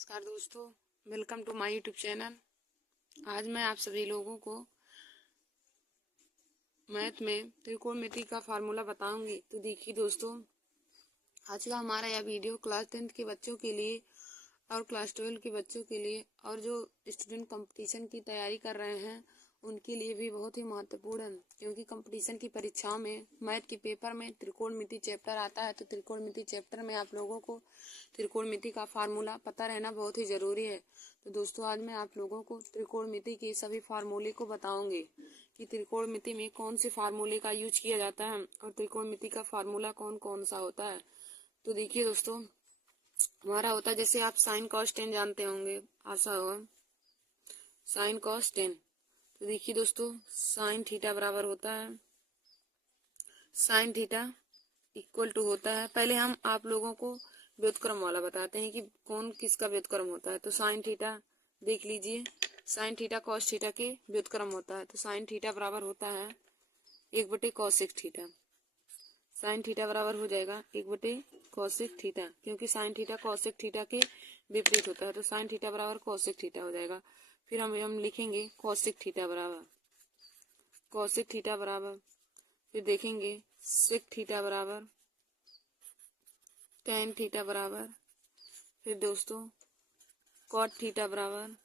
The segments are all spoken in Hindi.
नमस्कार दोस्तों, welcome to my YouTube channel. आज मैं आप सभी लोगों को मैथ में त्रिकोणमिति का फार्मूला बताऊंगी। तो देखिए दोस्तों, आज का हमारा यह वीडियो क्लास 10th के बच्चों के लिए और क्लास 12 के बच्चों के लिए और जो स्टूडेंट कंपटीशन की तैयारी कर रहे हैं उनके लिए भी बहुत ही महत्वपूर्ण है, क्योंकि कंपटीशन की परीक्षाओं में मैथ के पेपर में त्रिकोणमिति चैप्टर आता है। तो त्रिकोणमिति चैप्टर में आप लोगों को त्रिकोणमिति का फार्मूला पता रहना बहुत ही जरूरी है। तो दोस्तों, आज मैं आप लोगों को त्रिकोणमिति के सभी फार्मूले को बताऊंगी कि त्रिकोणमिति में कौन से फार्मूले का यूज किया जाता है और त्रिकोणमिति का फार्मूला कौन कौन सा होता है। तो देखिए दोस्तों, हमारा होता है, जैसे आप साइन कॉस टेन जानते होंगे, आशा होगा, साइन कॉस टेन। तो देखिए दोस्तों, साइन थीटा बराबर होता है, साइन थीटा इक्वल टू होता है, पहले हम आप लोगों को व्युत्क्रम वाला बताते हैं कि कौन किसका व्युत्क्रम होता है। तो साइन थीटा देख लीजिए, साइन थीटा कॉस थीटा के व्युत्क्रम होता है। तो साइन थीटा बराबर होता है 1/cos cosec theta. Sine theta बराबर हो जाएगा 1/cos कॉसेक थीटा, क्योंकि साइन थीटा कॉसेक थीटा के विपरीत होता है। तो साइन थीटा बराबर कॉसेक थीटा हो जाएगा। फिर हम लिखेंगे कॉसेक थीटा बराबर कॉसेक थीटा बराबर, फिर देखेंगे सेक थीटा बराबर टेन थीटा बराबर, फिर दोस्तों कॉट थीटा बराबर,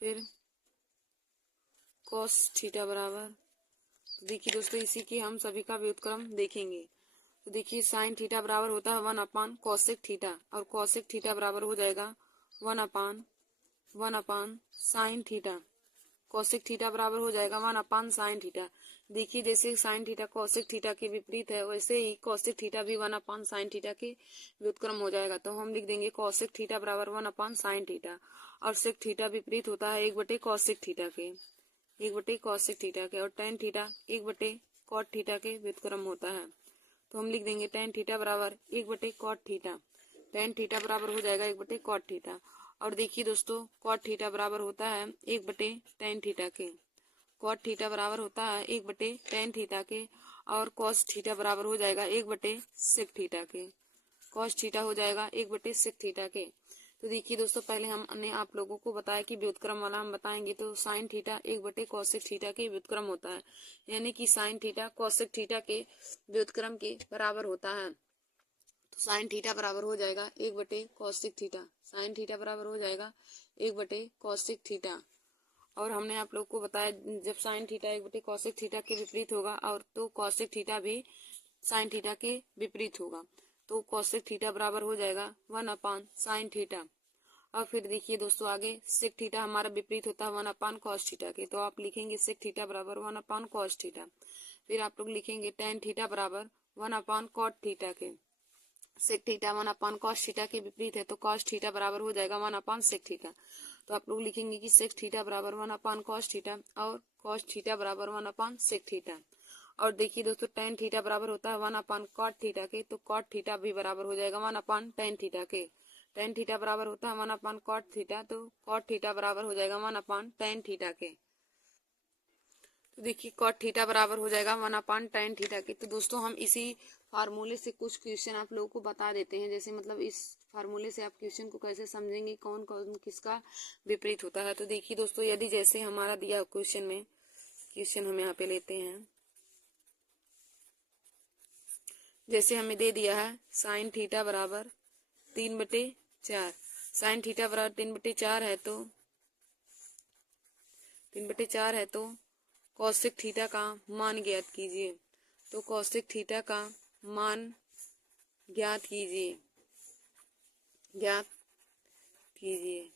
फिर कॉस थीटा बराबर। तो देखिए दोस्तों, इसी के हम सभी का व्युत्क्रम देखेंगे। तो देखिए साइन थीटा बराबर होता है 1/cos कॉसेक थीटा, और कॉसेक थीटा बराबर हो जाएगा 1/1 साइन थीटा। कॉसेक थीटा बराबर हो जाएगा 1/sin साइन थीटा। देखिए, जैसे साइन थीटा कॉसेक थीटा के विपरीत है, वैसे ही कॉसेक थीटा भी 1/sin साइन थीटा के व्युत्क्रम हो जाएगा। तो हम लिख देंगे कॉसेक थीटा बराबर 1/sin साइन थीटा, और सेक थीटा विपरीत होता है 1/cos कॉसेक थीटा के, 1/cos कॉसेक थीटा के, और tan theta 1/cot cot theta के व्युत्क्रम होता है। तो हम लिख देंगे टेन थीटा बराबर 1/cot cot theta. Ten theta बराबर हो जाएगा 1/cot कॉट थीटा। और देखिए दोस्तों, कॉट थीटा बराबर होता है 1/tan थीटा के, कॉट थीटा बराबर होता है 1/tan थीटा के, और कॉस थीटा बराबर हो जाएगा 1/sec थीटा के, कॉस थीटा हो जाएगा 1/sec थीटा के। तो देखिए दोस्तों, पहले हमने आप लोगों को बताया कि व्युत्क्रम वाला हम बताएंगे। तो साइन थीटा 1/cosec थीटा के व्युत्क्रम होता है, यानी कि साइन थीटा कॉसेक थीटा के व्युत्क्रम के बराबर होता है। तो साइन थीटा बराबर हो जाएगा 1/cosec थीटा, साइन थीटा बराबर हो जाएगा 1/cosec थीटा। और हमने आप लोग को बताया, जब साइन थीटा 1/cosec थीटा के विपरीत होगा और तो cosec थीटा भी साइन थीटा के विपरीत होगा। तो cosec थीटा बराबर हो जाएगा 1/sin थीटा। और फिर देखिए दोस्तों, आगे सेक थीटा हमारा विपरीत होता है 1/cos थीटा के, तो आप लिखेंगे सेक थीटा बराबर 1/cos थीटा। फिर आप लोग लिखेंगे tan थीटा बराबर 1/cot थीटा के। सेक थीटा 1/cos थीटा के विपरीत है, तो cos थीटा बराबर हो जाएगा 1/sec थीटा। तो आप लोग लिखेंगे कि सेक थीटा बराबर 1/cos थीटा और cos थीटा बराबर 1/sec थीटा। और देखिए दोस्तों, tan थीटा बराबर होता है 1/cot थीटा के, तो cot थीटा भी बराबर हो जाएगा 1/tan थीटा के। tan थीटा बराबर होता है 1/cot थीटा, तो cot थीटा बराबर हो जाएगा 1/tan थीटा के। तो देखिए कॉट थीटा बराबर हो जाएगा 1/tan थीटा के। तो दोस्तों, हम इसी फार्मूले से कुछ क्वेश्चन आप लोगों को बता देते हैं, जैसे मतलब इस फार्मूले से आप क्वेश्चन को कैसे समझेंगे, कौन कौन किसका विपरीत होता है। तो देखिए दोस्तों, यदि जैसे हमारा दिया क्वेश्चन में, क्वेश्चन हम यहाँ पे लेते हैं, जैसे हमें दे दिया है साइन थीटा बराबर 3/4, साइन थीटा बराबर 3/4 है, तो 3/4 है, तो कॉसेक थीटा का मान ज्ञात कीजिए। तो कॉसेक थीटा का मान ज्ञात कीजिए, ज्ञात कीजिए।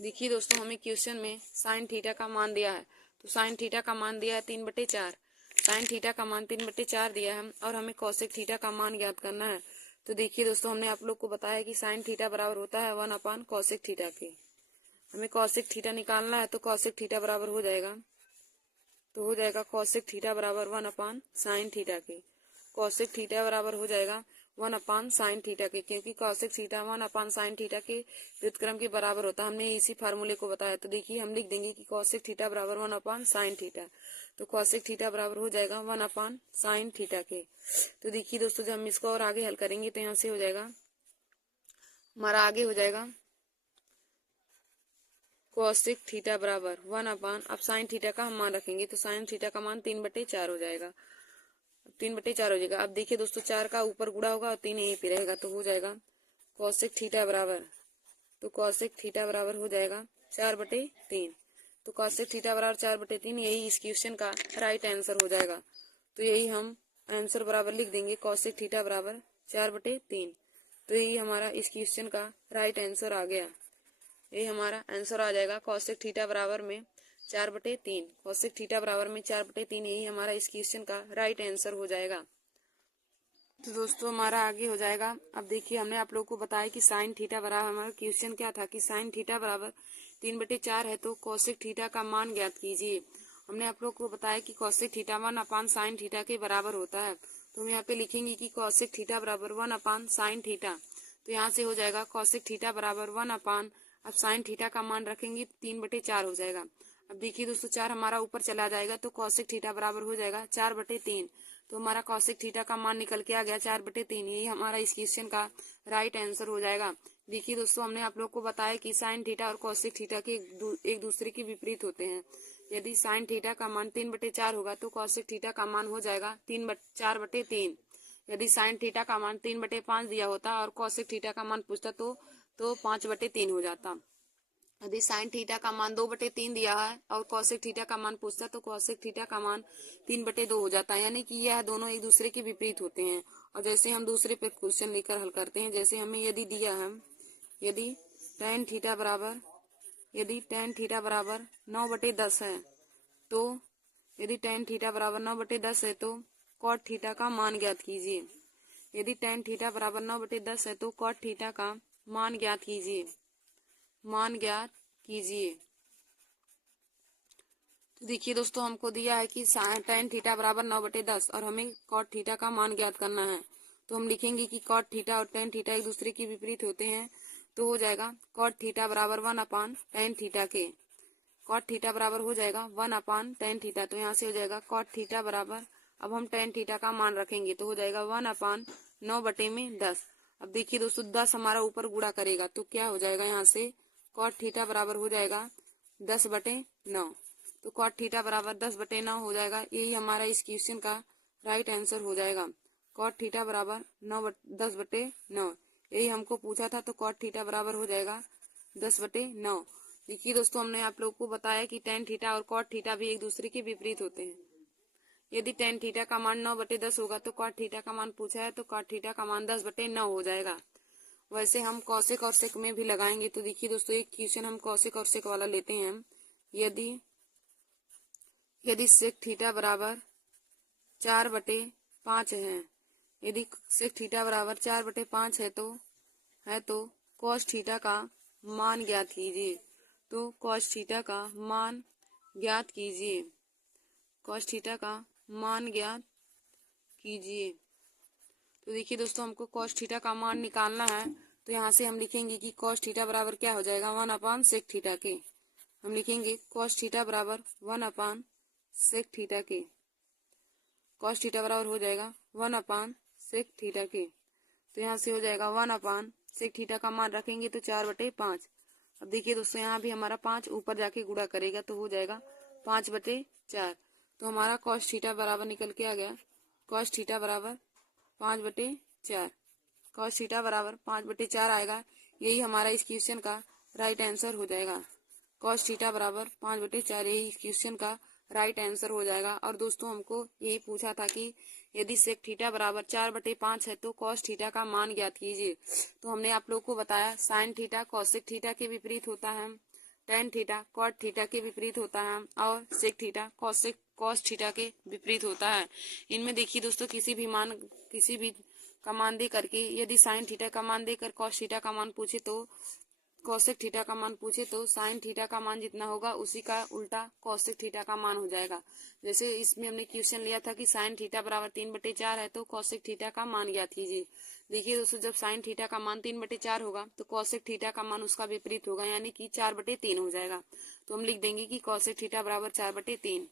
देखिए दोस्तों, हमें क्वेश्चन में साइन थीटा का मान दिया है, तो साइन थीटा का मान दिया है 3/4, साइन थीटा का मान 3/4 दिया है, और हमें कॉसेक थीटा का मान ज्ञात करना है। तो देखिए दोस्तों, हमने आप लोग को बताया कि साइन थीटा बराबर होता है 1/cosec थीटा के। हमें कॉसेक थीटा निकालना है, तो कॉसेक थीटा बराबर हो जाएगा, तो हो जाएगा कॉसेक थीटा बराबर 1/sin थीटा के। कॉसेक थीटा बराबर हो जाएगा 1/sin थीटा के, क्योंकि कॉसेक थीटा 1/sin थीटा के व्युत्क्रम के बराबर होता है। हमने इसी फार्मूले को बताया। तो देखिए, हम लिख देंगे कि कॉसेक थीटा बराबर 1/sin थीटा। तो कॉसेक थीटा बराबर हो जाएगा 1/sin थीटा के। तो देखिए दोस्तों, जब हम इसको और आगे हल करेंगे तो यहाँ से हो जाएगा हमारा आगे हो जाएगा कोसेक थीटा बराबर 1/, अब साइन थीटा का हम मान रखेंगे तो साइन थीटा का मान 3/4 हो जाएगा, 3/4 हो जाएगा। अब देखिए दोस्तों 4 का ऊपर गुणा होगा और 3 यहीं पे रहेगा तो हो जाएगा कोसेक थीटा बराबर, तो कोसेक थीटा बराबर हो जाएगा 4/3। तो कोसेक थीटा बराबर 4/3, यही इस क्वेश्चन का राइट आंसर हो जाएगा। तो यही हम आंसर बराबर लिख देंगे कोसेक थीटा बराबर 4/3। तो यही हमारा इस क्वेश्चन का राइट आंसर आ गया। यही हमारा आंसर आ जाएगा कोसेक थीटा बराबर में 4/3। कोसेक थीटा बराबर में 4/3, यही हमारा इस क्वेश्चन का राइट आंसर हो जाएगा। तो दोस्तों हमारा आगे हो जाएगा। अब देखिए हमने आप लोगों को बताया कि साइन थीटा बराबर, हमारा क्वेश्चन क्या था कि साइन थीटा बराबर 3/4 है तो कोसेक थीटा का मान ज्ञात कीजिए। हमने आप लोगों को बताया कि कोसेक थीटा 1/sin थीटा के बराबर होता है। तो हम यहाँ पे लिखेंगे कि कोसेक थीटा बराबर 1/sin थीटा। तो यहाँ से हो जाएगा कोसेक थीटा बराबर 1/, अब साइन थीटा का मान रखेंगे 3/4 हो जाएगा। अब देखिए दोस्तों 4 हमारा ऊपर चला जाएगा तो कोसेक थीटा बराबर हो जाएगा 4/3। तो हमारा कोसेक थीटा का मान निकल के आ गया 4/3, यही हमारा इस क्वेश्चन का राइट आंसर हो जाएगा। देखिए दोस्तों हमने आप लोग को बताया कि साइन थीटा और कोसेक थीटा के एक दूसरे के विपरीत होते हैं। यदि साइन थीटा का मान 3/4 होगा तो कोसेक थीटा का मान हो जाएगा 4/3। यदि साइन थीटा का मान 3/5 दिया होता और कोसेक थीटा का मान पूछता तो 5/3 हो जाता। यदि साइन थीटा का मान 2/3 दिया है और कोसेक थीटा का मान पूछता तो कोसेक थीटा का मान 3/2 हो जाता है, यानी कि यह दोनों एक दूसरे के विपरीत होते हैं। और जैसे हम दूसरे पे क्वेश्चन लेकर हल करते हैं, जैसे हमें यदि दिया है यदि tan थीटा बराबर 9/10 है तो यदि tan थीटा बराबर 9/10 है तो कॉट थीटा का मान ज्ञात कीजिए। यदि tan थीटा बराबर 9/10 है तो कॉट थीटा का मान ज्ञात कीजिए, मान ज्ञात कीजिए। तो देखिए दोस्तों हमको दिया है कि tan थीटा बराबर 9/10 और हमें कॉट थीटा का मान ज्ञात करना है। तो हम लिखेंगे कि कॉट थीटा और tan थीटा एक दूसरे के विपरीत होते हैं। तो हो जाएगा कॉट थीटा बराबर 1/tan थीटा के, कॉट थीटा बराबर हो जाएगा 1/tan थीटा। तो यहाँ से हो जाएगा कॉट थीटा बराबर, अब हम tan थीटा का मान रखेंगे तो हो जाएगा 1/9/10। अब देखिए दोस्तों 10 हमारा ऊपर गुणा करेगा तो क्या हो जाएगा, यहाँ से कॉट थीटा बराबर हो जाएगा 10/9। तो कॉट थीटा बराबर 10/9 हो जाएगा, यही हमारा इस क्वेश्चन का राइट आंसर हो जाएगा। कॉट थीटा बराबर 10/9, यही हमको पूछा था। तो कॉट थीटा बराबर हो जाएगा 10/9। देखिए दोस्तों हमने आप लोगों को बताया कि tan थीटा और कॉट थीटा भी एक दूसरे के विपरीत होते हैं। यदि tan थीटा का मान 9/10 होगा तो कॉट थीटा का मान पूछा है तो कॉट थीटा का मान 10/9 हो जाएगा। वैसे हम कॉसेक और सेक में भी लगाएंगे। तो देखिए दोस्तों एक क्वेश्चन हम कॉसेक और सेक वाला लेते हैं। यदि सेक थीटा बराबर 4/5 है, यदि सेक थीटा बराबर 4/5 है तो कॉस थीटा का मान ज्ञात कीजिए। तो कॉस थीटा का मान ज्ञात कीजिए, कॉस थीटा का मान ज्ञात कीजिए। तो देखिए दोस्तों हमको कॉस थीटा का मान निकालना है। तो यहाँ से हम लिखेंगे कि कॉस थीटा बराबर क्या हो जाएगा 1/सेक थीटा के। हम लिखेंगे कॉस थीटा बराबर 1/सेक थीटा के, कॉस थीटा बराबर हो जाएगा 1/सेक थीटा के। तो यहाँ से हो जाएगा 1/सेक थीटा का मान रखेंगे तो 4/5। अब देखिए दोस्तों यहाँ भी हमारा 5 ऊपर जाके गुणा करेगा तो हो जाएगा 5/4। तो हमारा कॉस थीटा बराबर निकल के आ गया कॉस थीटा बराबर 5/4, कॉस थीटा बराबर 5/4 आएगा, यही हमारा इस क्वेश्चन का राइट आंसर हो जाएगा। कॉस थीटा बराबर 5/4, यही इस क्वेश्चन का राइट आंसर हो जाएगा। और दोस्तों हमको यही पूछा था कि यदि सेक थीटा बराबर 4/5 है तो कॉस थीटा का मान ज्ञात कीजिए। तो हमने आप लोग को बताया साइन थीटा कॉसेक थीटा के विपरीत होता है, tan थीटा कॉट थीटा के विपरीत होता है और सेक थीटा कॉस थीटा के विपरीत होता है। इनमें देखिए दोस्तों किसी भी का मान दे करके यदि साइन थीटा का मान देकर कॉस थीटा का मान पूछे तो कॉसेक थीटा का मान पूछे तो साइन थीटा का मान जितना होगा उसी का उल्टा कॉसेक थीटा का मान हो जाएगा। जैसे इसमें हमने क्वेश्चन लिया था कि साइन थीटा बराबर 3/4 है तो कॉसेक थीटा का मान ज्ञात कीजिए। देखिए दोस्तों जब साइन थीटा का मान 3/4 होगा तो कॉसेक थीटा का मान उसका विपरीत होगा, यानी कि 4/3 हो जाएगा। तो हम लिख देंगे कि कॉसेक थीटा बराबर 4/3।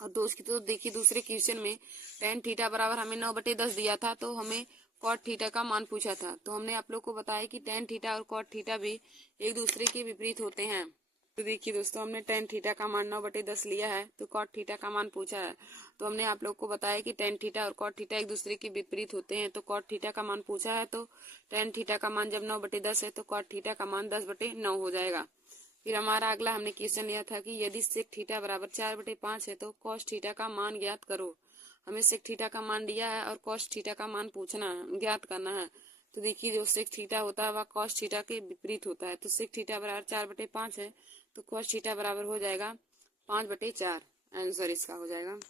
और दोस्त की तो देखिए दूसरे क्वेश्चन में tan थीटा बराबर हमें 9/10 दिया था तो हमें कॉट थीटा का मान पूछा था, तो हमने आप लोग को बताया कि टेन थीटा और कॉट थीटा भी एक दूसरे के विपरीत होते हैं। तो देखिए दोस्तों, हमने टेन थीटा का मान 9/10 लिया है, तो कॉट थीटा का मान पूछा है, तो हमने आप लोग को बताया कि टेन थीटा और कॉट थीटा एक दूसरे के विपरीत होते हैं। तो कॉट थीटा का मान पूछा है, तो टेन थीटा का मान जब 9/10 है तो कॉट थीटा का मान 10/9 हो जाएगा। फिर हमारा अगला हमने क्वेश्चन लिया था कि यदि सेक थीटा बराबर 4/5 है तो कॉस थीटा का मान ज्ञात करो। हमें सेक थीटा का मान दिया है और कॉस थीटा का मान पूछना है, ज्ञात करना है। तो देखिए, जो सेक थीटा होता है वह कॉस थीटा के विपरीत होता है। तो सेक थीटा बराबर 4/5 है, तो कॉस थीटा बराबर हो जाएगा 5/4। आंसर इसका हो जाएगा।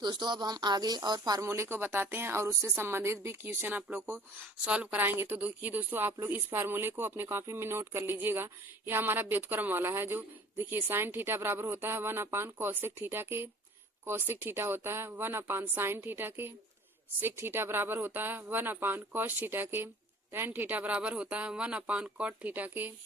दोस्तों, अब हम आगे और फार्मूले को बताते हैं और उससे संबंधित भी क्वेश्चन आप लोग को सॉल्व कराएंगे। तो देखिए दोस्तों, आप लोग इस फार्मूले को अपने कॉपी में नोट कर लीजिएगा। यह हमारा व्युत्क्रम वाला है। जो देखिए, साइन थीटा बराबर होता है 1 कॉसेक थीटा के, कॉसेक थीटा होता है 1 साइन थीटा के, सेक थीटा बराबर होता है 1 कॉस थीटा के, टेन थीटा बराबर होता है 1 कॉट थीटा के,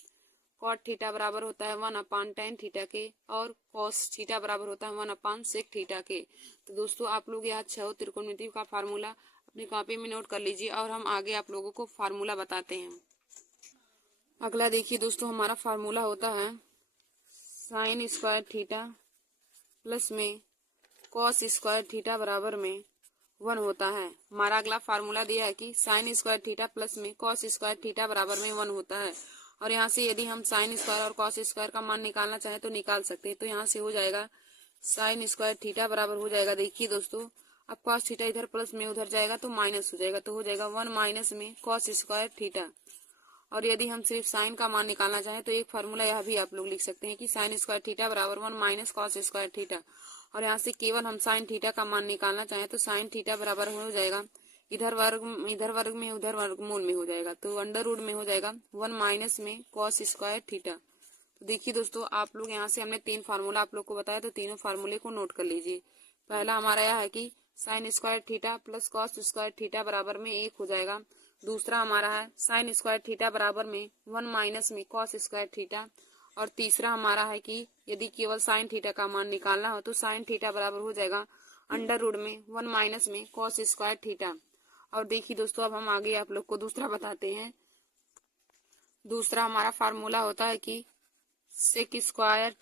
कॉट थीटा बराबर होता है 1/tan थीटा के, और कॉस थीटा बराबर होता है 1/sec थीटा के। तो दोस्तों, आप लोग यह छह त्रिकोणमिति का फार्मूला अपनी कॉपी में नोट कर लीजिए और हम आगे आप लोगों को फार्मूला बताते हैं। अगला देखिए दोस्तों, हमारा फार्मूला होता है साइन स्क्वायर थीटा प्लस में कॉस स्क्वायर थीटा बराबर में 1 होता है। हमारा अगला फार्मूला दिया है कि साइन स्क्वायर थीटा प्लस में कॉस स्क्वायर थीटा बराबर में 1 होता है। और यहाँ से यदि हम साइन स्क्वायर और कॉस स्क्वायर का मान निकालना चाहें तो निकाल सकते हैं। तो यहाँ से हो जाएगा साइन स्क्वायर थीटा बराबर हो जाएगा, देखिए दोस्तों, अब कॉस थीटा इधर प्लस में उधर जाएगा तो माइनस हो जाएगा, तो हो जाएगा 1 माइनस में कॉस स्क्वायर थीटा। और यदि हम सिर्फ साइन का मान निकालना चाहें तो एक फार्मूला यह भी आप लोग लिख सकते हैं कि साइन स्क्वायर थीटा बराबर 1 माइनस कॉस स्क्वायर थीटा। और यहाँ से केवल हम साइन थीटा का मान निकालना चाहें तो साइन थीटा बराबर हो जाएगा, इधर वर्ग में उधर वर्गमूल में हो जाएगा, तो अंडर रूट में हो जाएगा 1 माइनस में कॉस स्क्वायर थीटा। तो देखिए दोस्तों, आप लोग यहाँ से हमने 3 फार्मूला आप लोग को बताया, तो तीनों फार्मूले को नोट कर लीजिए। पहला हमारा यह है कि sine square theta plus cos square theta बराबर में 1 हो जाएगा। दूसरा हमारा है साइन स्क्वायर थीटा बराबर में 1 माइनस में कॉस स्क्वायर थीटा। और तीसरा हमारा है कि यदि केवल साइन थीटा का मान निकालना हो तो साइन थीटा बराबर हो जाएगा अंडर रूट में 1 माइनस में कॉस स्क्वायर थीटा। और देखिए दोस्तों, अब हम आगे आप लोग को दूसरा बताते हैं। दूसरा हमारा फार्मूला होता है कि सेक स्क्वायर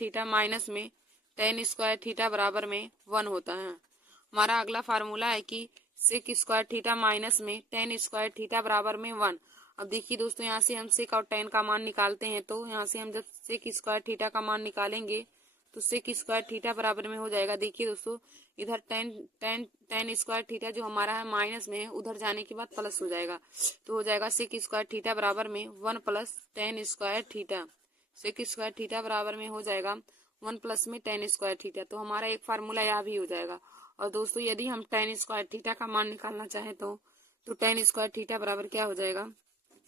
थीटा माइनस में टेन स्क्वायर थीटा बराबर में 1 होता है। हमारा अगला फार्मूला है कि सेक स्क्वायर थीटा माइनस में टेन स्क्वायर थीटा बराबर में 1। अब देखिए दोस्तों, यहाँ से हम सेक और टेन का मान निकालते हैं, तो यहाँ से हम जब सेक स्क्वायर थीटा का मान निकालेंगे तो सेक स्क्वायर थीटा बराबर में हो जाएगा, देखिए दोस्तों, इधर टेन स्क्वायर थीटा जो हमारा है माइनस में है, उधर जाने के बाद प्लस हो जाएगा, तो हो जाएगा सेक स्क्वायर थीटा बराबर में 1 plus tan square theta. Sec square theta बराबर में हो जाएगा 1 प्लस में टेन स्क्वायर थीटा। तो हमारा एक फार्मूला यह भी हो जाएगा। और दोस्तों, यदि हम टेन स्क्वायर थीटा का मान निकालना चाहें तो टेन स्क्वायर थीटा बराबर क्या हो जाएगा,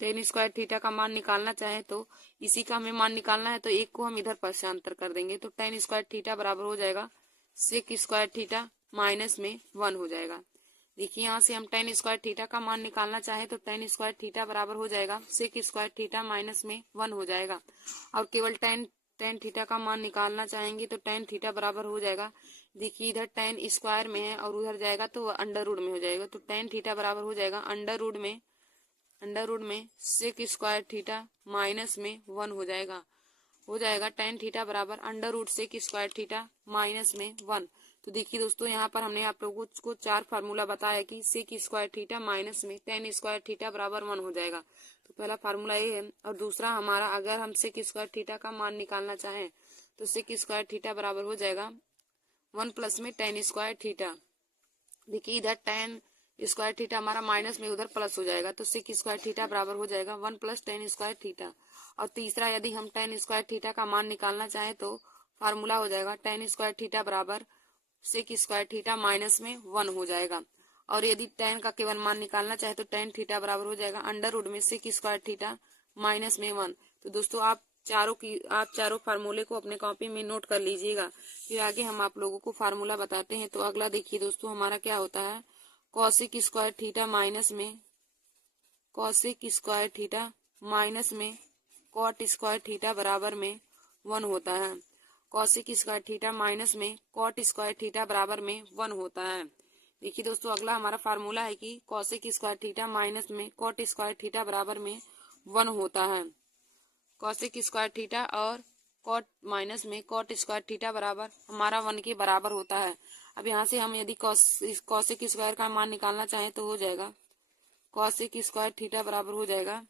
टेन स्क्वायर थीटा का मान निकालना चाहे तो इसी का हमें मान निकालना है, तो एक को हम इधर पक्षांतर कर देंगे, तो टेन स्क्वायर थीटा बराबर हो जाएगा सेक स्क्वायर थीटा माइनस में 1 हो जाएगा। देखिए, यहाँ से हम टेन स्क्वायर थीटा का मान निकालना चाहे तो टेन स्क्वायर थीटा बराबर हो जाएगा सेक स्क्वायर थीटा माइनस में 1 हो जाएगा। और केवल टेन थीटा का मान निकालना चाहेंगे तो टेन थीटा बराबर हो जाएगा, देखिए इधर टेन स्क्वायर में है और उधर जाएगा तो अंडर रूट में हो जाएगा, तो टेन थीटा बराबर हो जाएगा अंडर रूट में सेक स्क्वायर थीटा माइनस में 1 हो जाएगा टेन थीटा बराबर under root sec square theta minus में 1। तो देखिए दोस्तों, यहाँ पर हमने आप लोगों को 4 फार्मूला बताया कि सेक स्क्वायर थीटा माइनस में टेन स्क्वायर थीटा बराबर 1 हो जाएगा। तो पहला फार्मूला ये है। और दूसरा हमारा, अगर हम सेक स्क्वायर थीटा का मान निकालना चाहें तो सेक स्क्वायर थीटा बराबर हो जाएगा 1 प्लस में टेन स्क्वायर थीटा। देखिए, इधर टेन स्क्वायर थीटा हमारा माइनस में उधर प्लस हो जाएगा, तो सेक स्क्वायर थीटा बराबर हो जाएगा 1 प्लस टेन स्क्वायर थीटा। और तीसरा, यदि हम टेन स्क्वायर थीटा का मान निकालना चाहें तो फार्मूला हो जाएगा टेन स्क्वायर थीटा बराबर सेक स्क्वायर थीटा माइनस में 1 हो जाएगा। और यदि टेन का केवल मान निकालना चाहे तो टेन थीटा बराबर हो जाएगा अंडर रूट में सेक स्क्वायर थीटा माइनस में 1। तो दोस्तों, आप चारों फार्मूले को अपने कॉपी में नोट कर लीजिएगा। फिर आगे हम आप लोगों को फार्मूला बताते हैं। तो अगला देखिए दोस्तों, हमारा क्या होता है, कॉसेक स्क्वायर थीटा माइनस में कॉट स्क्वायर थीटा बराबर में 1 होता है। कॉसेक स्क्वायर थीटा माइनस में कॉट स्क्वायर थीटा बराबर में 1 होता है। देखिए दोस्तों, अगला हमारा फार्मूला है कि कॉसेक स्क्वायर थीटा माइनस में कॉट स्क्वायर थीटा बराबर में 1 होता है। कॉसेक स्क्वायर थीटा और कॉट माइनस में कॉट स्क्वायर थीटा बराबर हमारा 1 के बराबर होता है। अब यहाँ से हम यदि कॉसेक स्क्वायर का मान निकालना चाहें तो हो जाएगा कॉसेक स्क्वायर थीटा बराबर हो जाएगा।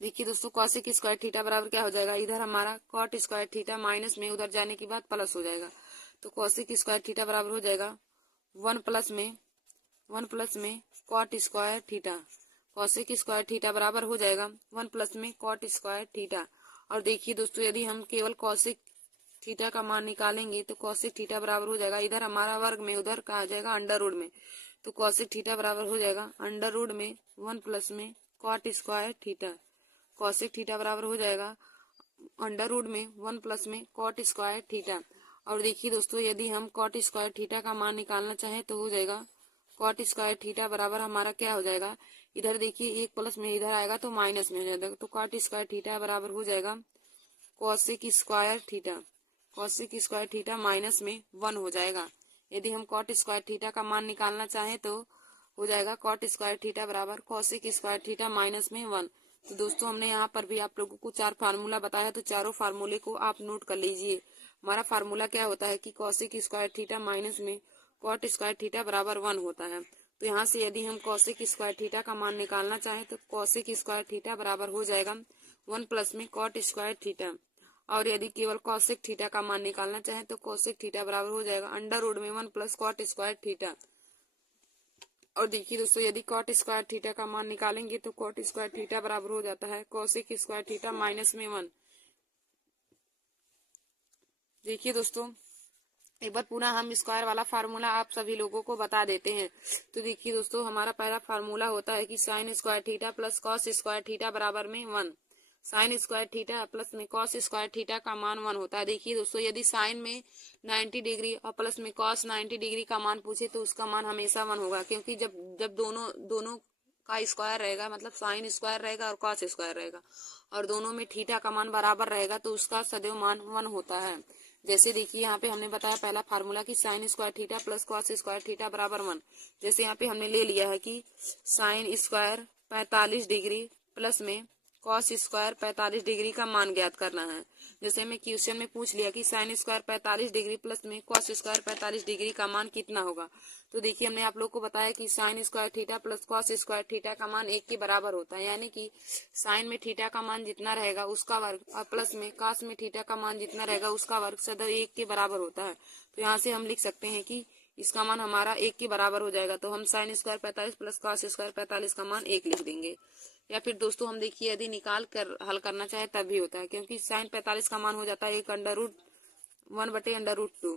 देखिए दोस्तों, कॉसेक स्क्वायर थीटा बराबर क्या हो जाएगा, इधर हमारा कॉट स्क्वायर थीटा माइनस में उधर जाने के बाद प्लस हो जाएगा। तो कॉसेक स्क्वायर थीटा बराबर हो जाएगा 1 प्लस में cot square theta. Cosec square theta बराबर हो जाएगा 1 प्लस में कॉट स्क्वायर थीटा। और देखिए दोस्तों, यदि हम केवल कॉसेक थीटा का मान निकालेंगे तो कॉसेक थीटा बराबर हो जाएगा, इधर हमारा वर्ग में उधर कहा जाएगा अंडर रूट में। तो कॉसेक थीटा बराबर हो जाएगा अंडर रूट में 1 प्लस में cot square theta. Cosec theta बराबर हो जाएगा अंडर रूट में 1 प्लस में कॉट स्क्वायर थीटा। और देखिए दोस्तों, यदि हम कॉट स्क्वायर थीटा का मान निकालना चाहें तो हो जाएगा कॉट स्क्वायर थीटा बराबर हमारा क्या हो जाएगा, इधर देखिए 1 प्लस में इधर आएगा तो माइनस में हो जाएगा। तो कॉट स्क्वायर थीटा बराबर हो जाएगा cosec square theta. Cosec square theta minus में 1 हो जाएगा। यदि हम कॉट स्क्वायर थीटा का मान निकालना चाहें तो हो जाएगा कॉट स्क्वायर थीटा बराबर कॉसेक स्क्वायर थीटा माइनस में 1। तो दोस्तों, हमने यहाँ पर भी आप लोगों को 4 फार्मूला बताया, तो चारों फार्मूले को आप नोट कर लीजिए। हमारा फार्मूला क्या होता है कि कॉसेक स्क्वायर थीटा माइनस में कॉट स्क्वायर थीटा बराबर 1 होता है। तो यहाँ से यदि हम कॉसेक स्क्वायर थीटा का मान निकालना चाहें तो कॉसेक स्क्वायर थीटा बराबर हो जाएगा 1 प्लस में कॉट स्क्वायर थीटा। और यदि केवल कॉसेक थीटा का मान निकालना चाहें तो कॉसेक थीटा बराबर हो जाएगा अंडर रूट में 1 प्लस कॉट स्क्वायर थीटा। और देखिए दोस्तों, यदि कॉट स्क्वायर थीटा का मान निकालेंगे तो कॉट स्क्वायर थीटा बराबर हो जाता है कॉसेक स्क्वायर थीटा माइनस में 1। देखिए दोस्तों, एक बार पुनः हम स्क्वायर वाला फार्मूला आप सभी लोगों को बता देते हैं। तो देखिए दोस्तों, हमारा पहला फार्मूला होता है कि sine square theta plus cos square theta बराबर में 1। साइन स्क्वायर थीटा प्लस में कॉस स्क्वायर थीटा का मान 1 होता है। देखिए दोस्तों, यदि साइन में 90 डिग्री और प्लस में कॉस 90 डिग्री का मान पूछे तो उसका मान हमेशा 1 होगा, क्योंकि जब जब दोनों का स्क्वायर रहेगा, मतलब साइन स्क्वायर रहेगा और कॉस स्क्वायर रहेगा, और दोनों में थीटा का मान बराबर रहेगा तो उसका सदैव मान 1 होता है। जैसे देखिए, यहाँ पे हमने बताया पहला फार्मूला कि sine square theta plus cos square theta बराबर 1। जैसे यहाँ पे हमने ले लिया है कि साइन स्क्वायर 45 डिग्री प्लस में कॉस स्क्वायर 45 डिग्री का मान ज्ञात करना है। जैसे हमें क्वेश्चन में पूछ लिया कि साइन स्क्वायर 45 डिग्री प्लस में कॉस स्क्वायर 45 डिग्री का मान कितना होगा। तो देखिए, हमने आप लोग को बताया कि sine square theta plus cos square theta का मान 1 के बराबर होता है, यानी कि साइन में थीटा का मान जितना रहेगा उसका वर्ग और प्लस में कॉस में थीटा का मान जितना रहेगा उसका वर्ग सदैव 1 के बराबर होता है। तो यहाँ से हम लिख सकते हैं कि इसका मान हमारा 1 के बराबर हो जाएगा। तो हम sine square 45 plus cos square 45 का मान 1 लिख देंगे। या फिर दोस्तों, हम देखिए यदि निकाल कर हल करना चाहे तब भी होता है, क्योंकि साइन 45 का मान हो जाता है 1 अंडर रूट 1 बटे अंडर रूट 2।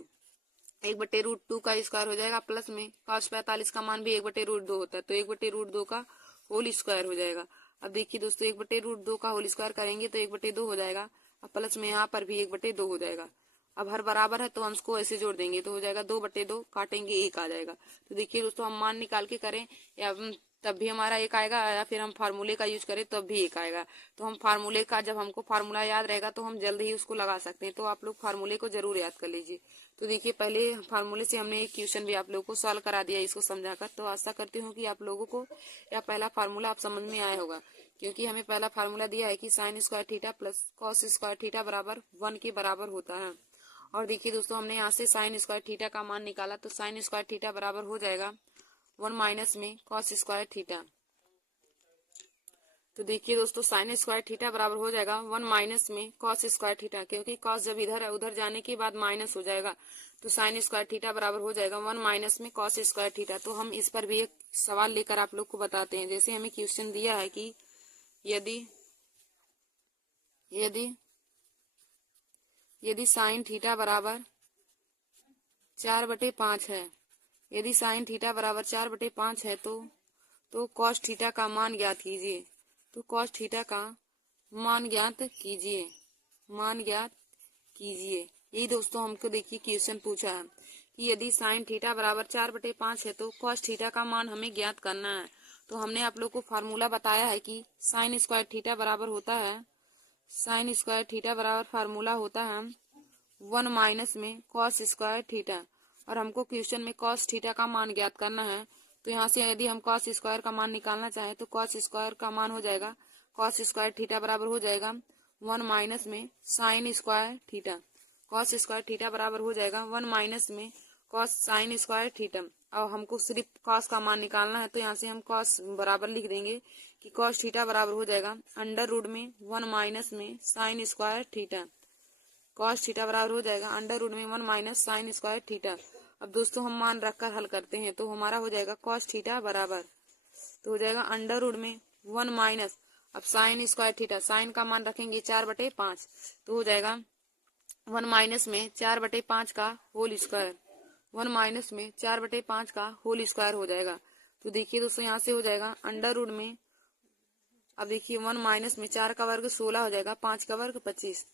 1 बटे रूट 2 का स्क्वायर हो जाएगा, प्लस में कॉस 45 का मान भी 1 बटे रूट 2 होता है, तो 1 बटे रूट 2 का होल स्क्वायर हो जाएगा। अब देखिए दोस्तों, 1 बटे रूट 2 का होल स्क्वायर करेंगे तो 1 बटे 2 हो जाएगा, अब प्लस में यहाँ पर भी 1 बटे 2 हो जाएगा। अब हर बराबर है तो हम इसको ऐसे जोड़ देंगे तो हो जाएगा 2 बटे 2, काटेंगे 1 आ जाएगा। तो देखिए दोस्तों, हम मान निकाल के करें या तब भी हमारा 1 आएगा, या फिर हम फार्मूले का यूज करें तब भी 1 आएगा। तो हम फार्मूले का, जब हमको फार्मूला याद रहेगा तो हम जल्द ही उसको लगा सकते हैं। तो आप लोग फार्मूले को जरूर याद कर लीजिए। तो देखिए, पहले फार्मूले से हमने एक क्वेश्चन भी आप लोगों को सॉल्व करा दिया इसको समझाकर। तो आशा करती हूँ कि आप लोगों को यह पहला फार्मूला आप समझ में आया होगा, क्योंकि हमें पहला फार्मूला दिया है कि sine square theta plus cos square theta बराबर 1 के बराबर होता है। और देखिए दोस्तों, हमने यहाँ से साइन स्क्वायर थीटा का मान निकाला, तो साइन स्क्वायर थीटा बराबर हो जाएगा 1 माइनस में कॉस स्क्वायर थीटा। तो देखिए दोस्तों, साइन स्क्वायर थीटा बराबर हो जाएगा 1 माइनस में कॉस स्क्वायर थीटा, क्योंकि कॉस जब इधर है उधर जाने के बाद माइनस हो जाएगा। तो साइन स्क्वायर थीटा बराबर हो जाएगा 1 माइनस में कॉस स्क्वायर थीटा। तो हम इस पर भी एक सवाल लेकर आप लोग को बताते हैं। जैसे हमें क्वेश्चन दिया है कि यदि यदि यदि साइन थीटा बराबर 4/5 है, यदि साइन थीटा बराबर 4/5 है तो कॉस थीटा का मान ज्ञात कीजिए। तो कॉस थीटा का मान ज्ञात कीजिए, मान ज्ञात कीजिए। यही दोस्तों हमको देखिए क्वेश्चन पूछा है कि यदि साइन थीटा बराबर 4/5 है तो कॉस थीटा का मान हमें ज्ञात करना है। तो हमने आप लोग को फार्मूला बताया है कि साइन स्क्वायर थीटा बराबर होता है, साइन स्क्वायर थीटा बराबर फार्मूला होता है 1 माइनस में कॉस स्क्वायर थीटा। और हमको क्वेश्चन में कॉस थीटा का मान ज्ञात करना है। तो यहाँ से यदि हम कॉस स्क्वायर का मान निकालना चाहें तो कॉस स्क्वायर का मान हो जाएगा कॉस स्क्वायर थीटा बराबर हो जाएगा 1 माइनस में sine square theta. Cos square theta बराबर हो जाएगा 1 माइनस में कॉस साइन स्क्वायर थीटा। और हमको सिर्फ कॉस का मान निकालना है, तो यहाँ से हम कॉस बराबर लिख देंगे कि कॉस थीटा बराबर हो जाएगा अंडर रूट में 1 माइनस में sine square theta. Cos theta बराबर हो जाएगा अंडर रूट में 1 माइनस साइन स्क्वायर थीटा। अब दोस्तों हम मान रखकर हल करते हैं, तो हमारा हो जाएगा कॉस थीटा बराबर, तो हो जाएगा अंडर रूट में 1 माइनस, अब साइन स्क्वायर थीटा, साइन का मान रखेंगे 4/5, तो हो जाएगा 1 माइनस में 4/5 का होल स्क्वायर, 1 माइनस में 4/5 का होल स्क्वायर हो जाएगा। तो देखिए दोस्तों यहाँ से हो जाएगा अंडर रूट में, अब देखिए 1 माइनस में 4 का वर्ग 16 हो जाएगा, 5 का वर्ग 25।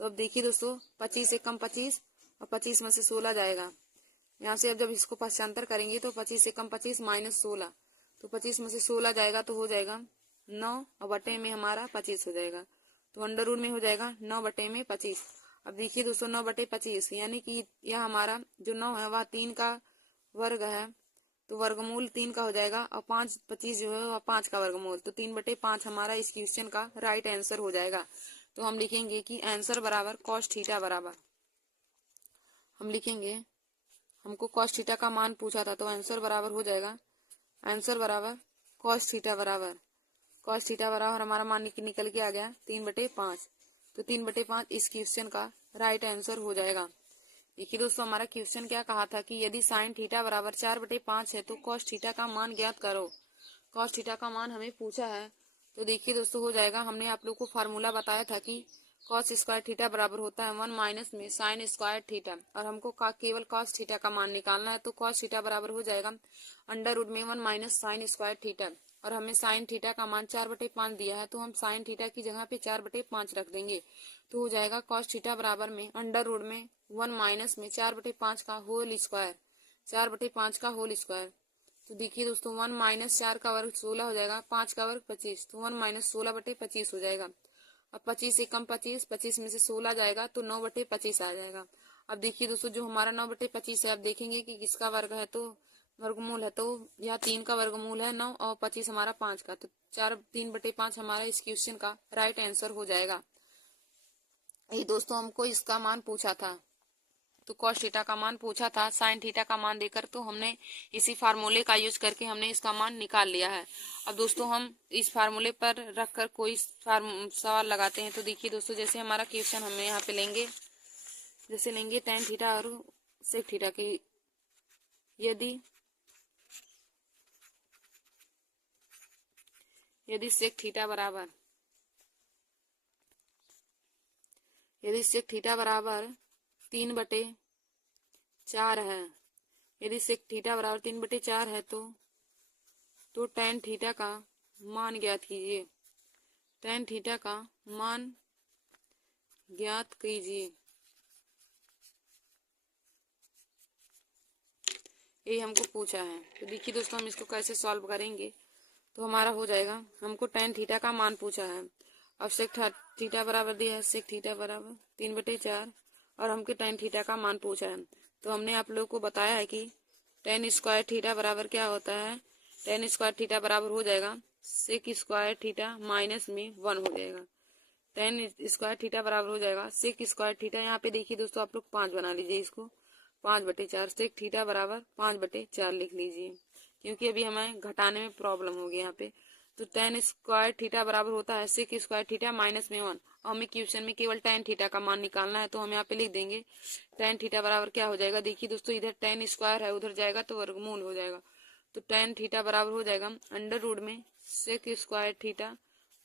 तो अब देखिए दोस्तों 25 से कम 25 और 25 में से 16 जाएगा। यहाँ से अब जब इसको पक्षांतर करेंगे तो 25 से कम 25 माइनस 16, तो 25 में से 16 जाएगा तो हो जाएगा 9 और बटे में हमारा 25 हो जाएगा। तो अंडर रूट में हो जाएगा 9 बटे में 25। अब देखिए दोस्तों 9 बटे 25 यानी कि यह हमारा जो 9 है वह 3 का वर्ग है, तो वर्गमूल 3 का हो जाएगा, और 5 25 जो है वह 5 का वर्गमूल, तो 3/5 हमारा इस क्वेश्चन का राइट आंसर हो जाएगा। तो हम लिखेंगे कि आंसर बराबर कॉस थीटा बराबर, हम लिखेंगे हमको कॉस थीटा का मान पूछा था, तो आंसर बराबर हो जाएगा आंसर बराबर कॉस थीटा बराबर, कॉस थीटा बराबर हमारा मान निकल के आ गया 3/5। तो 3/5 इस क्वेश्चन का राइट आंसर हो जाएगा। देखिए दोस्तों हमारा क्वेश्चन क्या कहा था कि यदि साइन थीटा बराबर 4/5 है तो कॉस थीटा का मान ज्ञात करो। कॉस थीटा का मान हमें पूछा है, तो देखिए दोस्तों हो जाएगा, हमने आप लोग को फार्मूला बताया था कि कॉस स्क्वायर थीटा बराबर होता है 1 माइनस में साइन स्क्वायर थीटा, और हमको केवल कॉस थीटा का मान निकालना है। तो कॉस थीटा बराबर हो जाएगा अंडर रूट में 1 माइनस साइन स्क्वायर थीटा, और हमें साइन थीटा का मान 4/5 दिया है, तो हम साइन थीटा की जगह पे 4/5 रख देंगे। तो हो जाएगा कॉस थीटा बराबर में अंडर रूट में 1 माइनस में 4/5 का होल स्क्वायर, 4/5 का होल स्क्वायर। तो देखिए दोस्तों 1 माइनस 4 का वर्ग 16 हो जाएगा, 5 का वर्ग 25, तो 1 माइनस 16/25 हो जाएगा। अब 25 से कम 25, 25 में से 16 जाएगा तो 9/25 आ जाएगा। अब देखिए दोस्तों जो हमारा 9/25 है, अब देखेंगे कि किसका वर्ग है, तो वर्गमूल है, तो यह 3 का वर्गमूल है 9 और 25 हमारा 5 का, तो 3/5 हमारा इस क्वेश्चन का राइट आंसर हो जाएगा। ये दोस्तों हमको इसका मान पूछा था, तो कॉस थीटा का मान पूछा था साइन थीटा का मान देकर, तो हमने इसी फार्मूले का यूज करके हमने इसका मान निकाल लिया है। अब दोस्तों हम इस फार्मूले पर रखकर कोई सवाल लगाते हैं। तो देखिए दोस्तों जैसे हमारा क्वेश्चन हमें यहाँ पे लेंगे, जैसे लेंगे tan थीटा और सेक थीटा की, यदि सेक थीटा बराबर 3/4 है, यदि सेक थीटा बराबर 3/4 है तो tan थीटा का मान ज्ञात कीजिए, tan थीटा का मान ज्ञात कीजिए। यही हमको पूछा है। तो देखिए दोस्तों हम इसको कैसे सॉल्व करेंगे, तो हमारा हो जाएगा, हमको tan थीटा का मान पूछा है, अब सेक थीटा बराबर दिया है सेक थीटा बराबर 3/4, और हमके tan थीटा का मान पूछा है। तो हमने आप लोग को बताया है कि tan स्क्वायर थीटा बराबर क्या होता है, tan स्क्वायर थीटा बराबर हो जाएगा सेक स्क्वायर थीटा माइनस में 1 हो जाएगा। tan स्क्वायर थीटा बराबर हो जाएगा सेक स्क्वायर थीटा, यहाँ पे देखिए दोस्तों आप लोग 5 बना लीजिए, इसको 5/4, सेक थीटा बराबर 5/4 लिख लीजिए, क्योंकि अभी हमें घटाने में प्रॉब्लम होगी यहाँ पे। तो tan स्क्वायर थीटा बराबर होता है सेक स्क्वायर थीटा माइनस में 1, और हमें क्वेश्चन में केवल tan थीटा का मान निकालना है, तो हम यहाँ पे लिख देंगे tan थीटा बराबर क्या हो जाएगा। देखिए दोस्तों इधर tan स्क्वायर है, उधर जाएगा तो वर्गमूल हो जाएगा, तो tan थीटा बराबर हो जाएगा अंडर रूट में सेक स्क्वायर थीटा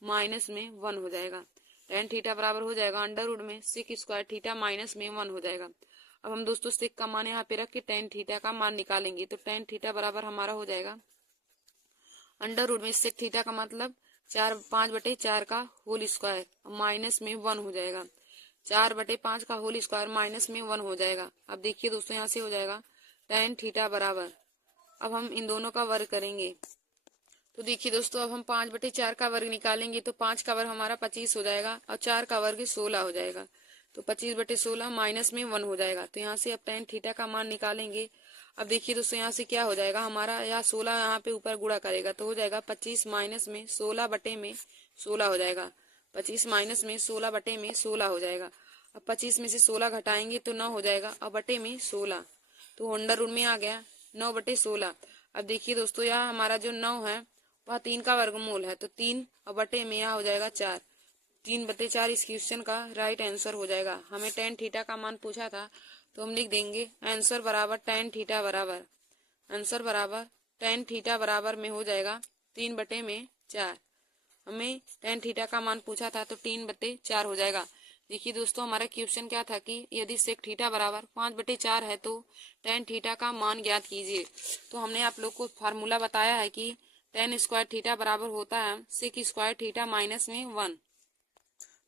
माइनस में 1 हो जाएगा। tan थीटा बराबर हो जाएगा अंडर रूट में सेक स्क्वायर थीटा माइनस में 1 हो जाएगा। अब हम दोस्तों सेक का मान यहाँ पे रख के tan थीटा का मान निकालेंगे, तो tan थीटा बराबर हमारा हो जाएगा अंडर रूट में सेक थीटा का मतलब 5/4 का होल स्क्वायर माइनस में 1 हो जाएगा, 4/5 का होल स्क्वायर माइनस में 1 हो जाएगा। अब देखिए दोस्तों यहाँ से हो जाएगा tan थीटा बराबर, अब हम इन दोनों का वर्ग करेंगे, तो देखिए दोस्तों अब हम 5/4 का वर्ग निकालेंगे, तो 5 का वर्ग हमारा 25 हो जाएगा और 4 का वर्ग 16 हो जाएगा। तो 25/16 माइनस में 1 हो जाएगा। तो यहाँ से अब tan थीटा का मान निकालेंगे। अब देखिए दोस्तों यहाँ से क्या हो जाएगा हमारा, यहाँ 16 यहाँ पे ऊपर गुणा करेगा तो हो जाएगा 25 माइनस में 16/16 हो जाएगा। 25 माइनस में 16/16 हो जाएगा। अब 25 में से 16 घटाएंगे तो 9 हो जाएगा और बटे में 16, तो अंडर रूट में आ गया 9/16। अब देखिए दोस्तों यहाँ हमारा जो 9 है वह 3 का वर्गमूल है, तो 3 और बटे में यहाँ हो जाएगा 4। 3/4 इस क्वेश्चन का राइट आंसर हो जाएगा। हमें tan थीटा का मान पूछा था तो हम लिख देंगे आंसर बराबर tan थीटा बराबर, आंसर बराबर tan थीटा बराबर में हो जाएगा 3/4। हमें tan थीटा का मान पूछा था तो 3/4 हो जाएगा। देखिए दोस्तों हमारा क्वेश्चन क्या था कि यदि sec थीटा बराबर 5/4 है तो tan थीटा का मान ज्ञात कीजिए। तो हमने आप लोग को फार्मूला बताया है कि tan स्क्वायर थीटा बराबर होता है sec स्क्वायर थीटा माइनस में 1।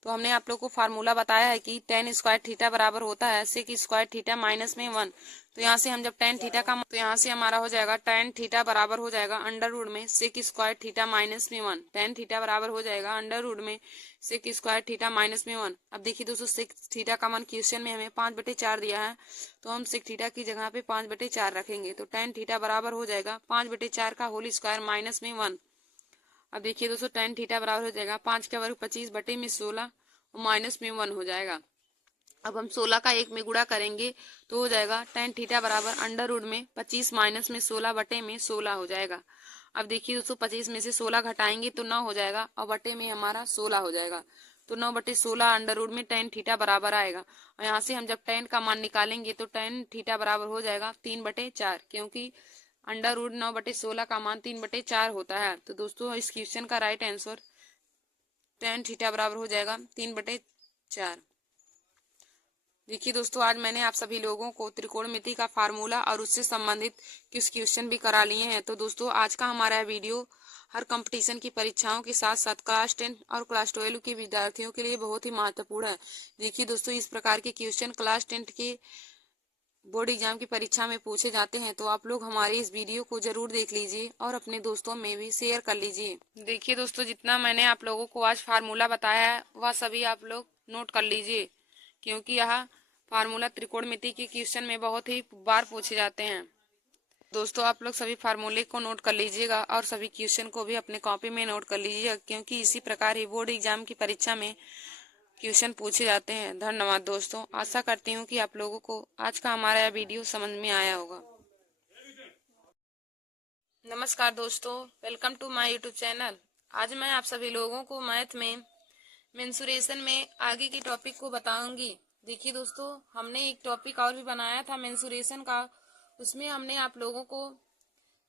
तो हमने आप लोग को फार्मूला बताया है कि tan स्क्वायर थीटा बराबर होता है sec स्क्वायर थीटा माइनस में 1। तो यहाँ से हम जब tan थीटा का, तो यहाँ से हमारा हो जाएगा tan थीटा बराबर हो जाएगा अंडर रूट में sec स्क्वायर थीटा माइनस में 1। tan थीटा बराबर हो जाएगा अंडर रूट में sec स्क्वायर थीटा माइनस में 1। अब देखिए दोस्तों sec थीटा का मान क्वेश्चन में हमें 5/4 दिया है, तो हम sec थीटा की जगह पे 5/4 रखेंगे। तो tan थीटा बराबर हो जाएगा 5/4 का होल स्क्वायर माइनस में 1। अब देखिए दोस्तों tan थीटा बराबर हो जाएगा 5 का वर्ग 25 बटे में 16 और माइनस में 1 हो जाएगा। अब हम 16 का 1 में गुणा करेंगे तो हो जाएगा tan थीटा बराबर अंडर रूट में 25 माइनस में 16 बटे में 16 हो जाएगा। अब देखिए दोस्तों 25 में से 16 घटाएंगे तो 9 हो जाएगा और बटे में हमारा 16 हो जाएगा। तो 9/16 अंडर रूट में tan थीटा बराबर आएगा। और यहाँ से हम जब tan का मान निकालेंगे तो tan थीटा बराबर हो जाएगा 3/4, क्योंकि अंडर रूट 9/16 का मान 3/4 होता है। तो दोस्तों इस क्वेश्चन का राइट आंसर tan थीटा बराबर हो जाएगा 3/4। देखिए दोस्तों आज मैंने आप सभी लोगों को त्रिकोणमिति का फार्मूला और उससे संबंधित कुछ क्वेश्चन भी करा लिए हैं। तो दोस्तों आज का हमारा वीडियो हर कंपटीशन की परीक्षाओं के साथ साथ क्लास 10 और क्लास 12 के विद्यार्थियों के लिए बहुत ही महत्वपूर्ण है। देखिए दोस्तों इस प्रकार के क्वेश्चन क्लास 10 के बोर्ड एग्जाम की परीक्षा में पूछे जाते हैं, तो आप लोग हमारे इस वीडियो को जरूर देख लीजिए और अपने दोस्तों में भी शेयर कर लीजिए। देखिए दोस्तों जितना मैंने आप लोगों को आज फार्मूला बताया है वह सभी आप लोग नोट कर लीजिए, क्योंकि यह फार्मूला त्रिकोणमिति के क्वेश्चन में बहुत ही बार पूछे जाते हैं। दोस्तों आप लोग सभी फार्मूले को नोट कर लीजिएगा और सभी क्वेश्चन को भी अपने कॉपी में नोट कर लीजिएगा, क्योंकि इसी प्रकार ही बोर्ड एग्जाम की परीक्षा में क्वेश्चन पूछे जाते हैं। धन्यवाद दोस्तों, आशा करती हूँ कि आप लोगों को आज का हमारा यह वीडियो समझ में आया होगा। नमस्कार दोस्तों, welcome to my YouTube channel. आज मैं आप सभी लोगों को मैथ में मेंसुरेशन में आगे की टॉपिक को बताऊंगी। देखिए दोस्तों हमने एक टॉपिक और भी बनाया था मेंसुरेशन का, उसमें हमने आप लोगों को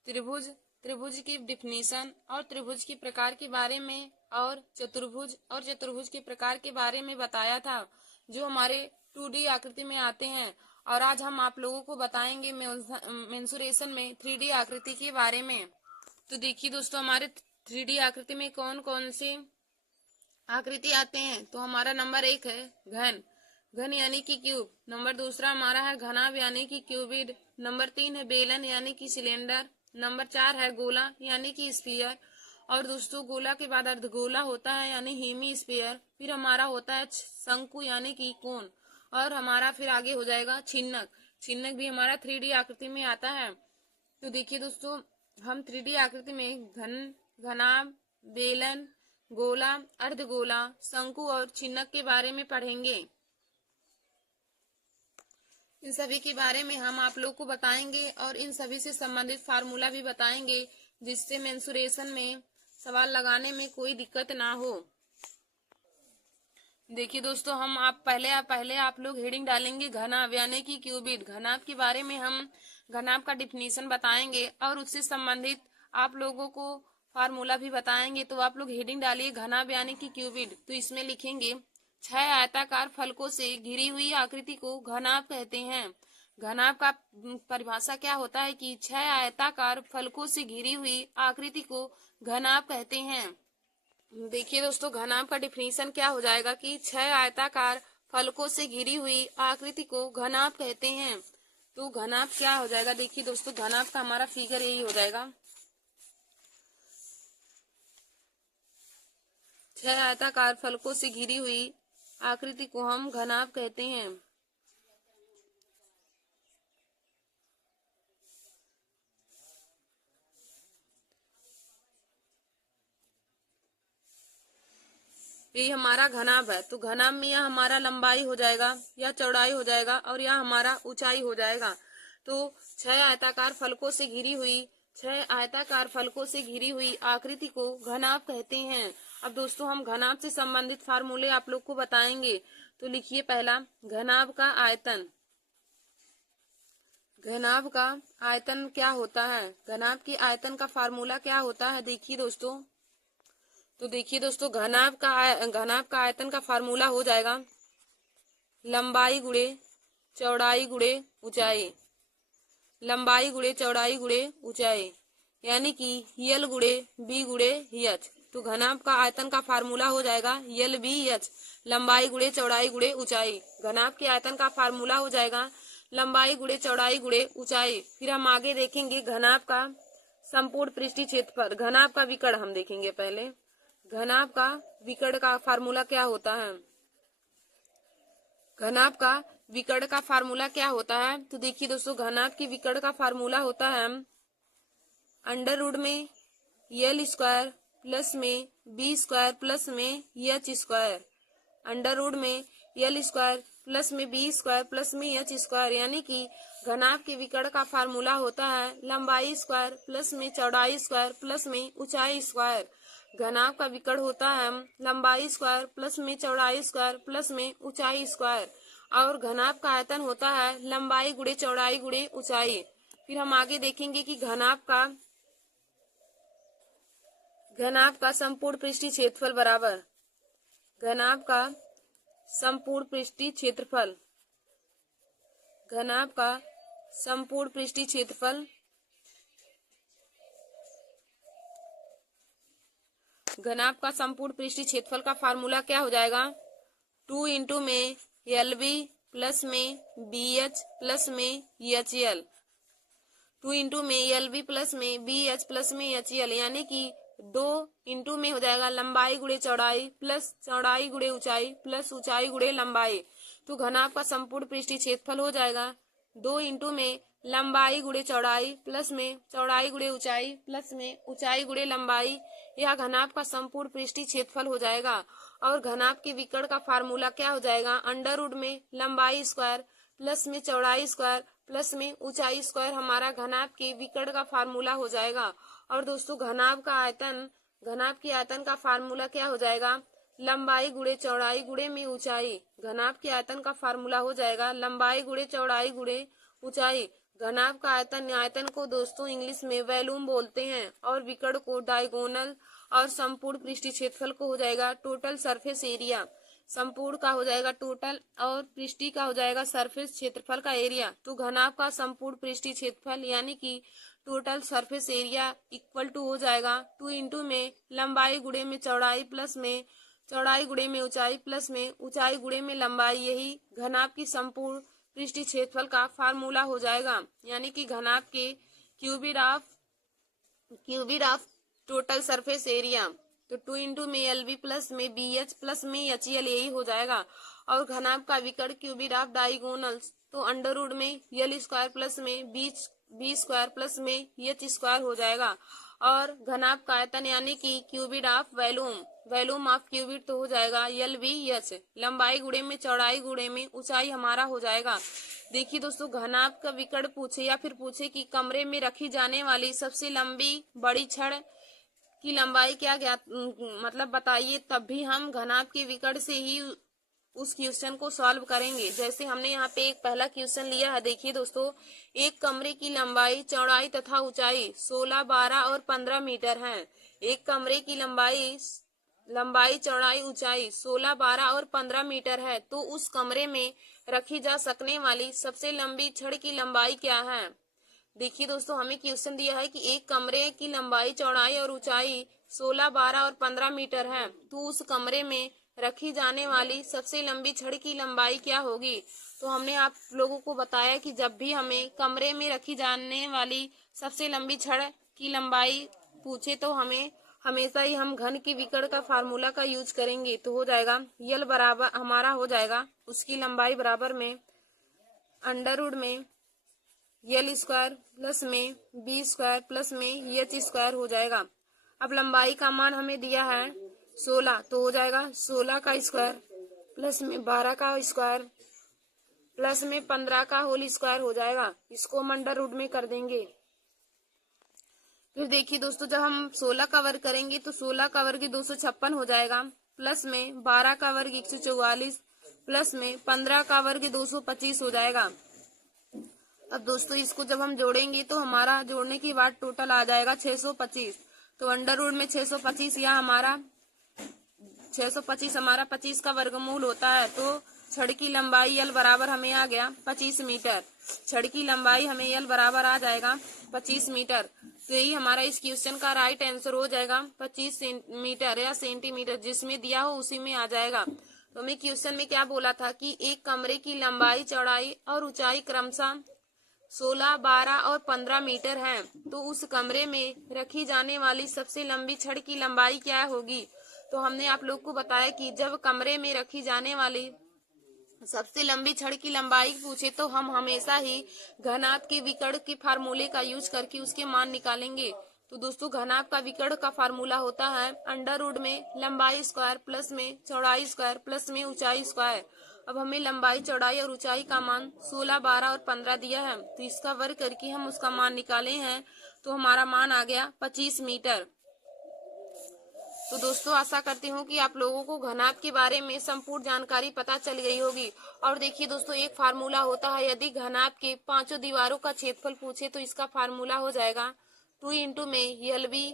त्रिभुज की डिफिनीशन और त्रिभुज के प्रकार के बारे में और चतुर्भुज के प्रकार के बारे में बताया था, जो हमारे 2D आकृति में आते हैं। और आज हम आप लोगों को बताएंगे मेंसुरेशन में 3D आकृति के बारे में। तो देखिए दोस्तों हमारे 3D आकृति में कौन कौन से आकृति आते हैं। तो हमारा नंबर 1 है घन यानी कि क्यूब। नंबर दूसरा हमारा है घनाभ यानी कि क्यूबिड। नंबर 3 है बेलन यानी कि सिलेंडर। नंबर 4 है गोला यानी कि स्फीयर। और दोस्तों गोला के बाद अर्धगोला होता है यानी हेमी स्फीयर। फिर हमारा होता है शंकु यानी कि कोन। और हमारा फिर आगे हो जाएगा छिन्नक भी हमारा 3D आकृति में आता है। तो देखिए दोस्तों हम 3D आकृति में घनाभ, बेलन, गोला, अर्धगोला, शंकु और छिन्नक के बारे में पढ़ेंगे। इन सभी के बारे में हम आप लोग को बताएंगे और इन सभी से संबंधित फार्मूला भी बताएंगे, जिससे मेंसुरेशन में सवाल लगाने में कोई दिक्कत ना हो। देखिए दोस्तों हम पहले आप लोग हेडिंग डालेंगे घनाभ यानी कि क्यूबिड। घनाभ के बारे में हम घनाभ का डिफिनीशन बताएंगे और उससे संबंधित आप लोगों को फार्मूला भी बताएंगे। तो आप लोग हेडिंग डालिए घनाभ यानी कि क्यूबिड। तो इसमें लिखेंगे 6 आयताकार फलकों से घिरी हुई आकृति को घनाभ कहते हैं। घनाभ का परिभाषा क्या होता है कि 6 आयताकार फलकों से घिरी हुई आकृति को घनाभ कहते हैं। देखिए दोस्तों घनाभ का डिफिनीशन क्या हो जाएगा कि 6 आयताकार फलकों से घिरी हुई आकृति को घनाभ कहते हैं। तो घनाभ क्या हो जाएगा, देखिए दोस्तों घनाभ का हमारा फिगर यही हो जाएगा 6 आयताकार फलकों से घिरी हुई आकृति को हम घनाभ कहते हैं। ये हमारा घनाभ है, तो घनाभ में यह हमारा लंबाई हो जाएगा, या चौड़ाई हो जाएगा, और यह हमारा ऊंचाई हो जाएगा। तो 6 आयताकार फलकों से घिरी हुई आकृति को घनाभ कहते हैं। अब दोस्तों हम घनाभ से संबंधित फार्मूले आप लोग को बताएंगे। तो लिखिए पहला, घनाभ का आयतन। घनाभ का आयतन क्या होता है? घनाभ के आयतन का फार्मूला क्या होता है? देखिए दोस्तों, घनाभ का आयतन का फार्मूला हो जाएगा लंबाई गुणे चौड़ाई गुणे ऊंचाई। लंबाई गुणे चौड़ाई गुणे ऊंचाई, यानी कि यल गुणे बी गुणे एच। तो घनाभ का आयतन का फार्मूला हो जाएगा यल बी एच, लंबाई गुणे चौड़ाई गुणे ऊंचाई। घनाभ के आयतन का फार्मूला हो जाएगा लंबाई गुणे चौड़ाई गुणे ऊंचाई। फिर हम आगे देखेंगे घनाभ का संपूर्ण पृष्ठीय क्षेत्रफल। घनाभ का विकर्ण हम देखेंगे पहले। घनाभ का विकर्ण का फार्मूला क्या होता है? घनाभ का विकर्ण का फार्मूला क्या होता है? तो देखिए दोस्तों, घनाभ की विकर्ण का फार्मूला होता है अंडर रूट में यल स्क्वायर प्लस में बी स्क्वायर प्लस में एच स्क्वायर। अंडर रूट में यल स्क्वायर प्लस में बी स्क्वायर प्लस में एच स्क्वायर, यानी कि घनाभ के विकर्ण का फार्मूला होता है लंबाई स्क्वायर प्लस में चौड़ाई स्क्वायर प्लस में ऊंचाई स्क्वायर। घनाभ का विकर्ण होता है लंबाई स्क्वायर प्लस में चौड़ाई स्क्वायर प्लस में ऊंचाई स्क्वायर, और घनाभ का आयतन होता है लंबाई गुणे चौड़ाई गुणे ऊंचाई। फिर हम आगे देखेंगे कि घनाभ का संपूर्ण पृष्ठीय क्षेत्रफल बराबर घनाभ का संपूर्ण पृष्ठीय क्षेत्रफल। घनाभ का संपूर्ण पृष्ठीय क्षेत्रफल। घनाभ का संपूर्ण पृष्ठीय क्षेत्रफल का फार्मूला क्या हो जाएगा? 2 इंटू में एल बी प्लस में बी एच प्लस में एच एल। 2 इंटू में एल बी प्लस में बी एच प्लस में एच एल, यानी कि 2 इंटू में हो जाएगा लंबाई गुणे चौड़ाई प्लस चौड़ाई गुणे ऊंचाई प्लस ऊंचाई गुणे लंबाई। तो घनाभ का संपूर्ण पृष्ठीय क्षेत्रफल हो जाएगा 2 इंटू में लंबाई गुणे चौड़ाई प्लस में चौड़ाई गुणे ऊंचाई प्लस में ऊंचाई गुणे लंबाई। यह घनाभ का संपूर्ण पृष्ठीय क्षेत्रफल हो जाएगा। और घनाभ के विकर्ण का फार्मूला क्या हो जाएगा? अंडर रूट में लंबाई स्क्वायर प्लस में चौड़ाई स्क्वायर प्लस में ऊंचाई स्क्वायर हमारा घनाभ के विकर्ण का फार्मूला हो जाएगा। और दोस्तों घनाभ के आयतन का फार्मूला क्या हो जाएगा? लंबाई गुणे चौड़ाई गुणे में ऊंचाई। घनाभ के आयतन का फार्मूला हो जाएगा लंबाई गुणे चौड़ाई गुणे ऊंचाई। घनाभ का आयतन को दोस्तों इंग्लिश में वॉल्यूम बोलते हैं, और विकर्ण को डायगोनल, और संपूर्ण पृष्ठीय क्षेत्रफल को हो जाएगा टोटल सरफेस एरिया। संपूर्ण का हो जाएगा टोटल, और पृष्ठीय का हो जाएगा सरफेस क्षेत्रफल का एरिया। तो घनाभ का संपूर्ण पृष्ठीय क्षेत्रफल यानी कि total surface area equal to हो जाएगा 2 इंटू में लंबाई गुणे में चौड़ाई प्लस में चौड़ाई गुणे में ऊंचाई प्लस में ऊंचाई गुणे में लंबाई। यही घनाभ की संपूर्ण पृष्ठीय क्षेत्रफल का फार्मूला हो जाएगा, यानी कि घनाभ के cuboid of total surface area. तो 2 इंटू में एल बी प्लस में बी एच प्लस में एच एल, यही हो जाएगा। और घनाभ का विकर्ण क्यूबिड ऑफ डायगोनल्स, तो अंडर रूट में एल स्क्वायर प्लस में बी स्क्वायर प्लस में एच स्क्वायर हो जाएगा। और घनाभ का आयतन यानी कि cuboid of volume of cuboid, तो हो जाएगा एल बी एच, लंबाई गुणे में चौड़ाई गुणे में ऊंचाई हमारा हो जाएगा। देखिए दोस्तों, घनाभ का विकर्ण पूछे या फिर पूछे कि कमरे में रखी जाने वाली सबसे लंबी बड़ी छड़ की लंबाई क्या ज्ञात मतलब बताइए, तब भी हम घनाभ के विकर्ण से ही उस क्वेश्चन को सॉल्व करेंगे। जैसे हमने यहाँ पे एक पहला क्वेश्चन लिया है। देखिए दोस्तों, एक कमरे की लंबाई चौड़ाई तथा ऊंचाई 16, 12 और 15 मीटर है। एक कमरे की लंबाई चौड़ाई ऊंचाई 16, 12 और 15 मीटर है, तो उस कमरे में रखी जा सकने वाली सबसे लंबी छड़ की लंबाई क्या है? देखिए दोस्तों, हमें क्वेश्चन दिया है कि एक कमरे की लंबाई चौड़ाई और ऊंचाई 16, 12 और 15 मीटर है, तो उस कमरे में रखी जाने वाली सबसे लंबी छड़ की लंबाई क्या होगी? तो हमने आप लोगों को बताया कि जब भी हमें कमरे में रखी जाने वाली सबसे लंबी छड़ की लंबाई पूछे तो हमें हमेशा ही हम घन की विकर्ण का फार्मूला का यूज करेंगे। तो हो जाएगा यल बराबर हमारा हो जाएगा उसकी लंबाई बराबर में अंडर रूट में यल स्क्वायर प्लस में बी स्क्वायर प्लस में एच स्क्वायर हो जाएगा। अब लंबाई का मान हमें दिया है 16, तो हो जाएगा 16 का स्क्वायर प्लस में 12 का स्क्वायर प्लस में 15 का होल स्क्वायर हो जाएगा। इसको हम अंडर रूट में कर देंगे। फिर देखिए दोस्तों, जब हम 16 का वर्ग करेंगे तो 16 का वर्ग 256 हो जाएगा, प्लस में 12 का वर्ग 144 प्लस में 15 का वर्ग 225 हो जाएगा। अब दोस्तों इसको जब हम जोड़ेंगे तो हमारा जोड़ने की बात टोटल आ जाएगा 625। तो अंडर रूट में 625 या हमारा 625 हमारा 25 का वर्गमूल होता है। तो छड़ की लंबाई यल बराबर हमें आ गया 25 मीटर। छड़ की लंबाई हमें यल बराबर आ जाएगा 25 मीटर। तो यही हमारा इस क्वेश्चन का राइट आंसर हो जाएगा 25 मीटर या सेंटीमीटर, जिसमें दिया हो उसी में आ जाएगा। तो हमें क्वेश्चन में क्या बोला था कि एक कमरे की लंबाई, चौड़ाई और ऊंचाई क्रमशः 16, 12 और 15 मीटर है। तो उस कमरे में रखी जाने वाली सबसे लंबी छड़ की लंबाई क्या होगी। तो हमने आप लोग को बताया कि जब कमरे में रखी जाने वाली सबसे लंबी छड़ की लंबाई पूछे तो हम हमेशा ही घनाभ के विकर्ण के फार्मूले का यूज करके उसके मान निकालेंगे। तो दोस्तों घनाभ का विकर्ण का फार्मूला होता है अंडर रूट में लंबाई स्क्वायर प्लस में चौड़ाई स्क्वायर प्लस में ऊंचाई स्क्वायर। अब हमें लंबाई, चौड़ाई और ऊंचाई का मान 16, 12 और 15 दिया है, तो इसका वर्ग करके हम उसका मान निकाले हैं। तो हमारा मान आ गया 25 मीटर। तो दोस्तों आशा करती हूँ कि आप लोगों को घनाभ के बारे में संपूर्ण जानकारी पता चल गई होगी। और देखिए दोस्तों, एक फार्मूला होता है, यदि घनाभ के पांचों दीवारों का क्षेत्रफल पूछे तो इसका फार्मूला हो जाएगा 2 इंटू में यल बी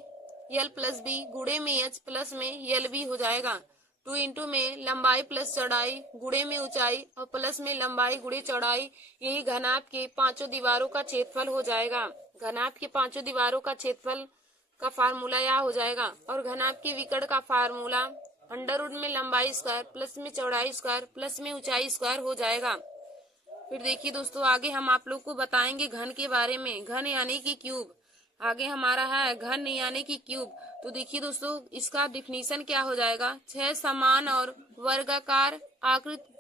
यल प्लस बी गुणे में एच प्लस में यल बी हो जाएगा। 2 इंटू में लंबाई प्लस चौड़ाई गुणे में ऊंचाई और प्लस में लंबाई गुणे चौड़ाई, यही घनाभ के पांचों दीवारों का क्षेत्रफल हो जाएगा। घनाभ के पांचों दीवारों का क्षेत्रफल का फार्मूला यह हो जाएगा। और घनाभ के विकर्ण का फार्मूला अंडर रूट में लंबाई स्क्वायर प्लस में चौड़ाई स्क्वायर प्लस में ऊंचाई स्क्वायर हो जाएगा। फिर देखिए दोस्तों, आगे हम आप लोग को बताएंगे घन के बारे में। घन यानी कि क्यूब। आगे हमारा है घन यानी कि क्यूब। तो देखिए दोस्तों, इसका डिफिनीशन क्या हो जाएगा, 6 समान और वर्गाकार आकृति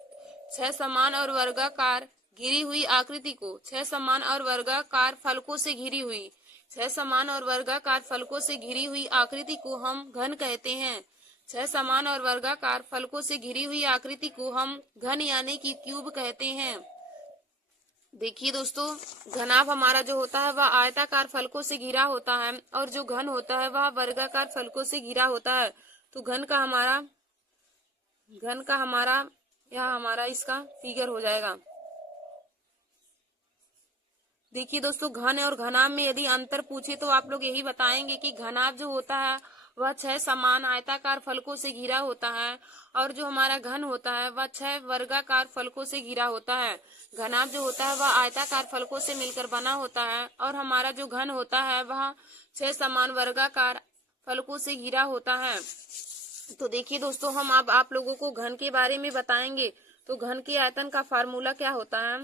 6 समान और वर्गाकार घिरी हुई आकृति को 6 समान और वर्गाकार फलकों से घिरी हुई 6 समान और वर्गाकार फलकों से घिरी हुई आकृति को हम घन कहते हैं। 6 समान और वर्गाकार फलकों से घिरी हुई आकृति को हम घन यानी कि क्यूब कहते हैं। देखिए दोस्तों, घनाभ हमारा जो होता है वह आयताकार फलकों से घिरा होता है और जो घन होता है वह वर्गाकार फलकों से घिरा होता है। तो घन का हमारा यह हमारा इसका फिगर हो जाएगा। देखिए दोस्तों, घन और घनाभ में यदि अंतर पूछे तो आप लोग यही बताएंगे कि घनाभ जो होता है वह 6 समान आयताकार फलकों से घिरा होता है और जो हमारा घन होता है वह 6 वर्गाकार फलकों से घिरा होता है। घनाभ जो होता है वह आयताकार फलकों से मिलकर बना होता है और हमारा जो घन होता है वह 6 समान वर्गाकार फलकों से घिरा होता है। तो देखिए दोस्तों, हम अब आप लोगों को घन के बारे में बताएंगे। तो घन के आयतन का फार्मूला क्या होता है।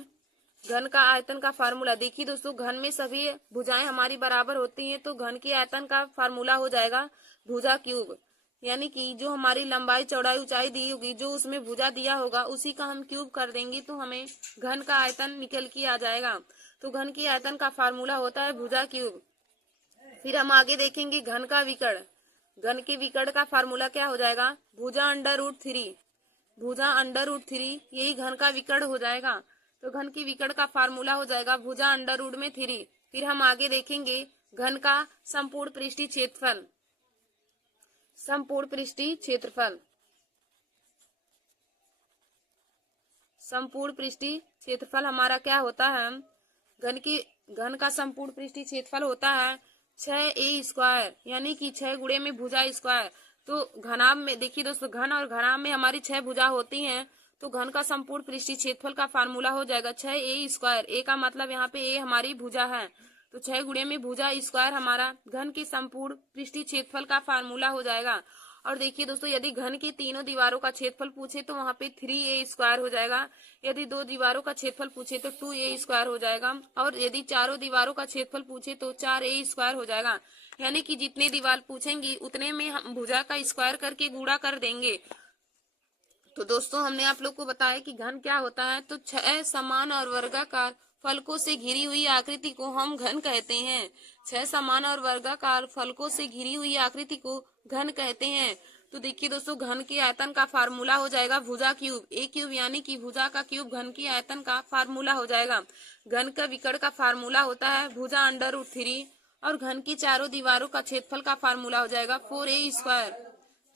घन का आयतन का फार्मूला, देखिए दोस्तों, घन में सभी भुजाएं हमारी बराबर होती हैं, तो घन के आयतन का फार्मूला हो जाएगा भुजा क्यूब। यानी कि जो हमारी लंबाई, चौड़ाई, ऊंचाई दी होगी, जो उसमें भुजा दिया होगा उसी का हम क्यूब कर देंगे तो हमें घन का आयतन निकल के आ जाएगा। तो घन के आयतन का फार्मूला होता है भुजा क्यूब। फिर हम आगे देखेंगे घन का विकर्ण। घन के विकर्ण का फार्मूला क्या हो जाएगा, भुजा अंडर रूट 3। भुजा अंडर रूट 3 यही घन का विकर्ण हो जाएगा। तो घन की विकर्ण का फार्मूला हो जाएगा भुजा अंडर रूट में 3। फिर हम आगे देखेंगे घन का संपूर्ण पृष्ठीय क्षेत्रफल। संपूर्ण पृष्ठीय क्षेत्रफल संपूर्ण पृष्ठीय क्षेत्रफल हमारा क्या होता है, घन का संपूर्ण पृष्ठीय क्षेत्रफल होता है 6a स्क्वायर, यानी कि 6 गुणे में भुजा स्क्वायर। तो घनाभ में देखिए दोस्तों, घन और घनाभ में हमारी 6 भुजा होती हैं, तो घन का संपूर्ण पृष्ठीय क्षेत्रफल का फार्मूला हो जाएगा 6a स्क्वायर। ए का मतलब यहाँ पे ए हमारी भुजा है, तो 6 गुणे में भुजा स्क्वायर हमारा घन के संपूर्ण पृष्ठीय क्षेत्रफल का फार्मूला हो जाएगा। और देखिए दोस्तों, यदि घन की तीनों दीवारों का क्षेत्रफल पूछे तो वहां पे 3a² हो जाएगा। यदि दो दीवारों का क्षेत्रफल पूछे तो 2a² हो जाएगा। और यदि चारों दीवारों का क्षेत्रफल पूछे तो 4a² हो जाएगा। यानी कि जितने दीवार पूछेंगी उतने में हम भुजा का स्क्वायर करके गुणा कर देंगे। तो दोस्तों, हमने आप लोग को बताया कि घन क्या होता है। तो 6 समान और वर्गाकार फलकों से घिरी हुई आकृति को हम घन कहते हैं। 6 समान और वर्गाकार फलकों से घिरी हुई आकृति को घन कहते हैं। तो देखिए दोस्तों, घन के आयतन का फार्मूला हो जाएगा भुजा क्यूब। ए क्यूब यानी कि भुजा का क्यूब घन की आयतन का फार्मूला हो जाएगा। घन का विकर्ण का फार्मूला होता है भुजा √3। और घन की चारों दीवारों का क्षेत्रफल का फार्मूला हो जाएगा 4a²।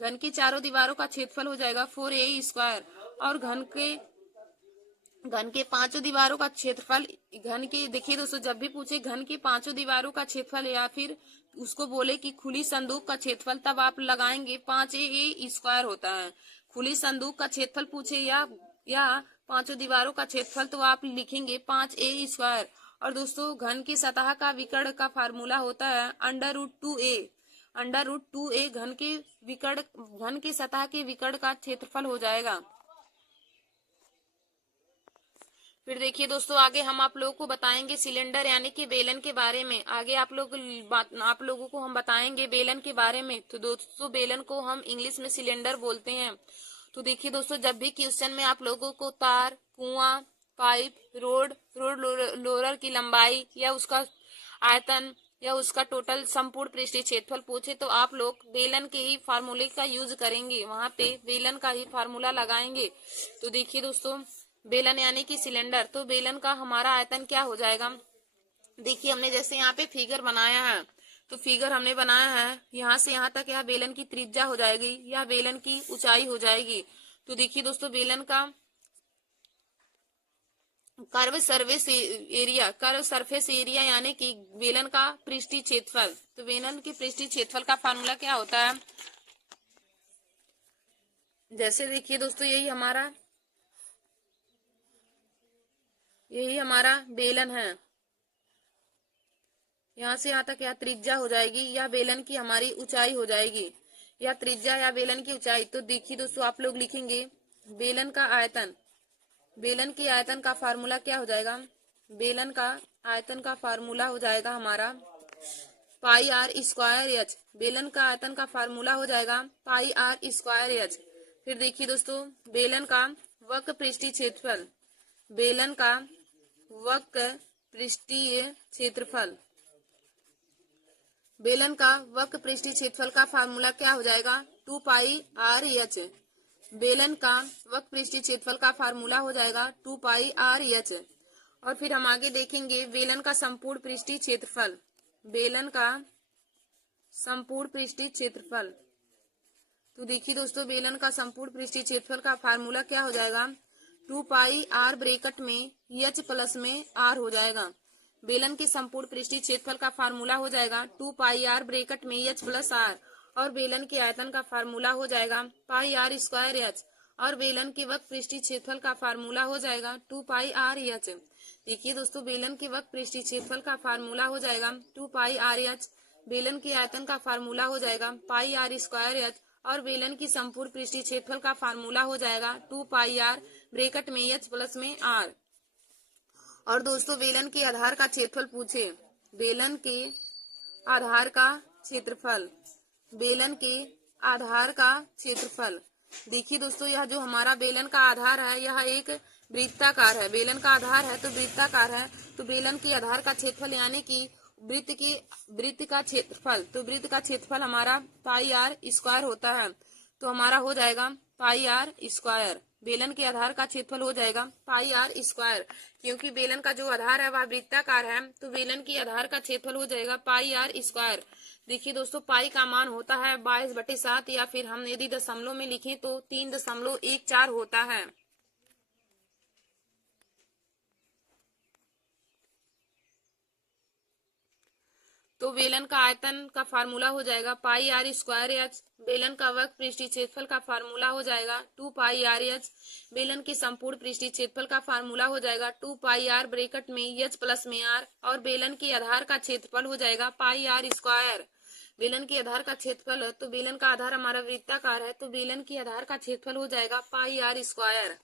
घन की चारों दीवारों का क्षेत्रफल हो जाएगा 4a²। और घन के पांचों दीवारों का क्षेत्रफल, घन के देखिए दोस्तों, जब भी पूछे घन की पांचों दीवारों का क्षेत्रफल या फिर उसको बोले कि खुली संदूक का क्षेत्रफल, तब आप लगाएंगे 5a² होता है। खुली संदूक का क्षेत्रफल पूछे या पांचों दीवारों का क्षेत्रफल तो आप लिखेंगे 5a²। और दोस्तों, घन की सतह का विकर्ण का फार्मूला होता है √2a। √2a घन की सतह के विकर्ण का क्षेत्रफल हो जाएगा। फिर देखिए दोस्तों, आगे हम आप लोगों को बताएंगे सिलेंडर यानी कि बेलन के बारे में। आगे आप लोगों को हम बताएंगे बेलन के बारे में। तो दोस्तों, बेलन को हम इंग्लिश में सिलेंडर बोलते हैं। तो देखिए दोस्तों, जब भी क्वेश्चन में आप लोगों को तार, कुआं, पाइप, रोड लोरर की लंबाई या उसका आयतन या उसका टोटल संपूर्ण पृष्ठीय क्षेत्रफल पूछे तो आप लोग बेलन के ही फार्मूले का यूज करेंगे। वहां पे बेलन का ही फार्मूला लगाएंगे। तो देखिए दोस्तों, बेलन यानी कि सिलेंडर, तो बेलन का हमारा आयतन क्या हो जाएगा। देखिए, हमने जैसे यहाँ पे फिगर बनाया है, तो फिगर हमने बनाया है यहाँ से यहाँ तक, यह बेलन की त्रिज्या हो जाएगी, यह बेलन की ऊंचाई हो जाएगी। तो देखिए दोस्तों, बेलन का कर्व सरफेस एरिया यानी कि बेलन का पृष्ठीय क्षेत्रफल। तो बेलन के पृष्ठीय क्षेत्रफल का फार्मूला क्या होता है। जैसे देखिए दोस्तों, यही हमारा बेलन है। यहाँ से यहाँ तक यह त्रिज्या हो जाएगी, यह बेलन की हमारी ऊंचाई हो जाएगी, या त्रिज्या या बेलन की ऊंचाई। तो देखिए दोस्तों, आप लोग लिखेंगे बेलन का आयतन। बेलन के आयतन का फार्मूला क्या हो जाएगा। बेलन का आयतन का फार्मूला हो जाएगा हमारा πr²h। बेलन का आयतन का फार्मूला हो जाएगा πr²h। फिर देखिए दोस्तों, बेलन का वक्र पृष्ठीय क्षेत्रफल। बेलन का वक्र पृष्ठीय क्षेत्रफल। बेलन का वक्र पृष्ठीय क्षेत्रफल का फार्मूला क्या हो जाएगा 2πr(h). बेलन का वक्र पृष्ठीय क्षेत्रफल का फार्मूला हो जाएगा 2πr(h). और फिर हम आगे देखेंगे बेलन का संपूर्ण पृष्ठीय क्षेत्रफल। बेलन का संपूर्ण पृष्ठीय क्षेत्रफल। तो देखिए दोस्तों, बेलन का संपूर्ण पृष्ठीय क्षेत्रफल का फार्मूला क्या हो जाएगा 2πr ब्रैकेट में h प्लस में r हो जाएगा। बेलन के संपूर्ण पृष्ठीय क्षेत्रफल का फार्मूला हो जाएगा 2πr ब्रैकेट में h प्लस r। और बेलन के आयतन का फार्मूला हो जाएगा πr²h। और बेलन के वक्र पृष्ठीय क्षेत्रफल का फार्मूला हो जाएगा 2πr(h). देखिए दोस्तों, बेलन के वक्र पृष्ठीय क्षेत्रफल का फार्मूला हो जाएगा 2πr(h). बेलन के आयतन का फार्मूला हो जाएगा πr²h। और बेलन की संपूर्ण पृष्ठीय क्षेत्रफल का फार्मूला हो जाएगा 2πr ब्रैकेट में h प्लस में r। और दोस्तों, बेलन के आधार का क्षेत्रफल पूछे। बेलन के आधार का क्षेत्रफल। बेलन के आधार का क्षेत्रफल। देखिए दोस्तों, यह जो हमारा बेलन का आधार है, यह एक वृत्ताकार है। बेलन का आधार है तो वृत्ताकार है। तो बेलन के आधार का क्षेत्रफल यानी कि वृत्त का क्षेत्रफल। तो वृत्त का क्षेत्रफल हमारा πr² होता है। तो हमारा हो जाएगा πr²। बेलन के आधार का क्षेत्रफल हो जाएगा πr²। क्योंकि बेलन का जो आधार है वह वृत्ताकार है, तो बेलन के आधार का क्षेत्रफल हो जाएगा πr²। देखिए दोस्तों, पाई का मान होता है 22/7, या फिर हम यदि दशमलव में लिखें तो 3.14 होता है। तो बेलन का आयतन का फार्मूला हो जाएगा πr²h। बेलन का वक्र पृष्ठीय क्षेत्रफल का फार्मूला हो जाएगा 2πr(h). बेलन के संपूर्ण पृष्ठीय क्षेत्रफल का फार्मूला हो जाएगा 2πr ब्रैकेट में h प्लस में r। और बेलन के आधार का क्षेत्रफल हो जाएगा πr²। बेलन के आधार का क्षेत्रफल, तो बेलन का आधार हमारा वृत्ताकार है, तो बेलन के आधार का क्षेत्रफल हो जाएगा पाई आर स्क्वायर।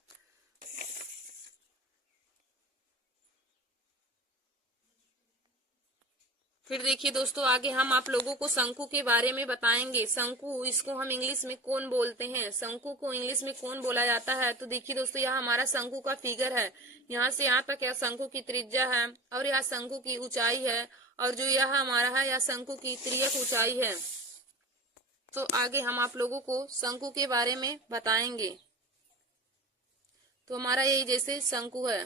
फिर देखिए दोस्तों, आगे हम आप लोगों को शंकु के बारे में बताएंगे। शंकु, इसको हम इंग्लिश में कोन बोलते हैं। शंकु को इंग्लिश में कोन बोला जाता है। तो देखिए दोस्तों, यह हमारा शंकु का फिगर है। यहाँ से यहाँ तक यह शंकु की त्रिज्या है और यह शंकु की ऊंचाई है, और जो यह हमारा है यह शंकु की तिर्यक ऊंचाई है। तो आगे हम आप लोगों को शंकु के बारे में बताएंगे। तो हमारा यही जैसे शंकु है,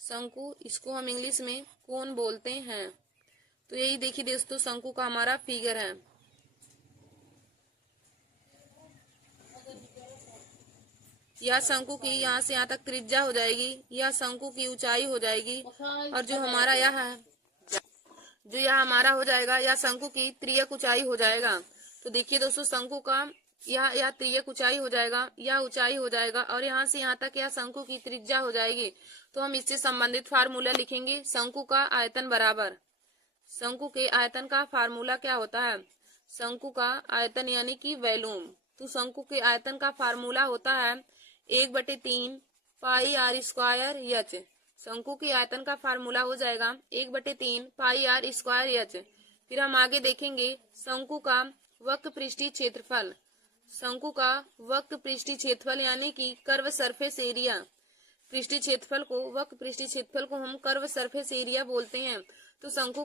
शंकु, इसको हम इंग्लिश में कोन बोलते हैं। तो यही देखिए दोस्तों, शंकु का हमारा फिगर है। यह शंकु की यहाँ से यहाँ तक त्रिज्या हो जाएगी, यह शंकु की ऊंचाई हो जाएगी, और जो हमारा यह है, जो यह हमारा हो जाएगा, यह शंकु की तिर्यक ऊंचाई हो जाएगा। तो देखिए दोस्तों, शंकु का यह तिर्यक ऊंचाई हो जाएगा, यह ऊंचाई हो जाएगा, और यहाँ से यहाँ तक यह शंकु की त्रिज्या हो जाएगी। तो हम इससे संबंधित फार्मूला लिखेंगे। शंकु का आयतन बराबर, शंकु के आयतन का फार्मूला क्या होता है? शंकु का आयतन यानी कि वॉल्यूम। तो शंकु के आयतन का फार्मूला होता है 1/3 पाई आर स्क्वायर एच। शंकु के आयतन का फार्मूला हो जाएगा 1/3 पाई आर स्क्वायर एच। फिर हम आगे देखेंगे शंकु का वक्र पृष्ठीय क्षेत्रफल। शंकु का वक्र पृष्ठीय क्षेत्रफल यानी कि कर्व सरफेस एरिया। पृष्ठीय क्षेत्रफल को, वक्र पृष्ठीय क्षेत्रफल को हम कर्व सरफेस एरिया बोलते हैं। तो शंकु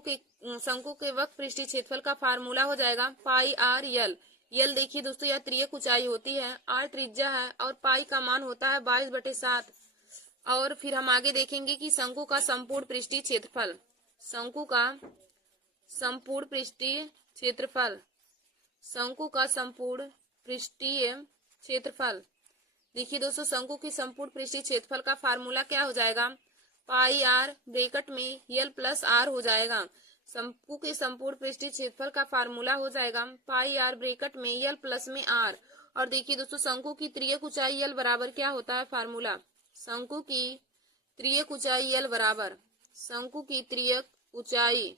के वक्र पृष्ठीय क्षेत्रफल का फार्मूला हो जाएगा पाई आर यल। यल देखिए दोस्तों, यह तिर्यक ऊंचाई होती है, आर त्रिज्या है, और पाई का मान होता है 22/7। और फिर हम आगे देखेंगे कि शंकु का संपूर्ण पृष्ठीय क्षेत्रफल। शंकु का संपूर्ण पृष्ठीय क्षेत्रफल, शंकु का संपूर्ण पृष्ठीय क्षेत्रफल। देखिए दोस्तों, शंकु की संपूर्ण पृष्ठीय क्षेत्रफल का फार्मूला क्या हो जाएगा? पाई आर ब्रैकेट में यल प्लस आर हो जाएगा। शंकु के संपूर्ण पृष्ठीय क्षेत्रफल का फार्मूला हो जाएगा पाई आर ब्रैकेट में यल प्लस में आर। और देखिए दोस्तों, शंकु की तिर्यक ऊंचाई यल बराबर क्या होता है फार्मूला? शंकु की तिर्यक ऊंचाई यल बराबर, शंकु की तिर्यक ऊंचाई,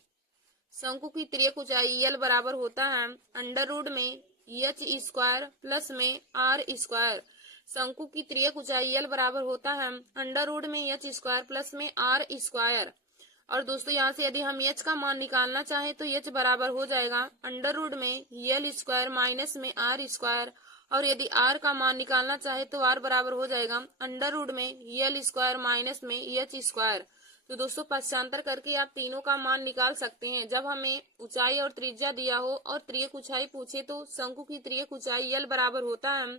शंकु की तिर्यक ऊंचाई यल बराबर होता है अंडर रूट में एच स्क्वायर प्लस में आर स्क्वायर। शंकु की तिर्यक ऊंचाई यल बराबर होता है अंडर रूट में एच स्क्वायर प्लस में आर स्क्वायर। और दोस्तों, यहाँ से यदि हम एच का मान निकालना चाहे तो एच बराबर हो जाएगा अंडर रूट में यल स्क्वायर माइनस में आर स्क्वायर। और यदि आर का मान निकालना चाहे तो आर बराबर हो जाएगा अंडर रूट में यल स्क्वायर माइनस में एच स्क्वायर। तो दोस्तों, पक्षांतर करके आप तीनों का मान निकाल सकते हैं। जब हमें ऊंचाई और त्रिज्या दिया हो और त्रियक ऊंचाई पूछे तो शंकु की त्रियक ऊंचाई यल बराबर होता है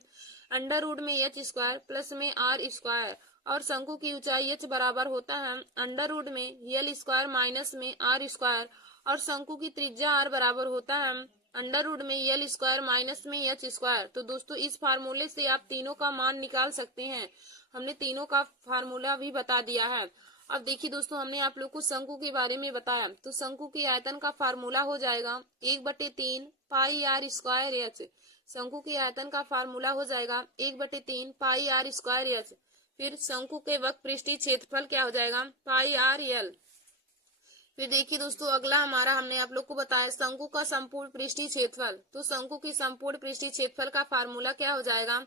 अंडर रूट में एच स्क्वायर प्लस में आर स्क्वायर, और शंकु की ऊंचाई एच बराबर होता है अंडर रूट में यल स्क्वायर माइनस में आर स्क्वायर, और शंकु की त्रिज्या आर बराबर होता है अंडर रूट में यल स्क्वायर माइनस में एच स्क्वायर। तो दोस्तों, इस फार्मूले से आप तीनों का मान निकाल सकते हैं। हमने तीनों का फार्मूला भी बता दिया है। अब देखिए दोस्तों, हमने आप लोग को शंकु के बारे में बताया। तो शंकु के आयतन का फार्मूला हो जाएगा 1/3 पाई आर स्क्वायर एच। शंकु के आयतन का फार्मूला हो जाएगा 1/3 पाई आर स्क्वायर एच। फिर शंकु के वक्र पृष्ठीय क्षेत्रफल क्या हो जाएगा? पाई आर यल। फिर देखिए दोस्तों, अगला हमारा हमने आप लोग को बताया शंकु का संपूर्ण पृष्ठीय क्षेत्रफल। तो शंकु की संपूर्ण पृष्ठीय क्षेत्रफल का फार्मूला क्या हो जाएगा?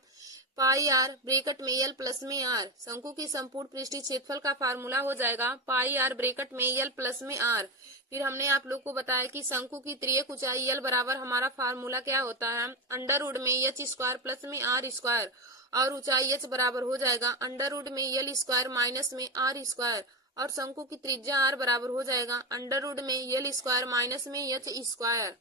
पाई आर ब्रैकेट में यल प्लस में आर। शंकु की संपूर्ण पृष्ठीय क्षेत्रफल का फार्मूला हो जाएगा पाई आर ब्रैकेट में यल प्लस में आर। फिर हमने आप लोग को बताया कि शंकु की तिर्यक ऊंचाई यल बराबर हमारा फार्मूला क्या होता है? अंडर रूट में एच स्क्वायर प्लस में आर स्क्वायर, और ऊंचाई एच बराबर हो जाएगा अंडर रूट में यल स्क्वायर माइनस में आर स्क्वायर, और शंकु की त्रिज्या आर बराबर हो जाएगा अंडर रूट में यल स्क्वायर माइनस में एच स्क्वायर।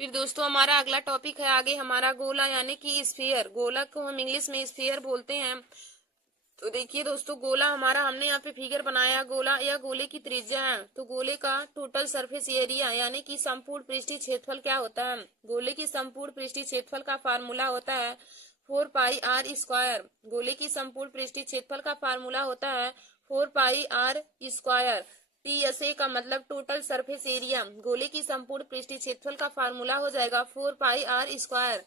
फिर दोस्तों, हमारा अगला टॉपिक है आगे हमारा गोला यानी कि स्फीयर। गोला को हम इंग्लिश में स्फीयर बोलते हैं। तो देखिए दोस्तों, गोला हमारा, हमने यहाँ पे फिगर बनाया गोला या गोले की त्रिज्या है। तो गोले का टोटल सरफेस एरिया यानी कि संपूर्ण पृष्ठीय क्षेत्रफल क्या होता है? गोले की संपूर्ण पृष्ठीय क्षेत्रफल का फार्मूला होता है 4 पाई आर स्क्वायर। गोले की संपूर्ण पृष्ठीय क्षेत्रफल का फार्मूला होता है 4 पाई आर स्क्वायर। टीएसए का मतलब टोटल सरफेस एरिया। गोले की संपूर्ण पृष्ठीय क्षेत्रफल का फार्मूला हो जाएगा 4 पाई आर स्क्वायर।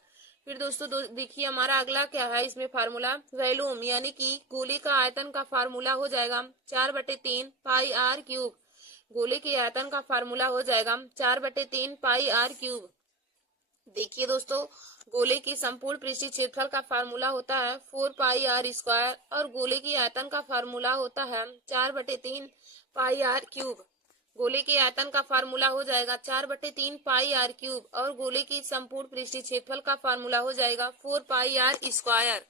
फिर दोस्तों देखिए हमारा अगला क्या है इसमें फार्मूला? वॉल्यूम यानी कि गोले का आयतन का फार्मूला हो जाएगा 4/3 पाई आर क्यूब। गोले के आयतन का फार्मूला हो जाएगा 4/3 पाई आर क्यूब। देखिए दोस्तों, गोले की संपूर्ण पृष्ठीय क्षेत्रफल का फार्मूला होता है 4 पाई आर स्क्वायर और गोले की आयतन का फार्मूला होता है 4/3 पाई आर क्यूब। गोले के आयतन का फार्मूला हो जाएगा 4/3 पाई आर क्यूब और गोले की संपूर्ण पृष्ठीय क्षेत्रफल का फार्मूला हो जाएगा 4 पाई आर स्क्वायर।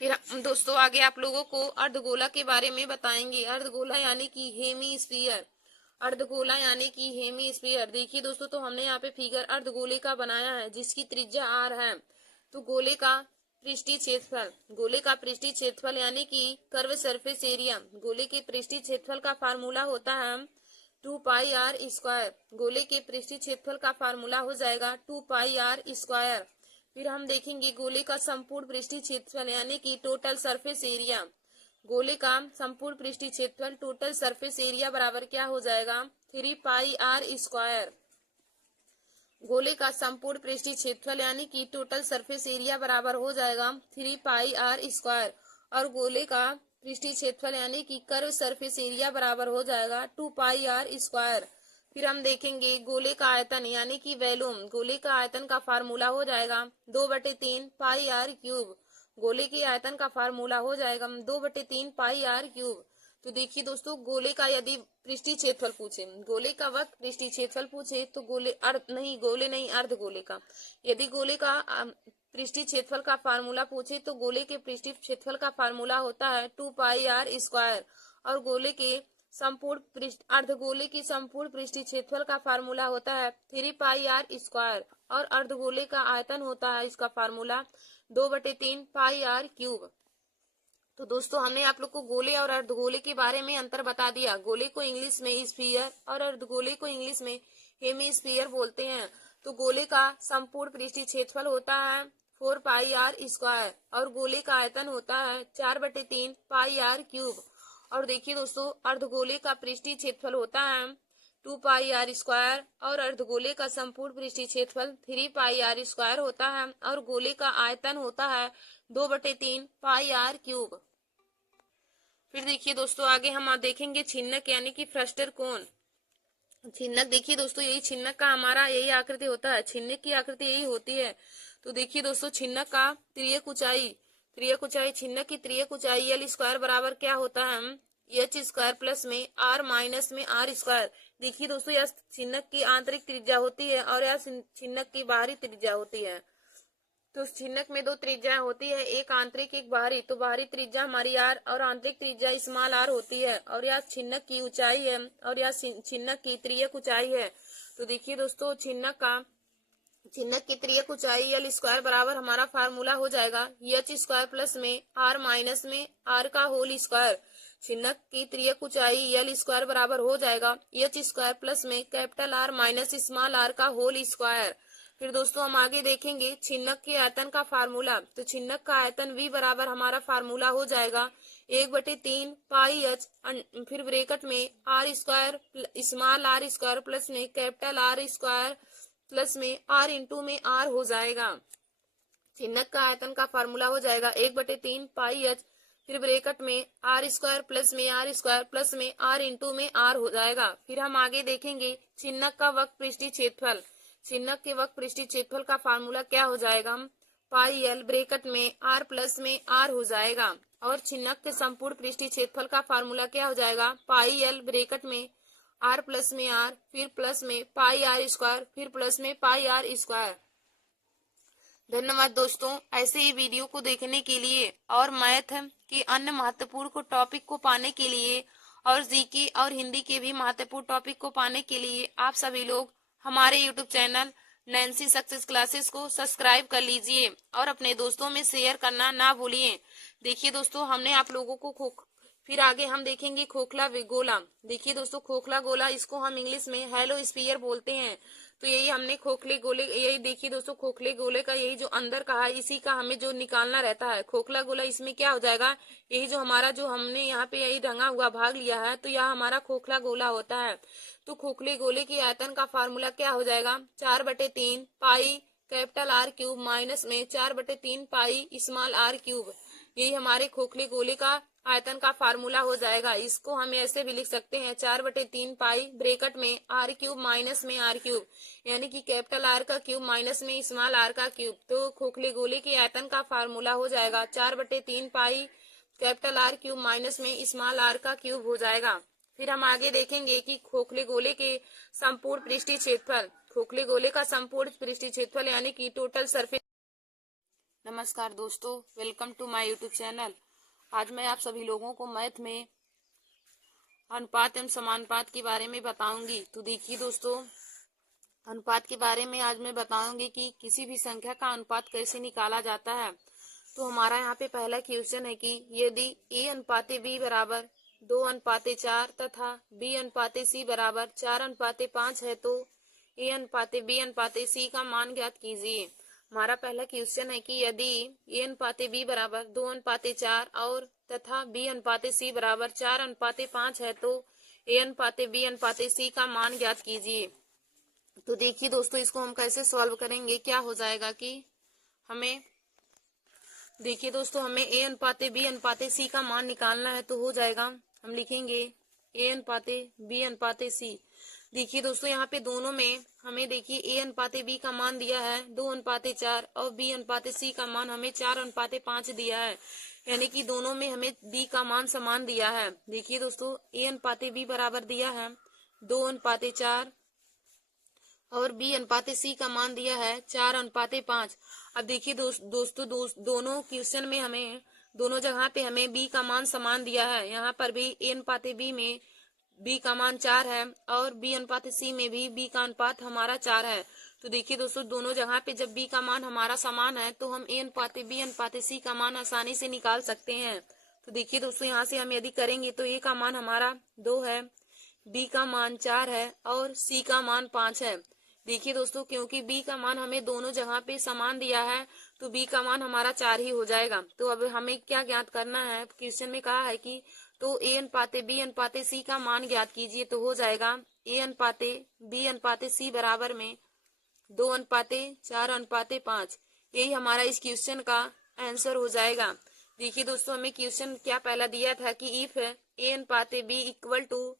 फिर हम दोस्तों आगे आप लोगों को अर्धगोला के बारे में बताएंगे। अर्धगोला यानी कि हेमी स्फीयर। अर्धगोला यानी कि हेमी स्फीयर। देखिए दोस्तों, तो हमने यहाँ पे फिगर अर्धगोले का बनाया है जिसकी त्रिज्या r है। तो गोले का पृष्ठीय क्षेत्रफल, गोले का पृष्ठीय क्षेत्रफल यानी कि कर्व सरफेस एरिया, गोले के पृष्ठीय क्षेत्रफल का फार्मूला होता है 2 पाई आर स्क्वायर। गोले के पृष्ठीय क्षेत्रफल का फार्मूला हो जाएगा 2 पाई आर स्क्वायर। फिर हम देखेंगे गोले का संपूर्ण पृष्ठीय क्षेत्रफल यानी कि टोटल सरफेस एरिया। गोले का संपूर्ण पृष्ठीय क्षेत्रफल टोटल सरफेस एरिया बराबर क्या हो जाएगा 3 पाई आर स्क्वायर। गोले का संपूर्ण पृष्ठीय क्षेत्रफल यानी कि टोटल सरफेस एरिया बराबर हो जाएगा 3 पाई आर स्क्वायर और गोले का पृष्ठीय क्षेत्रफल यानी कि कर्व सरफेस एरिया बराबर हो जाएगा 2 पाई आर स्क्वायर। फिर हम देखेंगे गोले का आयतन यानी कि वॉल्यूम। गोले का आयतन का फार्मूला हो जाएगा 2/3 पाई आर क्यूब। गोले के आयतन का फार्मूला हो जाएगा 2/3 पाई आर क्यूब। तो देखिए दोस्तों, गोले का यदि पृष्ठीय क्षेत्रफल पूछे, गोले का वक्त पृष्ठीय क्षेत्रफल पूछे तो गोले नहीं अर्धगोले का, यदि गोले का पृष्ठीय क्षेत्रफल का फार्मूला पूछे तो गोले के पृष्ठीय क्षेत्रफल का फार्मूला होता है 2 पाई आर स्क्वायर और गोले के संपूर्ण अर्धगोले की संपूर्ण पृष्ठीय क्षेत्रफल का फार्मूला होता है 3 पाई आर स्क्वायर और अर्धगोले का आयतन होता है इसका फार्मूला 2/3 पाई आर क्यूब। तो दोस्तों, हमने आप लोग को गोले और अर्धगोले के बारे में अंतर बता दिया। गोले को इंग्लिश में स्फीयर और अर्धगोले को इंग्लिश में हेमी स्फीयर बोलते हैं। तो गोले का संपूर्ण पृष्ठीय क्षेत्रफल होता है 4 पाई आर स्क्वायर और गोले का आयतन होता है 4/3 पाई आर क्यूब। और देखिए दोस्तों, अर्धगोले का पृष्ठीय क्षेत्रफल होता है 2 पाई आर स्क्वायर और अर्धगोले का संपूर्ण पृष्ठीय क्षेत्रफल 3 पाई आर स्क्वायर होता है और गोले का आयतन होता है 2/3 पाई आर क्यूब। फिर देखिए दोस्तों, आगे हम देखेंगे छिन्नक यानी कि फ्रस्टर कोण। छिन्नक, देखिए दोस्तों, यही छिन्नक का हमारा यही आकृति होता है। छिन्नक की आकृति यही होती है। तो देखिए दोस्तों, छिन्नक का त्रियक ऊंचाई छिन्नक की त्रियक ऊंचाई एल स्क्वायर बराबर क्या होता है एच स्क्वायर प्लस में आर माइनस में आर स्क्वायर। देखिए दोस्तों, यह छिन्नक की आंतरिक त्रिज्या होती है और यह छिन्नक की बाहरी त्रिज्या होती है। तो छिन्नक में दो त्रिज्याएं होती है, एक आंतरिक एक बाहरी। तो बाहरी त्रिज्या हमारी आर और आंतरिक त्रिज्या स्मॉल आर होती है और यह छिन्नक की ऊंचाई है और यह छिन्नक की त्रियक ऊंचाई है। तो देखिए दोस्तों, छिन्नक की त्रियक ऊंचाई एल स्क्वायर बराबर हमारा फार्मूला हो जाएगा एच स्क्वायर प्लस में आर माइनस में आर का होल स्क्वायर। छिन्नक की त्रियक ऊंचाई एल स्क्वायर बराबर हो जाएगा एच स्क्वायर प्लस में capital R minus small R का होल स्क्वायर। फिर दोस्तों हम आगे देखेंगे छिन्नक के आयतन का फार्मूला। तो छिन्नक का आयतन V बराबर हमारा फार्मूला हो जाएगा 1/3 पाई एच, फिर ब्रैकेट में R square small R square plus में कैपिटल आर स्क्वायर प्लस में आर इंटू में आर हो जाएगा। छिन्नक का आयतन का फार्मूला हो जाएगा 1/3 पाई एच, फिर ब्रैकेट में आर स्क्वायर प्लस में आर स्क्वायर प्लस में आर इंटू में आर हो जाएगा। फिर हम आगे देखेंगे छिन्नक का वक्र पृष्ठीय क्षेत्रफल। छिन्नक के वक्र पृष्ठीय क्षेत्रफल का फार्मूला क्या हो जाएगा पाई एल ब्रैकेट में आर प्लस में आर हो जाएगा और छिन्नक के संपूर्ण पृष्ठीय क्षेत्रफल का फार्मूला क्या हो जाएगा पाई एल ब्रैकेट में आर प्लस में आर, फिर प्लस में पाई आर स्क्वायर, फिर प्लस में पाई आर स्क्वायर। धन्यवाद दोस्तों, ऐसे ही वीडियो को देखने के लिए और मैथ के अन्य महत्वपूर्ण टॉपिक को पाने के लिए और जीके और हिंदी के भी महत्वपूर्ण टॉपिक को पाने के लिए आप सभी लोग हमारे YouTube channel Nancy success classes को सब्सक्राइब कर लीजिए और अपने दोस्तों में शेयर करना ना भूलिए। देखिए दोस्तों, हमने आप लोगों को फिर आगे हम देखेंगे खोखला गोला। देखिए दोस्तों, खोखला गोला, इसको हम इंग्लिश में हेलो स्फीयर बोलते हैं। तो यही हमने खोखले गोले, यही देखिए दोस्तों, खोखले गोले का यही जो अंदर का है इसी का हमें जो निकालना रहता है खोखला गोला। इसमें क्या हो जाएगा, यही जो हमारा जो हमने यहाँ पे यही रंगा हुआ भाग लिया है तो यह हमारा खोखला गोला होता है। तो खोखले गोले के आयतन का फार्मूला क्या हो जाएगा 4/3 pi capital R cube minus में 4/3 पाई स्मॉल आर क्यूब। यही हमारे खोखले गोले का आयतन का फार्मूला हो जाएगा। इसको हम ऐसे भी लिख सकते हैं 4/3 पाई ब्रैकेट में आर क्यूब माइनस में आर क्यूब, यानी कि कैपिटल आर का क्यूब माइनस में स्मॉल आर का क्यूब। तो खोखले गोले के आयतन का फार्मूला हो जाएगा 4/3 pi capital R cube minus में स्मॉल आर का क्यूब हो जाएगा। फिर हम आगे देखेंगे कि खोखले गोले के संपूर्ण पृष्ठीय क्षेत्रफल, खोखले गोले का संपूर्ण पृष्ठीय क्षेत्रफल यानी कि टोटल सरफेस। नमस्कार दोस्तों, welcome to my YouTube channel. आज मैं आप सभी लोगों को मैथ में अनुपात एवं समानुपात के बारे में बताऊंगी। तो देखिए दोस्तों, अनुपात के बारे में आज मैं बताऊंगी कि किसी भी संख्या का अनुपात कैसे निकाला जाता है। तो हमारा यहाँ पे पहला क्वेश्चन है कि यदि a अनुपाते b बराबर 2:4 तथा b अनुपाते c बराबर 4:5 है तो a अनुपाते b अनुपाते c का मान ज्ञात कीजिए। हमारा पहला क्वेश्चन है कि यदि a अनुपाते b बराबर 2:4 और तथा b अनुपाते c बराबर 4:5 है तो a अनुपाते b अनुपाते c का मान ज्ञात कीजिए। तो देखिए दोस्तों, इसको हम कैसे सॉल्व करेंगे। क्या हो जाएगा कि हमें देखिए दोस्तों, हमें a अनुपाते b अनुपाते c का मान निकालना है। तो हो जाएगा, हम लिखेंगे a अनुपाते b अनुपाते c। देखिए दोस्तों, यहाँ पे दोनों में हमें देखिए a अनुपाते b का मान दिया है 2:4 और b अनुपाते c का मान हमें 4:5 दिया है, यानी कि दोनों में हमें b का मान समान दिया है। देखिए दोस्तों, a अनुपाते b बराबर दिया है 2:4 और b अनुपाते c का मान दिया है 4:5। अब देखिए दोस्तों दोनों क्वेश्चन में हमें दोनों जगह पे हमें b का मान समान दिया है। यहाँ पर भी a अनुपाते b में b का मान 4 है और b अनुपात c में भी b का अनुपात हमारा 4 है। तो देखिए दोस्तों, दोनों जगह पे जब b का मान हमारा समान है तो हम a अनुपाते b अनुपाते c का मान आसानी से निकाल सकते हैं। तो देखिए दोस्तों, यहाँ से हम यदि करेंगे तो a का मान हमारा 2 है, b का मान 4 है और c का मान 5 है। देखिए दोस्तों, क्योंकि b का मान हमें दोनों जगह पे समान दिया है तो b का मान हमारा 4 ही हो जाएगा। तो अब हमें क्या ज्ञात करना है, क्वेश्चन में कहा है कि तो a अनुपाते b अनुपाते c का मान ज्ञात कीजिए। तो हो जाएगा a अनुपाते b अनुपाते c बराबर में 2:4:5। यही हमारा इस क्वेश्चन का आंसर हो जाएगा। देखिए दोस्तों, हमें क्वेश्चन क्या पहला दिया था कि इफ a अनुपाते b इक्वल टू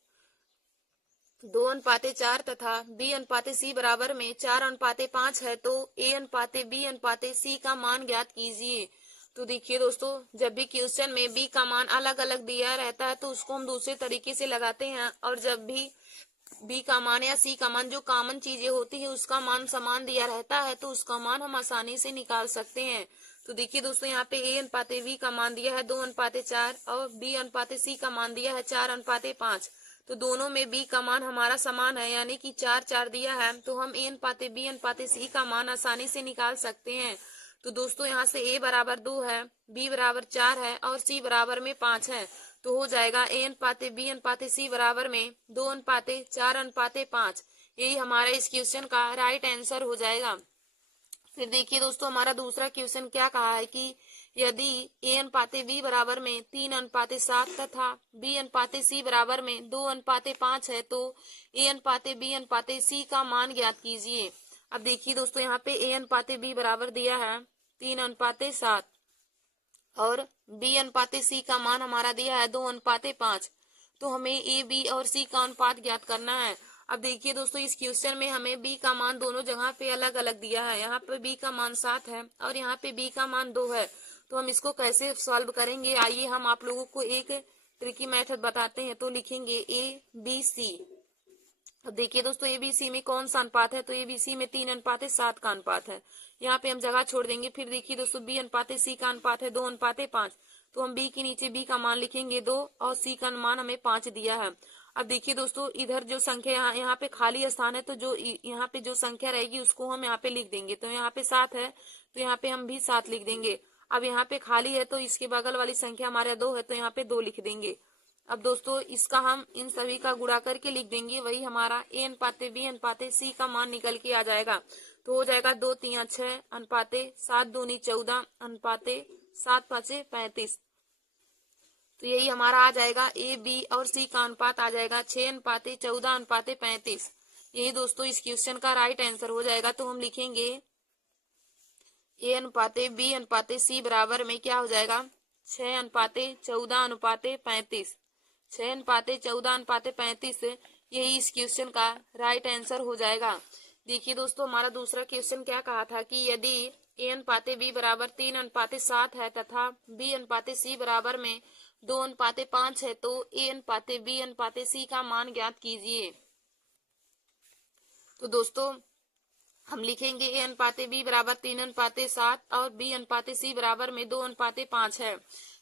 2:4 तथा b अनुपाते c बराबर में 4:5 है तो a अनुपाते b अनुपाते c का मान ज्ञात कीजिए। तो देखिए दोस्तों, जब भी क्वेश्चन में b का मान अलग अलग दिया रहता है तो उसको हम दूसरे तरीके से लगाते हैं, और जब भी b का मान या c का मान जो कॉमन चीजें होती है उसका मान समान दिया रहता है तो उसका मान हम आसानी से निकाल सकते हैं। तो देखिए दोस्तों, यहाँ पे a अनुपाते b का मान दिया है 2:4 और b अनुपाते c का मान दिया है 4:5। तो दोनों में b का मान हमारा समान है, यानी कि 4 दिया है, तो हम a अनुपाते b अनुपाते c का मान आसानी से निकाल सकते हैं। तो दोस्तों, यहाँ से a बराबर 2 है, b बराबर 4 है और c बराबर में 5 है। तो हो जाएगा a अनुपाते b अनुपाते c बराबर में 2:4:5। यही हमारा इस क्वेश्चन का राइट आंसर हो जाएगा। फिर देखिए दोस्तों, हमारा दूसरा क्वेश्चन क्या कहा है कि यदि a अनुपाते b बराबर में 3:7 तथा b अनुपाते c बराबर में 2:5 है तो a अनुपाते b अनुपाते c का मान ज्ञात कीजिए। अब देखिए दोस्तों, यहाँ पे a अनुपाते b बराबर दिया है 3:7 और b अनुपाते c का मान हमारा दिया है 2:5। तो हमें a b और c का अनुपात ज्ञात करना है। अब देखिए दोस्तों, इस क्वेश्चन में हमें b का मान दोनों जगह पे अलग अलग दिया है। यहाँ पे b का मान 7 है और यहाँ पे b का मान 2 है। तो हम इसको कैसे सॉल्व करेंगे, आइए हम आप लोगों को एक ट्रिकी मेथड बताते हैं। तो लिखेंगे a b c। अब देखिए दोस्तों, ए बी सी में कौन सा अनुपात है, तो ए बी सी में 3:7 का अनुपात है। यहाँ पे हम जगह छोड़ देंगे। फिर देखिए दोस्तों, बी अनुपाते सी का अनुपात है 2:5। तो हम बी के नीचे बी का मान लिखेंगे 2 और सी का मान हमें 5 दिया है। अब देखिए दोस्तों, इधर जो संख्या यहाँ पे खाली स्थान है तो जो यहाँ पे जो संख्या रहेगी उसको हम यहाँ पे लिख देंगे। तो यहाँ पे 7 है तो यहाँ पे हम भी 7 लिख देंगे। अब यहाँ पे खाली है तो इसके बगल वाली संख्या हमारे 2 है तो यहाँ पे 2 लिख देंगे। अब दोस्तों, इसका हम इन सभी का गुणा करके लिख देंगे। वही हमारा a अनुपाते b अनुपाते c का मान निकल के आ जाएगा। तो हो जाएगा 2 3 6 अनुपाते 7 दूनी 14 अनुपाते 7 5 35। तो यही हमारा आ जाएगा a b और c का अनुपात आ जाएगा 6 अनुपाते 14 अनुपाते 35। यही दोस्तों इस क्वेश्चन का राइट आंसर हो जाएगा। तो हम लिखेंगे a अनुपाते b अनुपाते c बराबर में क्या हो जाएगा 6:14:35, 6:14:35 यही इस क्वेश्चन का राइट आंसर हो जाएगा। देखिए दोस्तों, हमारा दूसरा क्वेश्चन क्या कहा था कि यदि A/B बराबर 3:7 है तथा B/C बराबर में 2:5 है तो A/B/C का मान ज्ञात कीजिए। तो दोस्तों हम लिखेंगे A/B बराबर 3:7 और B/C बराबर में 2:5 है।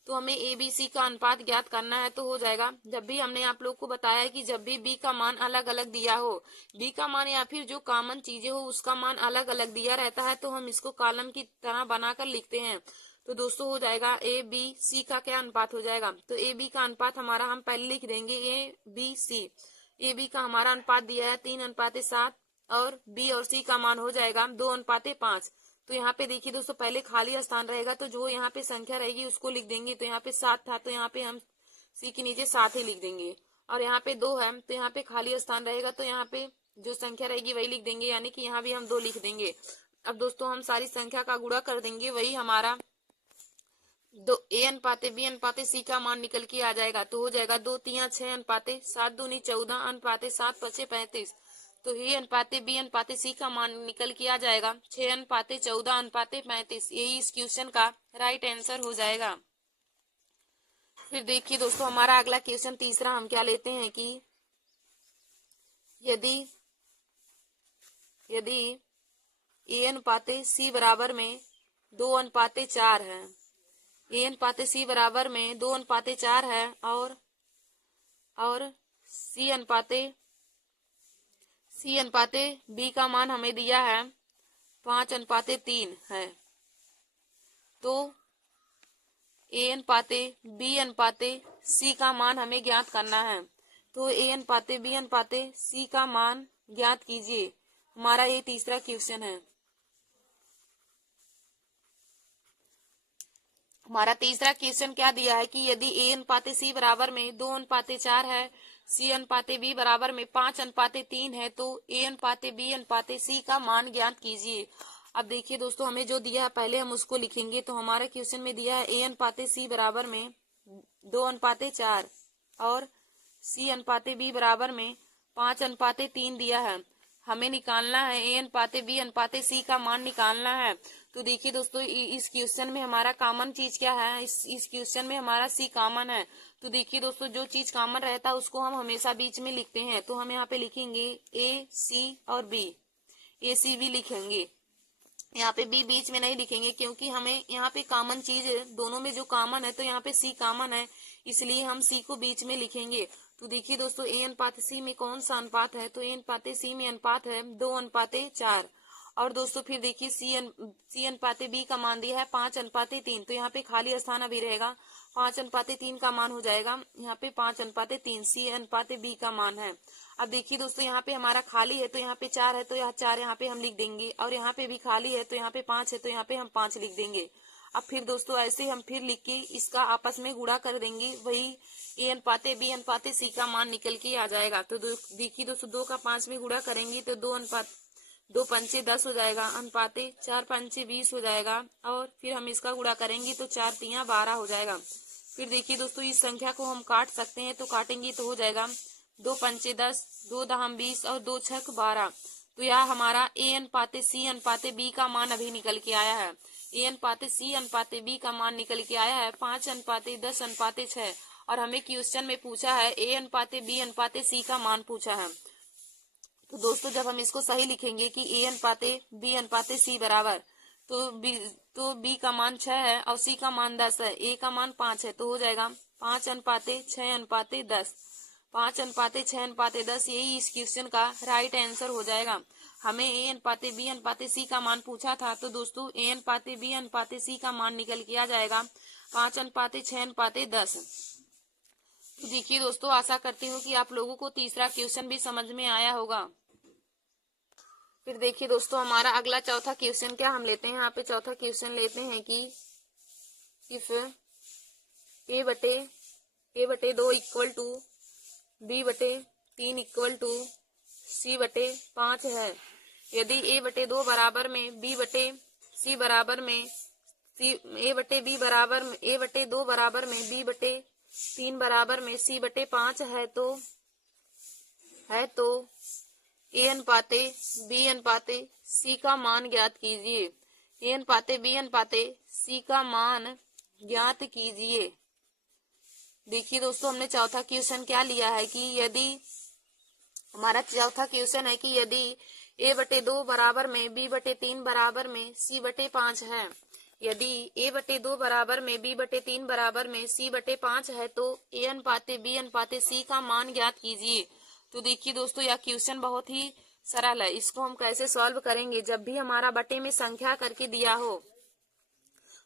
तो हमें ABC का अनुपात ज्ञात करना है। तो हो जाएगा, जब भी हमने आप लोग को बताया कि जब भी B का मान अलग अलग दिया हो, B का मान या फिर जो कॉमन चीजें हो उसका मान अलग अलग दिया रहता है, तो हम इसको कॉलम की तरह बनाकर लिखते हैं। तो दोस्तों हो जाएगा ABC का क्या अनुपात हो जाएगा, तो AB का अनुपात हमारा हम पहले लिख देंगे ABC। AB का हमारा अनुपात दिया है 3:7 और B और C का मान हो जाएगा 2:5। तो यहाँ पे देखिए दोस्तों, पहले खाली स्थान रहेगा तो जो यहाँ पे संख्या रहेगी उसको लिख देंगे। तो यहाँ पे 7 था तो यहाँ पे हम C के नीचे 7 ही लिख देंगे। और यहाँ पे 2 है तो यहाँ पे खाली स्थान रहेगा तो यहाँ पे जो संख्या रहेगी वही लिख देंगे, यानी कि यहाँ भी हम 2 लिख देंगे। अब दोस्तों हम सारी संख्या का गुणा कर देंगे, वही हमारा A/B/C का मान निकल के आ जाएगा। तो हो जाएगा 2×3=6, 7 दूनी 14, 7 × 5 = 35। तो A/B/C का मान निकल के आ जाएगा 6:14:35। यही इस क्वेश्चन का राइट आंसर हो जाएगा। फिर देखिए दोस्तों, हमारा अगला क्वेश्चन तीसरा हम क्या लेते हैं कि यदि A/C बराबर में 2:4 है, A/C बराबर में 2:4 है और C/B का मान हमें दिया है 5:3 है। तो A/B/C का मान हमें ज्ञात करना है। तो A/B/C का मान ज्ञात कीजिए। हमारा ये तीसरा क्वेश्चन है। हमारा तीसरा क्वेश्चन क्या दिया है कि यदि A/C बराबर में 2:4 है, C/B बराबर में 5:3 है, तो A/B/C का मान ज्ञात कीजिए। अब देखिए दोस्तों, हमें जो दिया है पहले हम उसको लिखेंगे। तो हमारे क्वेश्चन में दिया है A/C बराबर में 2:4 और C/B बराबर में 5:3 दिया है। हमें निकालना है A/B/C का मान निकालना है। तो देखिए दोस्तों, इस क्वेश्चन में हमारा कॉमन चीज क्या है, इस क्वेश्चन में हमारा C कॉमन है। तो देखिए दोस्तों, जो चीज कॉमन रहता है उसको हम हमेशा बीच में लिखते हैं। तो हम यहाँ पे लिखेंगे AC और B, ACB लिखेंगे। यहाँ पे B बीच में नहीं लिखेंगे क्योंकि हमें यहाँ पे कॉमन चीज दोनों में जो कॉमन है, तो यहाँ पे C कॉमन है, इसलिए हम C को बीच में लिखेंगे। तो देखिए दोस्तों, A/C में कौन सा अनुपात है, तो A/C में अनुपात है 2:4। और दोस्तों फिर देखिए C/B का मान दिया है 5:3। तो यहाँ पे खाली स्थान अभी रहेगा, 5:3 का मान हो जाएगा यहाँ पे 5:3 C/B का मान है। अब देखिए दोस्तों, यहाँ पे हमारा खाली है तो यहाँ पे 4 है तो यह 4 यहाँ पे हम लिख देंगे, और यहाँ पे भी खाली है तो यहाँ पे 5 है तो यहाँ पे हम 5 लिख देंगे। अब फिर दोस्तों ऐसे हम फिर लिख के इसका आपस में गुणा कर देंगे, वही A/B/C का मान निकल के आ जाएगा। तो देखिए दोस्तों, 2 का 5 में गुणा करेंगे तो 2 पंचे 10 हो जाएगा, अनुपाते 4 पंचे 20 हो जाएगा, और फिर हम इसका गुणा करेंगे तो 4 तिया 12 हो जाएगा। फिर देखिए दोस्तों, इस संख्या को हम काट सकते हैं, तो काटेंगे तो हो जाएगा 2 पंचे 10, 2 दहम 20 और 2 छक 12। तो यह हमारा A/C/B का मान अभी निकल के आया है। A/C/B का मान निकल के आया है 5:10:6। और हमें क्वेश्चन में पूछा है A/B/C का मान पूछा है। तो दोस्तों जब हम इसको सही लिखेंगे कि A/B/C बराबर, तो B का मान 6 है और C का मान 10 है, A का मान 5 है, तो हो जाएगा 5:6:10। 5:6:10 यही इस क्वेश्चन का राइट आंसर हो जाएगा। हमें A/B/C का मान पूछा था, तो दोस्तों A/B/C का मान निकल के आ जाएगा 5:6:10। तो देखिए दोस्तों, आशा करती हूँ कि आप लोगों को तीसरा क्वेश्चन भी समझ में आया होगा। फिर देखिए दोस्तों, हमारा अगला चौथा क्वेश्चन क्या हम लेते हैं। यहाँ पे चौथा क्वेश्चन लेते हैं कि if A/2 equal to B/3 equal to C/5 है, यदि A/2 बराबर में B/C बराबर में a बटे 2 बराबर में b बटे 3 बराबर में c बटे 5 है तो a अनुपाते b अनुपाते c का मान ज्ञात कीजिए। a अनुपाते b अनुपाते c का मान ज्ञात कीजिए। देखिए दोस्तों, हमने चौथा क्वेश्चन क्या लिया है कि यदि हमारा चौथा क्वेश्चन है कि यदि a बटे 2 बराबर में b बटे 3 बराबर में c बटे 5 है, यदि a बटे 2 बराबर में b बटे 3 बराबर में c बटे 5 है तो a अनुपाते b अनुपाते c का मान ज्ञात कीजिए। तो देखिए दोस्तों, यह क्वेश्चन बहुत ही सरल है। इसको हम कैसे सॉल्व करेंगे, जब भी हमारा बटे में संख्या करके दिया हो।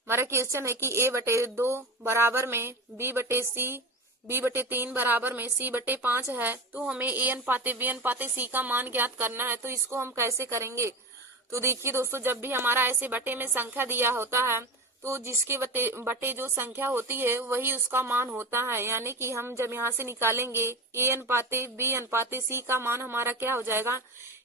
हमारा क्वेश्चन है कि a बटे 2 बराबर में b बटे 3 बराबर में c बटे 5 है, तो हमें a अनुपाते b अनुपाते c का मान ज्ञात करना है। तो इसको हम कैसे करेंगे, तो देखिए दोस्तों, जब भी हमारा ऐसे बटे में संख्या दिया होता है तो जिसके बटे जो संख्या होती है वही उसका मान होता है। यानी कि हम जब यहाँ से निकालेंगे a अनुपाते b अनुपाते c का मान हमारा क्या हो जाएगा।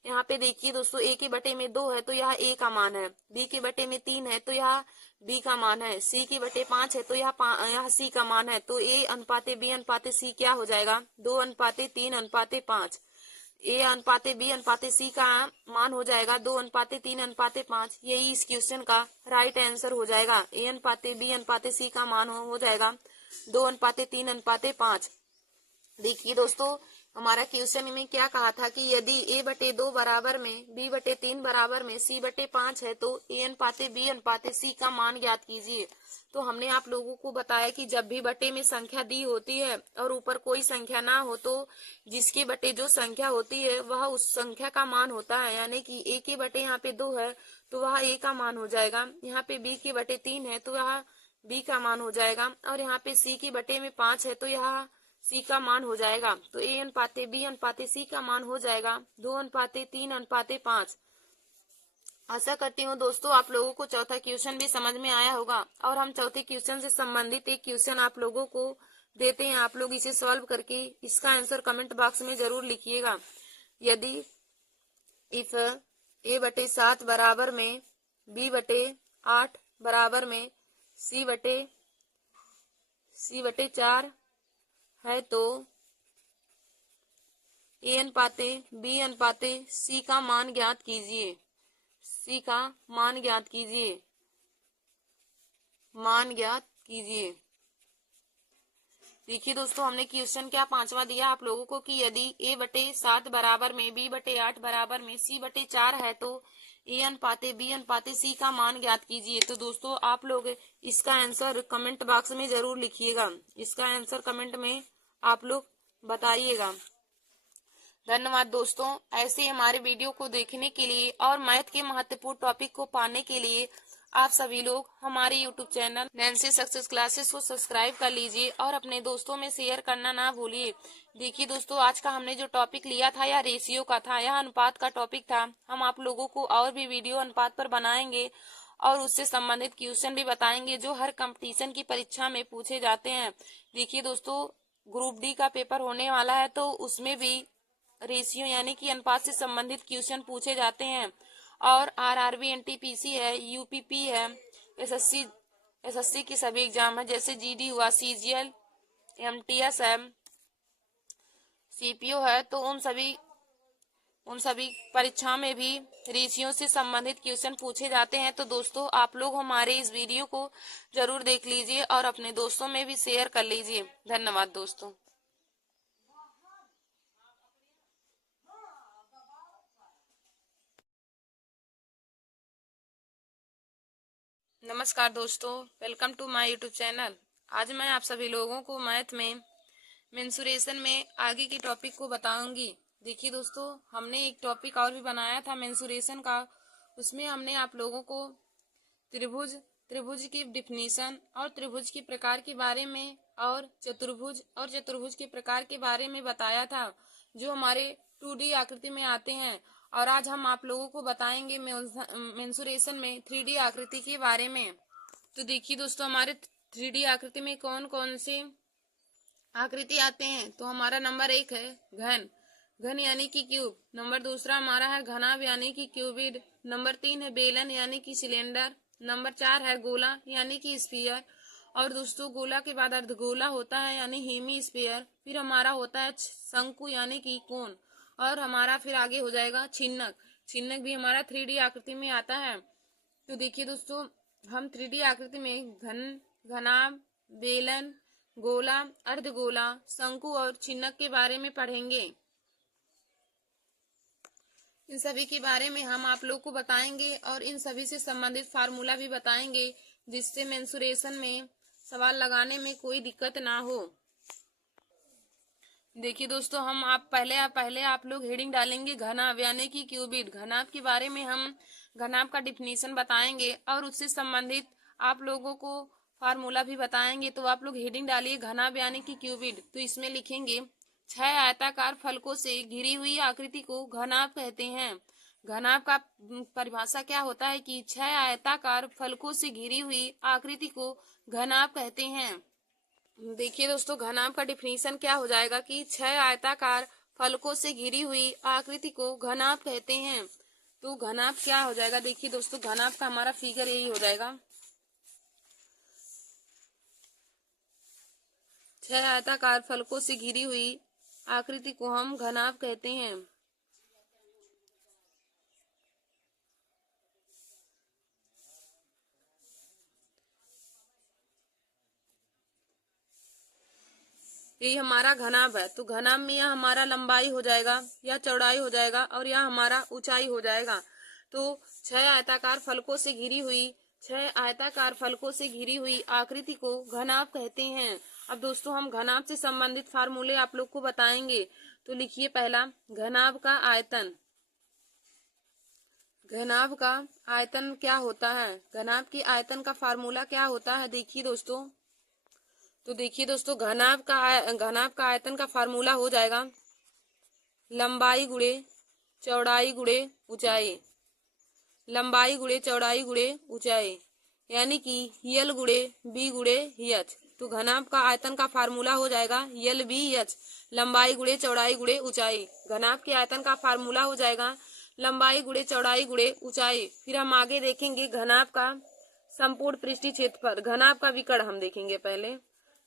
यहाँ पे देखिए दोस्तों, a के बटे में 2 है तो यह a का मान है, b के बटे में 3 है तो यह b का मान है, c के बटे 5 है तो यह c का मान है। तो a अनुपाते b अनुपाते c क्या हो जाएगा, 2 अनुपाते 3 अनुपाते 5। a अनुपाते b अनुपाते c का मान हो जाएगा 2 अनुपाते 3 अनुपाते 5। यही इस क्वेश्चन का राइट आंसर हो जाएगा। a अनुपाते b अनुपाते c का मान हो जाएगा 2 अनुपाते 3 अनुपाते 5। देखिए दोस्तों, हमारा क्वेश्चन में क्या कहा था कि यदि a बटे 2 बराबर में b बटे 3 बराबर में c बटे 5 है तो a अनुपाते b अनुपाते c का मान ज्ञात कीजिए। तो हमने आप लोगों को बताया कि जब भी बटे में संख्या दी होती है और ऊपर कोई संख्या ना हो तो जिसके बटे जो संख्या होती है वह उस संख्या का मान होता है। यानी कि a के बटे यहाँ पे 2 है तो वह a का मान हो जाएगा, यहाँ पे b के बटे 3 है तो वह b का मान हो जाएगा, और यहाँ पे c के बटे में 5 है तो यह c का मान हो जाएगा। तो a अनुपाते b अनुपाते c का मान हो जाएगा 2 अनुपाते 3 अनुपाते 5। आशा करती हूँ दोस्तों आप लोगों को चौथा क्वेश्चन भी समझ में आया होगा। और हम चौथे क्वेश्चन से संबंधित एक क्वेश्चन आप लोगों को देते हैं, आप लोग इसे सॉल्व करके इसका आंसर कमेंट बॉक्स में जरूर लिखिएगा। यदि इफ a बटे 7 बराबर में b बटे 8 बराबर में c बटे 4 है तो a अनुपाते b अनुपाते c का मान ज्ञात कीजिए। c का मान ज्ञात कीजिए, मान ज्ञात कीजिए। देखिए दोस्तों, हमने क्वेश्चन क्या पांचवा दिया आप लोगों को कि यदि a बटे 7 बराबर में b बटे 8 बराबर में c बटे 4 है तो a अनुपाते b अनुपाते c का मान ज्ञात कीजिए। तो दोस्तों आप लोग इसका आंसर कमेंट बॉक्स में जरूर लिखिएगा, इसका आंसर कमेंट में आप लोग बताइएगा। धन्यवाद दोस्तों, ऐसे हमारे वीडियो को देखने के लिए और मैथ के महत्वपूर्ण टॉपिक को पाने के लिए आप सभी लोग हमारे YouTube channel Nancy success classes को सब्सक्राइब कर लीजिए और अपने दोस्तों में शेयर करना ना भूलिए। देखिए दोस्तों, आज का हमने जो टॉपिक लिया था यह रेशियो का था, यह अनुपात का टॉपिक था। हम आप लोगों को और भी वीडियो अनुपात पर बनाएंगे और उससे संबंधित क्वेश्चन भी बताएंगे जो हर कंपटीशन की परीक्षा में पूछे जाते हैं। देखिए दोस्तों, ग्रुप डी का पेपर होने वाला है तो उसमें भी रेशियो यानी कि अनुपात से संबंधित क्वेश्चन पूछे जाते हैं। और आरआरबी, एनटीपीसी है, यूपीपी है, एसएससी की सभी एग्जाम है, जैसे जीडी हुआ, सीजीएल, एमटीएस है, सीपीओ है, तो उन सभी परीक्षा में भी रेशियो से संबंधित क्वेश्चन पूछे जाते हैं। तो दोस्तों आप लोग हमारे इस वीडियो को जरूर देख लीजिए और अपने दोस्तों में भी शेयर कर लीजिए। धन्यवाद दोस्तों। नमस्कार दोस्तों, welcome to my YouTube channel. आज मैं आप सभी लोगों को मैथ में मेंसुरेशन में आगे के टॉपिक को बताऊंगी। देखिए दोस्तों, हमने एक टॉपिक और भी बनाया था मेंसुरेशन का, उसमें हमने आप लोगों को त्रिभुज की डिफिनीशन और त्रिभुज के प्रकार के बारे में और चतुर्भुज के प्रकार के बारे में बताया था जो हमारे 2D आकृति में आते हैं। और आज हम आप लोगों को बताएंगे मेंसुरेशन में 3D आकृति के बारे में। तो देखिए दोस्तों, हमारे 3D आकृति में कौन कौन से आकृति आते हैं। तो हमारा नंबर 1 है घन यानी कि क्यूब। नंबर दूसरा हमारा है घनाभ यानी कि क्यूबिड। नंबर 3 है बेलन यानी कि सिलेंडर। नंबर 4 है गोला यानी कि स्फीयर। और दोस्तों गोला के बाद अर्धगोला होता है यानी हेमी स्फीयर। फिर हमारा होता है शंकु यानी कि कोन। और हमारा फिर आगे हो जाएगा छिन्नक। छिन्नक भी हमारा 3D आकृति में आता है। तो देखिए दोस्तों, हम 3D आकृति में घन, घनाभ, बेलन, गोला, अर्धगोला, शंकु और छिन्नक के बारे में पढ़ेंगे। इन सभी के बारे में हम आप लोग को बताएंगे और इन सभी से संबंधित फार्मूला भी बताएंगे, जिससे मेंसुरेशन में सवाल लगाने में कोई दिक्कत ना हो। देखिए दोस्तों, हम पहले आप लोग हेडिंग डालेंगे घनाभ यानी कि क्यूबिड। घनाभ के बारे में हम घनाभ का डिफिनीशन बताएंगे और उससे संबंधित आप लोगों को फार्मूला भी बताएंगे। तो आप लोग हेडिंग डालिए घनाभ यानी कि क्यूबिड। तो इसमें लिखेंगे 6 आयताकार फलकों से घिरी हुई आकृति को घनाभ कहते हैं। घनाभ का परिभाषा क्या होता है कि 6 आयताकार फलकों से घिरी हुई आकृति को घनाभ कहते हैं। देखिए दोस्तों, घनाभ का डिफिनीशन क्या हो जाएगा कि 6 आयताकार फलकों से घिरी हुई आकृति को घनाभ कहते हैं। तो घनाभ क्या हो जाएगा, देखिए दोस्तों, घनाभ का हमारा फिगर यही हो जाएगा। 6 आयताकार फलकों से घिरी हुई आकृति को हम घनाभ कहते हैं। यही हमारा घनाभ है। तो घनाभ में यह हमारा लंबाई हो जाएगा, या चौड़ाई हो जाएगा, और यह हमारा ऊंचाई हो जाएगा। तो 6 आयताकार फलकों से घिरी हुई 6 आयताकार फलकों से घिरी हुई आकृति को घनाभ कहते हैं। अब दोस्तों, हम घनाभ से संबंधित फार्मूले आप लोग को बताएंगे। तो लिखिए पहला, घनाभ का आयतन। घनाभ का आयतन क्या होता है, घनाभ की आयतन का फार्मूला क्या होता है, देखिए दोस्तों। तो देखिए दोस्तों, घनाभ का आयतन का फार्मूला हो जाएगा लंबाई गुणे चौड़ाई गुणे ऊंचाई। लंबाई गुणे चौड़ाई गुणे ऊंचाई यानी कि यल गुणे बी गुणे एच। तो घनाभ का आयतन का फार्मूला हो जाएगा यल बी एच, लंबाई गुणे चौड़ाई गुणे ऊंचाई। घनाभ के आयतन का फार्मूला हो जाएगा लंबाई गुणे चौड़ाई गुणे ऊंचाई। फिर हम आगे देखेंगे घनाभ का संपूर्ण पृष्ठीय क्षेत्रफल। घनाभ का विकर्ण हम देखेंगे पहले।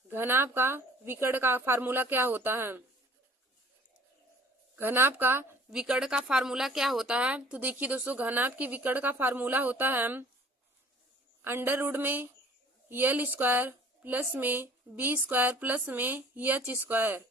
घनाभ का विकर्ण का फार्मूला क्या होता है, घनाभ का विकर्ण का फार्मूला क्या होता है। तो देखिए दोस्तों, घनाभ की विकर्ण का फार्मूला होता है अंडर रूट में यल स्क्वायर प्लस में बी स्क्वायर प्लस में एच स्क्वायर।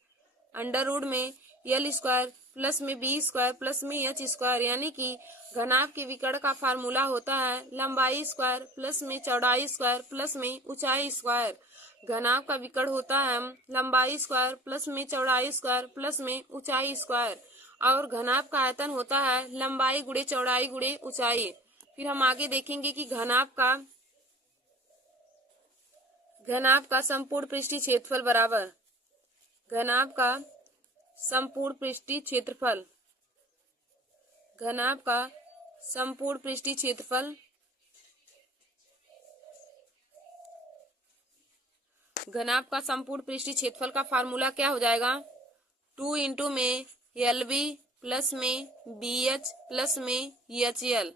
अंडर रूट में यल स्क्वायर प्लस में बी स्क्वायर प्लस में एच स्क्वायर यानी कि घनाभ के विकर्ण का फार्मूला होता है लंबाई स्क्वायर प्लस में चौड़ाई स्क्वायर प्लस में ऊंचाई स्क्वायर। घनाभ का विकर्ण होता है लंबाई स्क्वायर प्लस में चौड़ाई स्क्वायर प्लस में ऊंचाई स्क्वायर। और घनाभ का आयतन होता है लंबाई गुणे चौड़ाई गुणे ऊंचाई। फिर हम आगे देखेंगे कि घनाभ का संपूर्ण पृष्ठीय क्षेत्रफल बराबर घनाभ का संपूर्ण पृष्ठीय क्षेत्रफल। घनाभ का संपूर्ण पृष्ठीय क्षेत्रफल। घनाभ का संपूर्ण पृष्ठीय क्षेत्रफल का फार्मूला क्या हो जाएगा 2 इंटू में एल बी प्लस में बी एच प्लस में एच एल।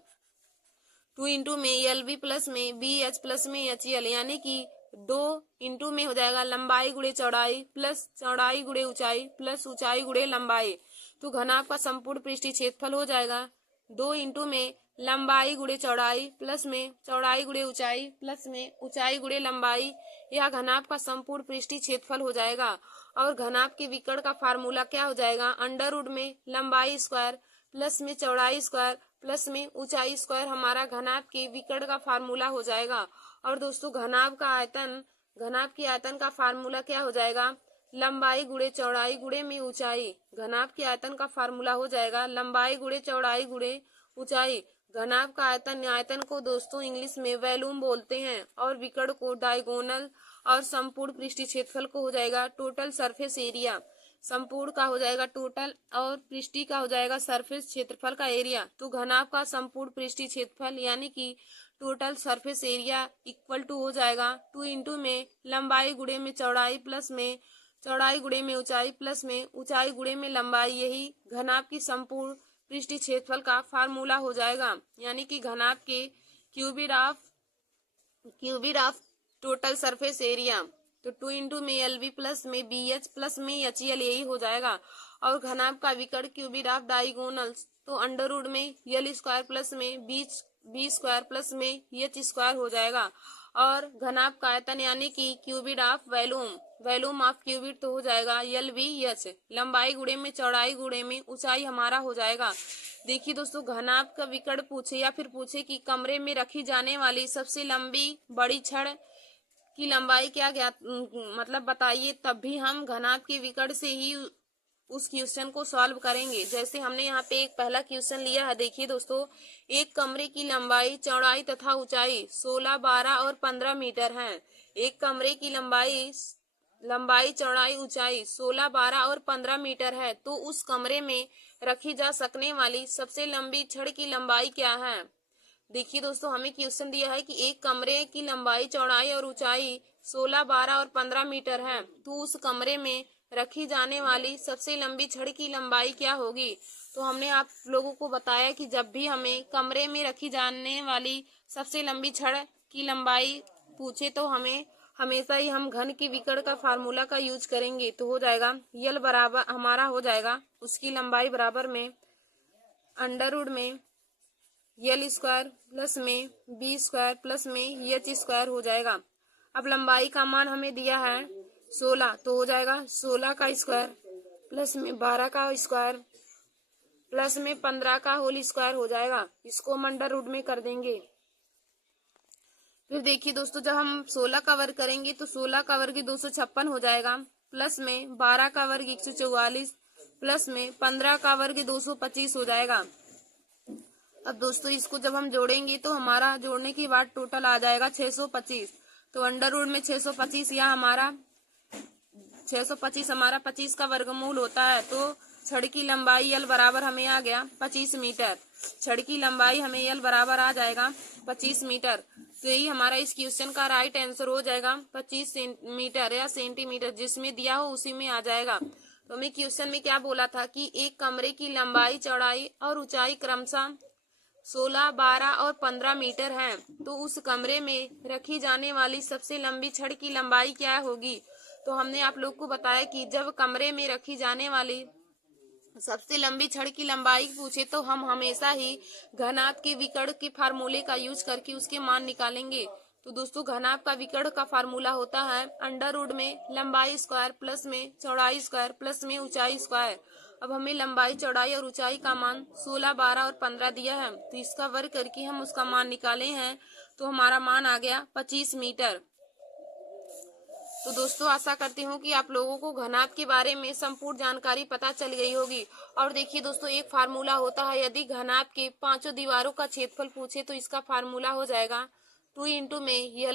2 इंटू में एल बी प्लस में बी एच प्लस में एच एल यानी कि 2 इंटू में हो जाएगा लंबाई गुणे चौड़ाई प्लस चौड़ाई गुणे ऊंचाई प्लस ऊंचाई गुणे लंबाई। तो घनाभ का संपूर्ण पृष्ठीय क्षेत्रफल हो जाएगा 2 इंटू में लंबाई गुणे चौड़ाई प्लस में चौड़ाई गुणे ऊंचाई प्लस में ऊंचाई गुणे लंबाई। यह घनाभ का संपूर्ण पृष्ठीय क्षेत्रफल हो जाएगा। और घनाभ के विकर्ण का फार्मूला क्या हो जाएगा अंडर रूट में लंबाई स्क्वायर प्लस में चौड़ाई स्क्वायर प्लस में ऊंचाई स्क्वायर हमारा घनाभ के विकर्ण का फार्मूला हो जाएगा। और दोस्तों, घनाभ के आयतन का फार्मूला क्या हो जाएगा लंबाई गुणे चौड़ाई गुणे में ऊंचाई। घनाभ के आयतन का फार्मूला हो जाएगा लंबाई गुणे चौड़ाई गुणे ऊंचाई। घनाभ का आयतन को दोस्तों इंग्लिश में वॉल्यूम बोलते हैं और विकर्ण को डायगोनल और संपूर्ण पृष्ठीय क्षेत्रफल को हो जाएगा टोटल सरफेस एरिया। संपूर्ण का हो जाएगा टोटल और पृष्ठीय का हो जाएगा सरफेस क्षेत्रफल का एरिया। तो घनाभ का संपूर्ण पृष्ठीय क्षेत्रफल यानी कि total surface area equal to हो जाएगा 2 इंटू में लंबाई गुणे में चौड़ाई प्लस में चौड़ाई गुणे में ऊंचाई प्लस में ऊंचाई गुणे में लंबाई। यही घनाभ की संपूर्ण पृष्ठीय क्षेत्रफल का फार्मूला हो जाएगा। यानी कि घनाभ के cuboid of cuboid of total surface area, तो 2 इंटू में LB प्लस में BH प्लस में HCl यही हो जाएगा। और घनाभ का विकर्ण क्यूबिड ऑफ डायगोनल्स, तो अंडर रूट में L स्क्वायर प्लस में B स्क्वायर प्लस में H स्क्वायर हो जाएगा। और घनाभ का आयतन यानी कि cuboid of volume of cuboid तो हो जाएगा LVH, लंबाई गुणे में चौड़ाई गुणे में ऊंचाई हमारा हो जाएगा। देखिए दोस्तों, घनाभ का विकर्ण पूछे या फिर पूछे कि कमरे में रखी जाने वाली सबसे लंबी बड़ी छड़ की लंबाई क्या ज्ञात मतलब बताइए, तब भी हम घनाभ के विकर्ण से ही उस क्वेश्चन को सॉल्व करेंगे। जैसे हमने यहाँ पे एक पहला क्वेश्चन लिया है, देखिए दोस्तों, एक कमरे की लंबाई चौड़ाई तथा ऊंचाई 16, 12 और 15 मीटर है। एक कमरे की लंबाई चौड़ाई ऊंचाई 16, 12 और 15 मीटर है, तो उस कमरे में रखी जा सकने वाली सबसे लंबी छड़ की लंबाई क्या है। देखिए दोस्तों, हमें क्वेश्चन दिया है कि एक कमरे की लंबाई चौड़ाई और ऊंचाई 16, 12 और 15 मीटर है, तो उस कमरे में रखी जाने वाली सबसे लंबी छड़ की लंबाई क्या होगी। तो हमने आप लोगों को बताया कि जब भी हमें कमरे में रखी जाने वाली सबसे लंबी छड़ की लंबाई पूछे तो हमें हमेशा ही हम घन की विकर्ण का फार्मूला का यूज करेंगे। तो हो जाएगा यल बराबर हमारा हो जाएगा उसकी लंबाई बराबर में अंडर रूट में L स्क्वायर प्लस में B स्क्वायर प्लस में H स्क्वायर हो जाएगा। अब लंबाई का मान हमें दिया है 16, तो हो जाएगा 16 का स्क्वायर प्लस में 12 का स्क्वायर प्लस में 15 का होल स्क्वायर हो जाएगा। इसको हम अंडर रूट में कर देंगे। फिर देखिए दोस्तों, जब हम 16 का वर्ग करेंगे तो 16 का वर्ग 256 हो जाएगा, प्लस में 12 का वर्ग 144 प्लस में 15 का वर्ग 225 हो जाएगा। अब दोस्तों, इसको जब हम जोड़ेंगे तो हमारा जोड़ने के बाद टोटल आ जाएगा 625। तो अंडर रूट में 625 या हमारा 625 हमारा 25 का वर्गमूल होता है। तो छड़ की लंबाई L बराबर हमें आ गया 25 मीटर। छड़ की लंबाई हमें L बराबर आ जाएगा 25 मीटर। तो यही हमारा इस क्वेश्चन का राइट आंसर हो जाएगा 25 मीटर या सेंटीमीटर, जिसमें दिया हो उसी में आ जाएगा। तो हमें क्वेश्चन में क्या बोला था कि एक कमरे की लंबाई चौड़ाई और ऊंचाई क्रमशः 16, 12 और 15 मीटर है, तो उस कमरे में रखी जाने वाली सबसे लंबी छड़ की लंबाई क्या होगी। तो हमने आप लोग को बताया कि जब कमरे में रखी जाने वाली सबसे लंबी छड़ की लंबाई पूछे तो हम हमेशा ही घनाभ के विकर्ण के फार्मूले का यूज करके उसके मान निकालेंगे। तो दोस्तों, घनाभ का विकर्ण का फार्मूला होता है अंडर रूट में लंबाई स्क्वायर प्लस में चौड़ाई स्क्वायर प्लस में ऊंचाई स्क्वायर। अब हमें लंबाई चौड़ाई और ऊंचाई का मान 16, 12 और 15 दिया है, तो इसका वर्ग करके हम उसका मान निकाले हैं, तो हमारा मान आ गया 25 मीटर। तो दोस्तों, आशा करती हूँ कि आप लोगों को घनाभ के बारे में संपूर्ण जानकारी पता चल गई होगी। और देखिए दोस्तों, एक फार्मूला होता है, यदि घनाभ के पांचों दीवारों का क्षेत्रफल पूछे तो इसका फार्मूला हो जाएगा 2 इंटू में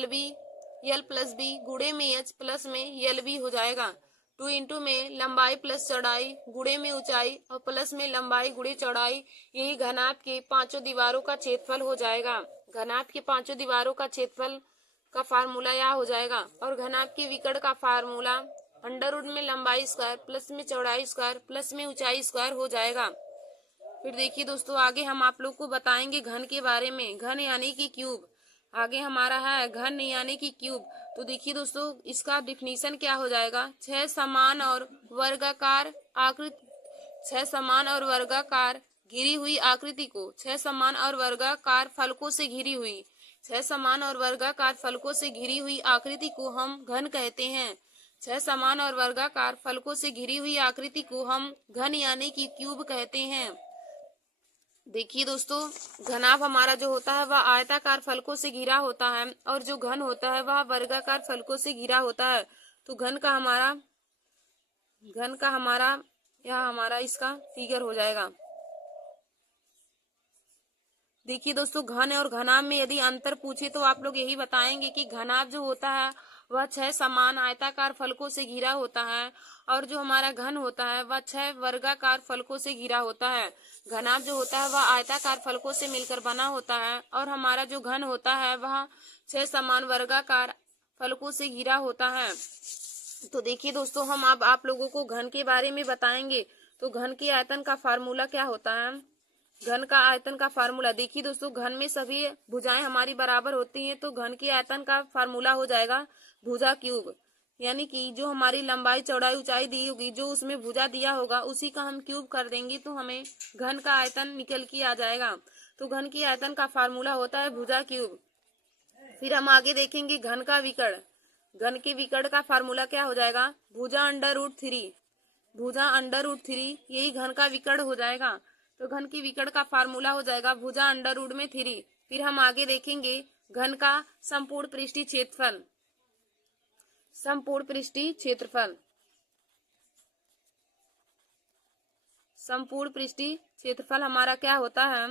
L प्लस बी गुणे में H प्लस में LB हो जाएगा। 2 इंटू में लंबाई प्लस चौड़ाई गुणे में ऊंचाई और प्लस में लंबाई गुणे चौड़ाई, यही घनाभ के पांचों दीवारों का क्षेत्रफल हो जाएगा। घनाभ के पांचों दीवारों का क्षेत्रफल का फार्मूला यह हो जाएगा। और घनाभ के विकर्ण का फार्मूला अंडर रूट में लंबाई स्क्वायर प्लस में चौड़ाई स्क्वायर प्लस में ऊंचाई स्क्वायर हो जाएगा। फिर देखिए दोस्तों, आगे हम आप लोग को बताएंगे घन के बारे में। घन यानी कि क्यूब, आगे हमारा है घन यानी कि क्यूब। तो देखिए दोस्तों, इसका डिफिनीशन क्या हो जाएगा, 6 समान और वर्गाकार घिरी हुई आकृति को 6 समान और वर्गाकार फलकों से घिरी हुई 6 समान और वर्गाकार फलकों से घिरी हुई आकृति को हम घन कहते हैं। 6 समान और वर्गाकार फलकों से घिरी हुई आकृति को हम घन यानी कि क्यूब कहते हैं। देखिए दोस्तों, घनाभ हमारा जो होता है वह आयताकार फलकों से घिरा होता है और जो घन होता है वह वर्गाकार फलकों से घिरा होता है। तो घन का हमारा यह हमारा इसका फिगर हो जाएगा। देखिए दोस्तों, घन और घनाभ में यदि अंतर पूछे तो आप लोग यही बताएंगे कि घनाभ जो होता है वह 6 समान आयताकार फलकों से घिरा होता है और जो हमारा घन होता है वह 6 वर्गाकार फलकों से घिरा होता है। घनाभ जो होता है वह आयताकार फलकों से मिलकर बना होता है और हमारा जो घन होता है वह 6 समान वर्गाकार फलकों से घिरा होता है। तो देखिए दोस्तों, हम अब आप लोगों को घन के बारे में बताएंगे। तो घन के आयतन का फार्मूला क्या होता है, घन का आयतन का फार्मूला देखिए दोस्तों, घन में सभी भुजाएं हमारी बराबर होती हैं, तो घन के आयतन का फार्मूला हो जाएगा भुजा क्यूब। यानी कि जो हमारी लंबाई चौड़ाई ऊंचाई दी होगी, जो उसमें भुजा दिया होगा, उसी का हम क्यूब कर देंगे तो हमें घन का आयतन निकल के आ जाएगा। तो घन की आयतन का फार्मूला होता है भुजा क्यूब। फिर हम आगे देखेंगे घन का विकर्ण। घन के विकर्ण का फार्मूला क्या हो जाएगा, भुजा √3। भुजा √3 यही घन का विकर्ण हो जाएगा। तो घन की विकर्ण का फार्मूला हो जाएगा भुजा √3। फिर हम आगे देखेंगे घन का संपूर्ण पृष्ठीय क्षेत्रफल। संपूर्ण पृष्ठीय क्षेत्रफल, संपूर्ण पृष्ठीय क्षेत्रफल हमारा क्या होता है,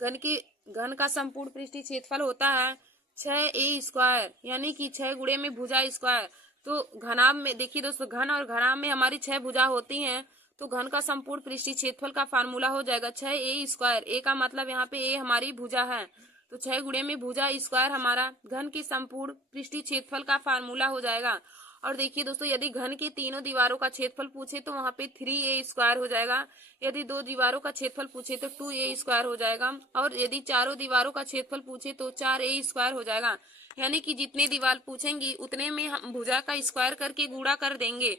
घन का संपूर्ण पृष्ठीय क्षेत्रफल होता है 6a², यानी कि 6 गुणे में भुजा स्क्वायर। तो घनाभ में देखिए दोस्तों, घन और घनाभ में हमारी 6 भुजा होती हैं, तो घन का संपूर्ण पृष्ठीय क्षेत्रफल का फार्मूला हो जाएगा 6a²। ए का मतलब यहाँ पे ए हमारी भुजा है, तो 6 गुणे में भुजा स्क्वायर हमारा घन के संपूर्ण पृष्ठीय क्षेत्रफल का फार्मूला हो जाएगा। और देखिए दोस्तों, यदि घन की तीनों दीवारों का क्षेत्रफल पूछे तो वहां पे 3a² हो जाएगा। यदि 2 दीवारों का क्षेत्रफल पूछे तो 2a² हो जाएगा। और यदि चारों दीवारों का क्षेत्रफल पूछे तो 4a² हो जाएगा। यानी कि जितने दीवार पूछेंगी उतने में हम भुजा का स्क्वायर करके गुणा कर देंगे।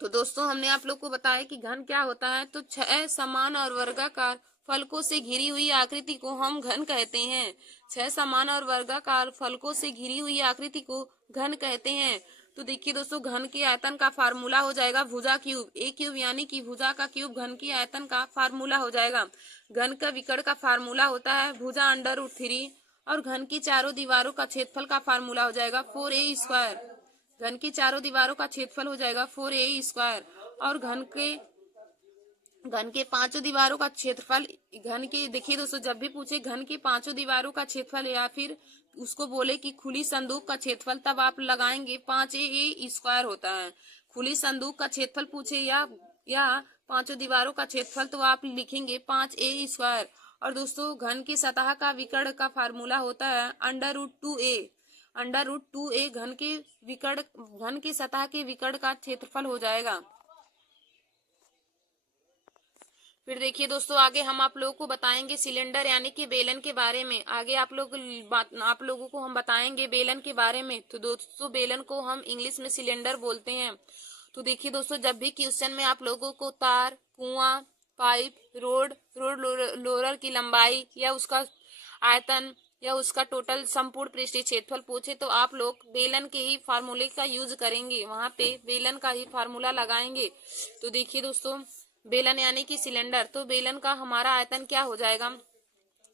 तो दोस्तों, हमने आप लोग को बताया कि घन क्या होता है। तो 6 समान और वर्गाकार फलकों से घिरी हुई आकृति को हम घन कहते हैं। 6 समान और वर्गाकार फलकों से घिरी हुई आकृति को घन कहते हैं। तो देखिए दोस्तों, घन के आयतन का फार्मूला हो जाएगा भुजा क्यूब। ए क्यूब यानी कि भुजा का क्यूब घन की आयतन का फार्मूला हो जाएगा। घन का विकर्ण का फार्मूला होता है भुजा √3। और घन की चारों दीवारों का क्षेत्रफल का फार्मूला हो जाएगा 4a²। घन की चारों दीवारों का क्षेत्रफल हो जाएगा 4a²। और घन के पांचों दीवारों का क्षेत्रफल, घन के देखिए दोस्तों, जब भी पूछे घन की पांचों दीवारों का क्षेत्रफल या फिर उसको बोले कि खुली संदूक का क्षेत्रफल, तब आप लगाएंगे 5a² होता है। खुली संदूक का क्षेत्रफल पूछे या पांचों दीवारों का क्षेत्रफल, तो आप लिखेंगे 5a²। और दोस्तों, घन की सतह का विकर्ण का फार्मूला होता है √2a। √2a घन की सतह के विकर्ण का क्षेत्रफल हो जाएगा। फिर देखिए दोस्तों, आगे हम आप लोगों को बताएंगे सिलेंडर यानी कि बेलन के बारे में। आगे आप लोगों को हम बताएंगे बेलन के बारे में। तो दोस्तों, बेलन को हम इंग्लिश में सिलेंडर बोलते हैं। तो देखिए दोस्तों, जब भी क्वेश्चन में आप लोगों को तार, कुआं, पाइप, रोड लोरर की लंबाई या उसका आयतन या उसका टोटल संपूर्ण पृष्ठीय क्षेत्रफल पूछे, तो आप लोग बेलन के ही फार्मूले का यूज करेंगे, वहां पे बेलन का ही फार्मूला लगाएंगे। तो देखिए दोस्तों, बेलन यानी कि सिलेंडर, तो बेलन का हमारा आयतन क्या हो जाएगा।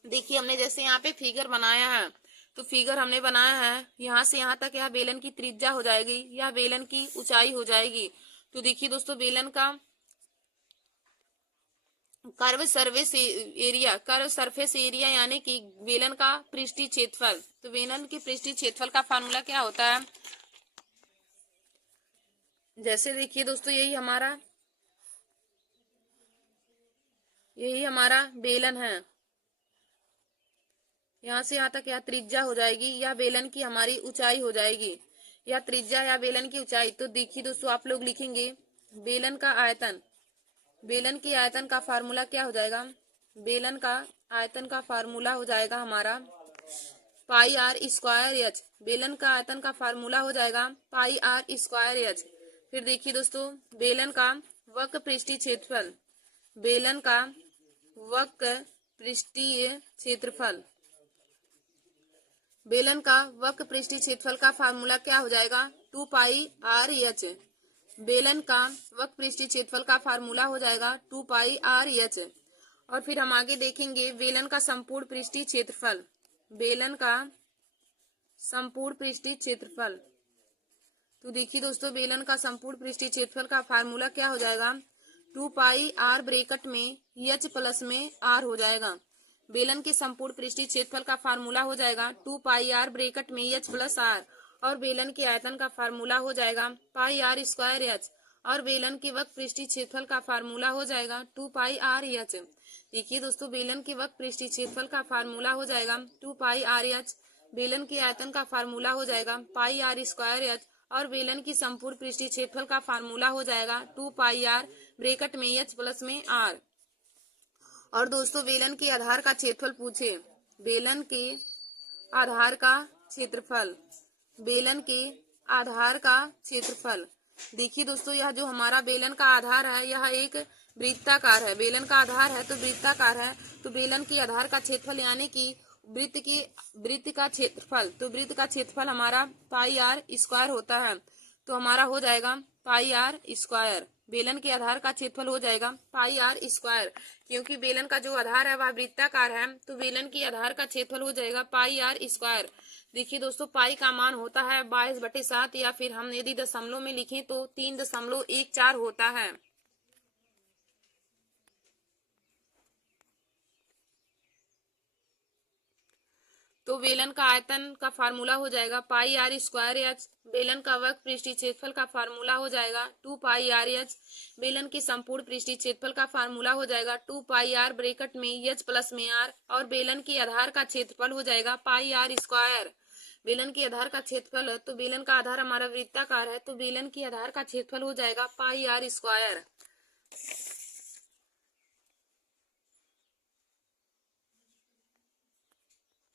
देखिए, हमने जैसे यहाँ पे फिगर बनाया है, तो फिगर हमने बनाया है यहाँ से यहाँ तक, यह बेलन की त्रिज्या हो जाएगी, यह बेलन की ऊंचाई हो जाएगी। तो देखिए दोस्तों, बेलन का कर्व सरफेस एरिया यानी कि बेलन का पृष्ठीय क्षेत्रफल। तो बेलन के पृष्ठीय क्षेत्रफल का फार्मूला क्या होता है, जैसे देखिए दोस्तों, यही हमारा बेलन है। यहाँ से यहाँ तक यह त्रिज्या हो जाएगी, या बेलन की हमारी ऊंचाई हो जाएगी, या त्रिज्या या बेलन की ऊंचाई। तो देखिए दोस्तों, आप लोग लिखेंगे बेलन का आयतन। बेलन की आयतन का फार्मूला क्या हो जाएगा, बेलन का आयतन का फार्मूला हो जाएगा हमारा πr²h। बेलन का आयतन का फार्मूला हो जाएगा πr²h। फिर देखिए दोस्तों, बेलन का वक्र पृष्ठीय क्षेत्रफल। बेलन का वक्र पृष्ठीय क्षेत्रफल, बेलन का वक्र पृष्ठीय क्षेत्रफल का फार्मूला क्या हो जाएगा 2πr(h). बेलन का वक्र पृष्ठीय क्षेत्रफल का फार्मूला हो जाएगा 2πr(h). और फिर हम आगे देखेंगे बेलन का संपूर्ण पृष्ठीय क्षेत्रफल। बेलन का संपूर्ण पृष्ठीय क्षेत्रफल, तो देखिए दोस्तों, बेलन का संपूर्ण पृष्ठीय क्षेत्रफल का फार्मूला क्या हो जाएगा 2πr ब्रैकेट में h प्लस में r हो जाएगा। बेलन के संपूर्ण पृष्ठीय क्षेत्रफल का फार्मूला हो जाएगा 2πr ब्रैकेट में h प्लस r। और बेलन के आयतन का फार्मूला हो जाएगा πr²h। और बेलन के वक्र पृष्ठीय क्षेत्रफल का फार्मूला हो जाएगा 2πr(h). देखिए दोस्तों, बेलन के वक्र पृष्ठीय क्षेत्रफल का फार्मूला हो जाएगा 2πr(h). बेलन के आयतन का फार्मूला हो जाएगा πr²h। और बेलन की संपूर्ण पृष्ठीय क्षेत्रफल का फार्मूला हो जाएगा 2πr ब्रैकेट में h प्लस में r। और दोस्तों बेलन के आधार का क्षेत्रफल पूछे, बेलन के आधार का क्षेत्रफल, बेलन के आधार का क्षेत्रफल। देखिए दोस्तों यह जो हमारा बेलन का आधार है यह एक वृत्ताकार है, बेलन का आधार है तो वृत्ताकार है, तो बेलन के आधार का क्षेत्रफल यानी कि वृत्त का क्षेत्रफल, तो वृत्त का क्षेत्रफल हमारा पाई आर स्क्वायर होता है, तो हमारा हो जाएगा पाई आर स्क्वायर। बेलन के आधार का क्षेत्रफल हो जाएगा पाई आर स्क्वायर, क्योंकि बेलन का जो आधार है वह वृत्ताकार है, तो बेलन के आधार का क्षेत्रफल हो जाएगा पाई आर स्क्वायर। देखिए दोस्तों पाई का मान होता है 22/7, या फिर हम यदि दशमलव में लिखें तो 3.14 होता है। तो बेलन का आयतन का फार्मूला हो जाएगा पाई आर स्क्वायर एच, बेलन का वर्ग पृष्ठीय क्षेत्रफल का फार्मूला हो जाएगा 2 पाई आर एच, बेलन के संपूर्ण पृष्ठीय क्षेत्रफल का फार्मूला हो जाएगा 2 पाई आर ब्रैकेट में एच प्लस में आर, और बेलन के आधार का क्षेत्रफल हो जाएगा पाई आर स्क्वायर। बेलन के आधार का क्षेत्रफल, तो बेलन का आधार हमारा वृत्ताकार है, तो बेलन के आधार का क्षेत्रफल हो जाएगा पाई आर स्क्वायर।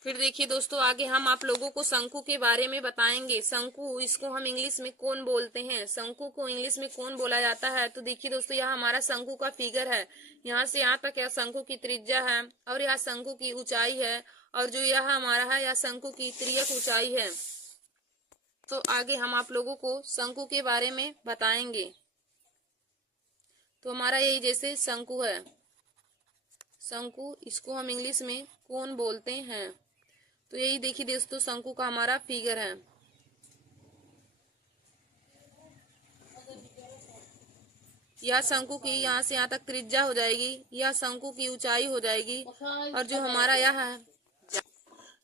फिर देखिए दोस्तों आगे हम आप लोगों को शंकु के बारे में बताएंगे। शंकु, इसको हम इंग्लिश में कोन बोलते हैं, शंकु को इंग्लिश में कोन बोला जाता है। तो देखिए दोस्तों यह हमारा शंकु का फिगर है, यहाँ से यहाँ तक यह शंकु की त्रिज्या है, और यह शंकु की ऊंचाई है, और जो यह हमारा है यह शंकु की तिर्यक ऊंचाई है। तो आगे हम आप लोगों को शंकु के बारे में बताएंगे। तो हमारा यही जैसे शंकु है, शंकु, इसको हम इंग्लिश में कोन बोलते हैं। तो यही देखिए दोस्तों शंकु का हमारा फिगर है। यह शंकु की यहाँ से यहाँ तक त्रिज्या हो जाएगी, यह शंकु की ऊंचाई हो जाएगी, और जो हमारा यह है,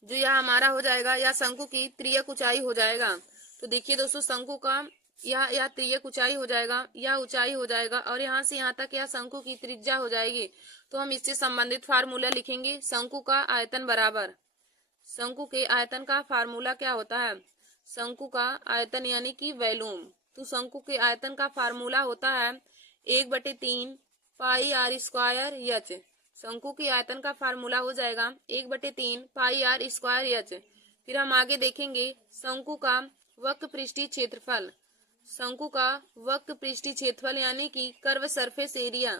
जो यह हमारा हो जाएगा यह शंकु की तिर्यक ऊंचाई हो जाएगा। तो देखिए दोस्तों शंकु का यह तिर्यक ऊंचाई हो जाएगा, यह ऊंचाई हो जाएगा, और यहाँ से यहाँ तक यह शंकु की त्रिज्या हो जाएगी। तो हम इससे संबंधित फार्मूला लिखेंगे, शंकु का आयतन बराबर, शंकु के आयतन का फार्मूला क्या होता है, शंकु का आयतन यानी कि वॉल्यूम। तो शंकु के आयतन का फार्मूला होता है 1/3 पाई आर स्क्वायर एच। शंकु के आयतन का फार्मूला हो जाएगा 1/3 पाई आर स्क्वायर एच। फिर हम आगे देखेंगे शंकु का वक्र पृष्ठीय क्षेत्रफल, शंकु का वक्र पृष्ठीय क्षेत्रफल यानी कि कर्व सरफेस एरिया।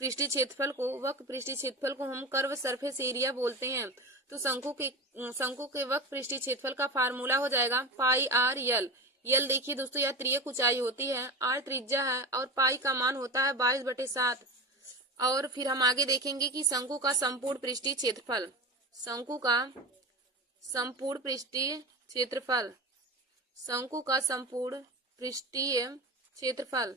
पृष्ठीय क्षेत्रफल को, वक्र पृष्ठीय क्षेत्रफल को हम कर्व सरफेस एरिया बोलते हैं। तो शंकु के वक्र पृष्ठीय क्षेत्रफल का फार्मूला हो जाएगा पाई आर यल। यल देखिए दोस्तों यह तिर्यक ऊंचाई होती है, आर त्रिज्या है, और पाई का मान होता है 22/7। और फिर हम आगे देखेंगे कि शंकु का संपूर्ण पृष्ठीय क्षेत्रफल, शंकु का संपूर्ण पृष्ठीय क्षेत्रफल, शंकु का संपूर्ण पृष्ठीय क्षेत्रफल।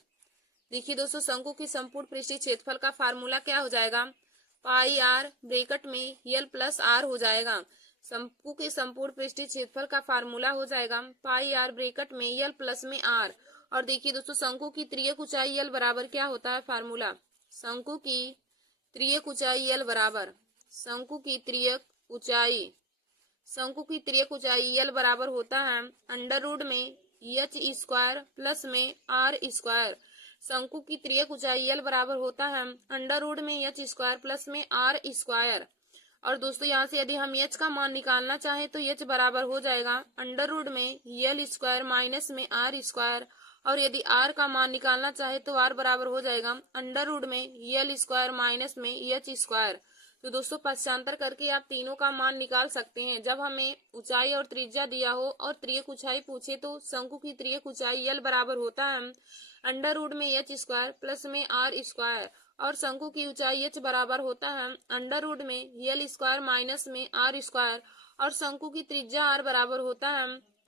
देखिए दोस्तों शंकु की संपूर्ण पृष्ठीय क्षेत्रफल का फार्मूला क्या हो जाएगा, पाई आर ब्रैकेट में यल प्लस आर हो जाएगा। शंकु के संपूर्ण पृष्ठीय क्षेत्रफल का फार्मूला हो जाएगा पाई आर ब्रैकेट में यल प्लस में आर। और देखिए दोस्तों शंकु की तिर्यक ऊंचाई यल बराबर क्या होता है फार्मूला, शंकु की तिर्यक ऊंचाई यल बराबर, शंकु की तिर्यक ऊंचाई, शंकु की तिर्यक ऊंचाई यल बराबर होता है √ में एच स्क्वायर प्लस में आर स्क्वायर। शंकु की तिर्यक ऊंचाई यल बराबर होता है √ में एच स्क्वायर प्लस में आर स्क्वायर। और दोस्तों यहाँ से यदि हम एच का मान निकालना चाहें तो एच बराबर हो जाएगा √ में यल स्क्वायर माइनस में आर स्क्वायर, और यदि आर का मान निकालना चाहे तो आर बराबर हो जाएगा √ में यल स्क्वायर माइनस में एच स्क्वायर। तो दोस्तों पक्षांतर करके आप तीनों का मान निकाल सकते हैं। जब हमें ऊंचाई और त्रिज्या दिया हो और त्रियक ऊंचाई पूछे तो शंकु की त्रियक ऊंचाई यल बराबर होता है √ में एच स्क्वायर प्लस में आर स्क्वायर, और शंकु की ऊंचाई एच बराबर होता है √ में यल स्क्वायर माइनस में आर स्क्वायर, और शंकु की त्रिज्या आर बराबर होता है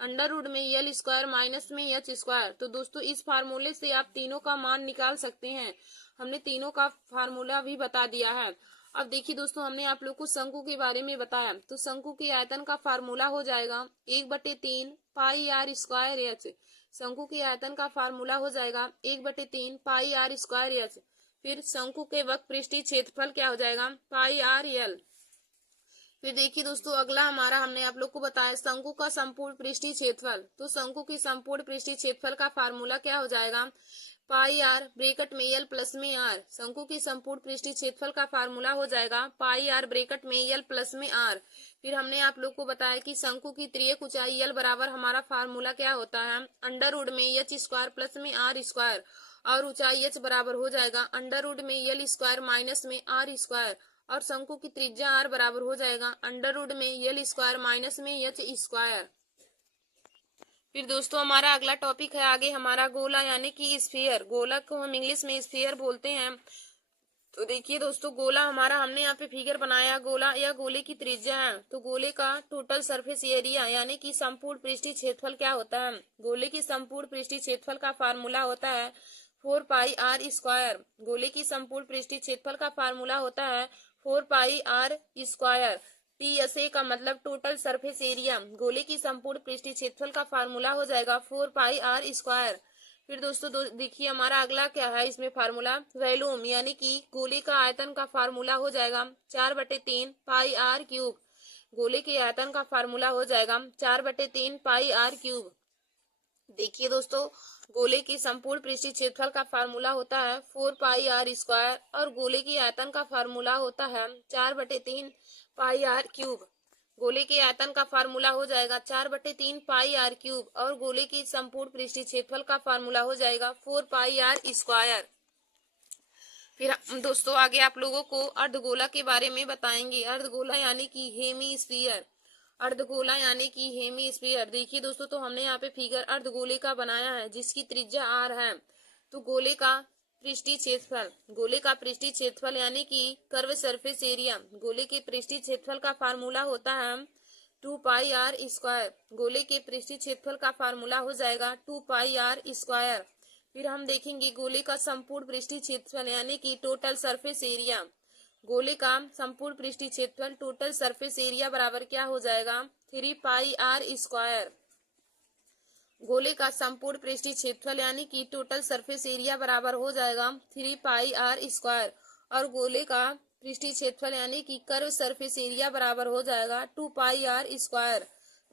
√ में यल स्क्वायर माइनस में एच स्क्वायर। तो दोस्तों इस फार्मूले से आप तीनों का मान निकाल सकते हैं। हमने तीनों का फार्मूला भी बता दिया है। अब देखिए दोस्तों हमने आप लोग को शंकु के बारे में बताया, तो शंकु के आयतन का फार्मूला हो जाएगा 1/3 पाई आर स्क्वायर एच। शंकु के आयतन का फार्मूला हो जाएगा 1/3 पाई आर स्क्वायर एच। फिर शंकु के वक्र पृष्ठीय क्षेत्रफल क्या हो जाएगा, पाई आर यल। फिर देखिए दोस्तों अगला हमारा हमने आप लोग को बताया शंकु का संपूर्ण पृष्ठीय क्षेत्रफल। तो शंकु की संपूर्ण पृष्ठीय क्षेत्रफल का फार्मूला क्या हो जाएगा, पाई आर ब्रैकेट में यल प्लस में आर। शंकु की संपूर्ण पृष्ठीय क्षेत्रफल का फार्मूला हो जाएगा पाई आर ब्रैकेट में यल प्लस में आर। फिर हमने आप लोग को बताया कि शंकु की त्रियक ऊंचाई यल बराबर हमारा फार्मूला क्या होता है, अंडर रूट में एच स्क्वायर प्लस में आर स्क्वायर, और ऊंचाई एच बराबर हो जाएगा अंडर रूट में यल स्क्वायर माइनस में आर स्क्वायर, और शंकु की त्रिज्या आर बराबर हो जाएगा अंडर रूट में यल स्क्वायर माइनस में एच स्क्वायर। फिर दोस्तों हमारा अगला टॉपिक है आगे हमारा गोला यानी कि स्फीयर। गोला को हम इंग्लिश में स्फीयर बोलते हैं। तो देखिए दोस्तों गोला हमारा, हमने यहाँ पे फिगर बनाया, गोला या गोले की त्रिज्या है। तो गोले का टोटल सरफेस एरिया यानी कि संपूर्ण पृष्ठीय क्षेत्रफल क्या होता है, गोले की संपूर्ण पृष्ठीय क्षेत्रफल का फार्मूला होता है 4 पाई आर स्क्वायर। गोले की संपूर्ण पृष्ठीय क्षेत्रफल का फार्मूला होता है 4 पाई आर स्क्वायर। टीएसए का मतलब टोटल सरफेस एरिया। गोले की संपूर्ण पृष्ठीय क्षेत्रफल का फार्मूला हो जाएगा 4 पाई आर स्क्वायर। फिर दोस्तों देखिए हमारा अगला क्या है इसमें फार्मूला, वॉल्यूम यानी कि गोले का आयतन का फार्मूला हो जाएगा 4/3 पाई आर क्यूब। गोले के आयतन का फार्मूला हो जाएगा 4/3 पाई आर क्यूब। देखिए दोस्तों गोले की संपूर्ण पृष्ठीय क्षेत्रफल का फार्मूला होता है 4 पाई आर स्क्वायर, और गोले की आयतन का फार्मूला होता है 4/3 पाई आर क्यूब। गोले के आयतन का फार्मूला हो जाएगा 4/3 पाई आर क्यूब, और गोले की संपूर्ण पृष्ठीय क्षेत्रफल का फार्मूला हो जाएगा 4 पाई आर स्क्वायर। फिर दोस्तों आगे आप लोगों को अर्धगोला के बारे में बताएंगे। अर्धगोला यानी कि हेमी स्फीयर। अर्धगोला यानी कि हेमी स्फीयर। देखिए दोस्तों तो हमने यहाँ पे फिगर अर्धगोले का बनाया है जिसकी त्रिज्या आर है। तो गोले का पृष्ठीय क्षेत्रफल, गोले का पृष्ठीय क्षेत्रफल यानी कि कर्व सरफेस एरिया, गोले के पृष्ठीय क्षेत्रफल का फार्मूला होता है 2 पाई आर स्क्वायर। गोले के पृष्ठीय क्षेत्रफल का फार्मूला हो जाएगा 2 पाई आर स्क्वायर। फिर हम देखेंगे गोले का संपूर्ण पृष्ठीय क्षेत्रफल यानी कि टोटल सरफेस एरिया। गोले का संपूर्ण पृष्ठीय क्षेत्रफल टोटल सरफेस एरिया बराबर क्या हो जाएगा 3 पाई आर स्क्वायर। गोले का संपूर्ण पृष्ठीय क्षेत्रफल यानी कि टोटल सरफेस एरिया बराबर हो जाएगा 3 पाई आर स्क्वायर, और गोले का पृष्ठीय क्षेत्रफल यानी कि कर्व सरफेस एरिया बराबर हो जाएगा 2 पाई आर स्क्वायर।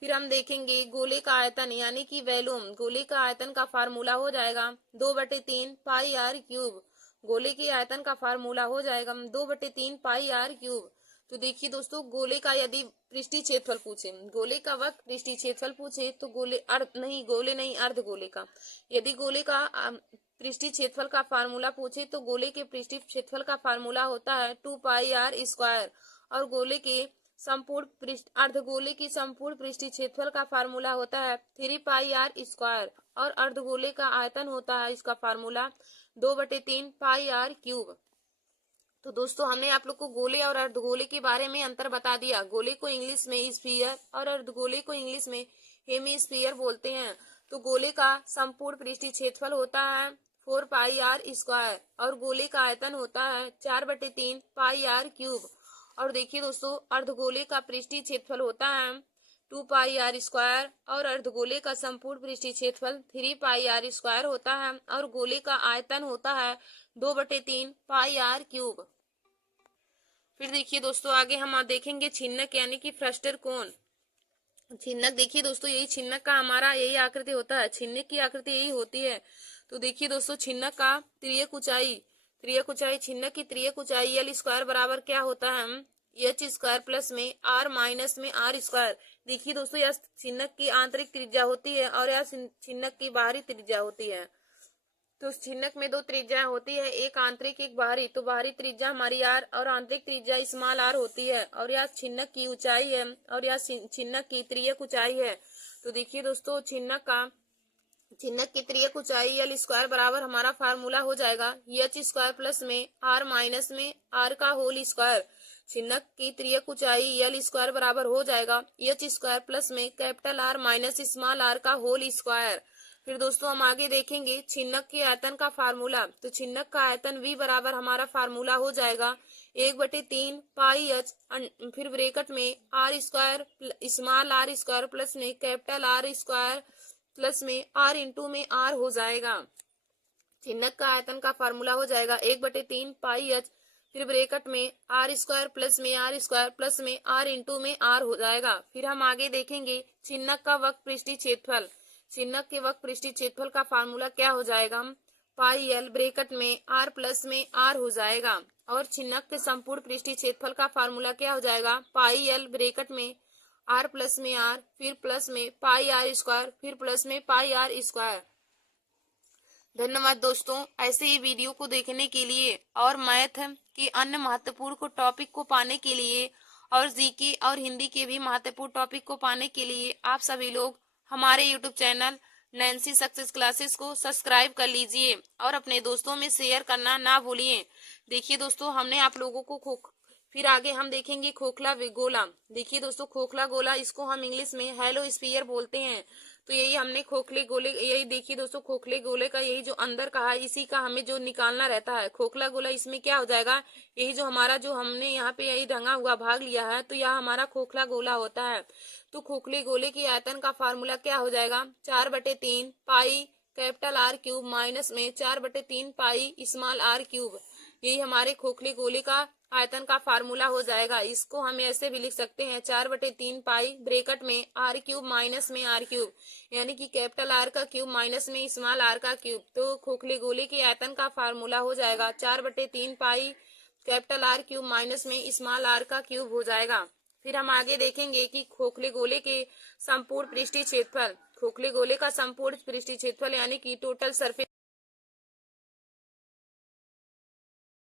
फिर हम देखेंगे गोले का आयतन यानी कि वॉल्यूम। गोले का आयतन का फार्मूला हो जाएगा 2/3 पाई आर क्यूब। गोले के आयतन का फार्मूला हो जाएगा 2/3 पाई आर क्यूब। तो देखिए दोस्तों गोले का यदि पृष्ठीय क्षेत्रफल पूछे, गोले का वक्त पृष्ठीय क्षेत्रफल पूछे तो गोले अर्धगोले का, यदि गोले का पृष्ठीय क्षेत्रफल का फार्मूला पूछे तो गोले के पृष्ठीय क्षेत्रफल का फार्मूला होता है 2 पाई आर स्क्वायर, और गोले के संपूर्ण अर्धगोले की संपूर्ण पृष्ठीय क्षेत्रफल का फार्मूला होता है 3 पाई आर स्क्वायर, और अर्धगोले का आयतन होता है इसका फार्मूला 2/3 पाई आर क्यूब। तो दोस्तों हमने आप लोग को गोले और अर्धगोले के बारे में अंतर बता दिया। गोले को इंग्लिश में स्फीयर और अर्धगोले को इंग्लिश में हेमीस्फीयर बोलते हैं। तो गोले का संपूर्ण पृष्ठीय क्षेत्रफल होता है 4 पाई आर स्क्वायर, और गोले का आयतन होता है 4/3 पाई आर क्यूब। और देखिए दोस्तों अर्धगोले का पृष्ठीय क्षेत्रफल होता है 2 पाई आर स्क्वायर, और अर्धगोले का संपूर्ण पृष्ठीय क्षेत्रफल 3 पाई आर स्क्वायर होता है, और गोले का आयतन होता है 2/3 पाई आर क्यूब। फिर देखिए दोस्तों आगे हम देखेंगे छिन्नक यानी कि फ्रस्टर कोण। छिन्नक देखिए दोस्तों यही छिन्नक का हमारा यही आकृति होता है, छिन्नक की आकृति यही होती है। तो देखिए दोस्तों छिन्नक का त्रियक ऊंचाई छिन्नक की त्रियक ऊंचाई एल स्क्वायर बराबर क्या होता है एच स्क्वायर प्लस में आर माइनस में आर स्क्वायर। देखिए दोस्तों यह छिन्नक की आंतरिक त्रिज्या होती है और यह छिन्नक की बाहरी त्रिज्या होती है। तो छिन्नक में दो त्रिज्याएं होती है, एक आंतरिक एक बाहरी। तो बाहरी त्रिज्या हमारी आर और आंतरिक त्रिज्या स्मॉल आर होती है, और यह छिन्नक की ऊंचाई है और यह छिन्नक की त्रियक ऊंचाई है। तो देखिए दोस्तों छिन्नक की त्रियक ऊंचाई एल स्क्वायर बराबर हमारा फार्मूला हो जाएगा एच स्क्वायर प्लस में आर माइनस में आर का होल स्क्वायर। छिन्नक की त्रियक ऊंचाई एल स्क्वायर बराबर हो जाएगा एच स्क्वायर प्लस में capital R minus small R का होल स्क्वायर। फिर दोस्तों हम आगे देखेंगे छिन्नक के आयतन का फार्मूला। तो छिन्नक का आयतन V बराबर हमारा फार्मूला हो जाएगा 1/3 पाई एच, फिर ब्रैकेट में R square small R square plus में कैपिटल आर स्क्वायर प्लस में आर इंटू में आर हो जाएगा। छिन्नक का आयतन का फार्मूला हो जाएगा 1/3 पाई एच, फिर ब्रैकेट में आर स्क्वायर प्लस में आर स्क्वायर प्लस में आर इंटू में आर हो जाएगा। फिर हम आगे देखेंगे छिन्नक का वक्र पृष्ठीय क्षेत्रफल। छिन्नक के वक्र पृष्ठीय क्षेत्रफल का फार्मूला क्या हो जाएगा पाई एल ब्रैकेट में आर प्लस में आर हो जाएगा। और छिन्नक के संपूर्ण पृष्ठीय क्षेत्रफल का फार्मूला क्या हो जाएगा, पाई एल ब्रैकेट में आर प्लस में आर, फिर प्लस में पाई आर स्क्वायर, फिर प्लस में पाई आर स्क्वायर। धन्यवाद दोस्तों, ऐसे ही वीडियो को देखने के लिए और मैथ के अन्य महत्वपूर्ण टॉपिक को पाने के लिए और जीके और हिंदी के भी महत्वपूर्ण टॉपिक को पाने के लिए आप सभी लोग हमारे YouTube channel Nancy success classes को सब्सक्राइब कर लीजिए और अपने दोस्तों में शेयर करना ना भूलिए। देखिए दोस्तों, हमने आप लोगों को फिर आगे हम देखेंगे खोखला गोला। देखिए दोस्तों, खोखला गोला, इसको हम इंग्लिश में हेलो स्फीयर बोलते हैं। तो यही हमने खोखले गोले, यही देखिए दोस्तों, खोखले गोले का यही जो अंदर का है, इसी का हमें जो निकालना रहता है खोखला गोला। इसमें क्या हो जाएगा, यही जो हमारा जो हमने यहाँ पे यही ढंगा हुआ भाग लिया है, तो यह हमारा खोखला गोला होता है। तो खोखले गोले के आयतन का फार्मूला क्या हो जाएगा, 4/3 pi capital R cube minus में 4/3 पाई स्मॉल आर क्यूब। यही हमारे खोखले गोले का आयतन का फार्मूला हो जाएगा। इसको हम ऐसे भी लिख सकते हैं 4/3 पाई ब्रैकेट में आर क्यूब माइनस में आर क्यूब, यानी कि कैपिटल आर का क्यूब माइनस में स्मॉल आर का क्यूब। तो खोखले गोले के आयतन का फार्मूला हो जाएगा 4/3 pi capital R cube minus में स्मॉल आर का क्यूब हो जाएगा। फिर हम आगे देखेंगे कि खोखले गोले के संपूर्ण पृष्ठीय क्षेत्रफल, खोखले गोले का संपूर्ण पृष्ठीय क्षेत्रफल यानी कि टोटल सरफेस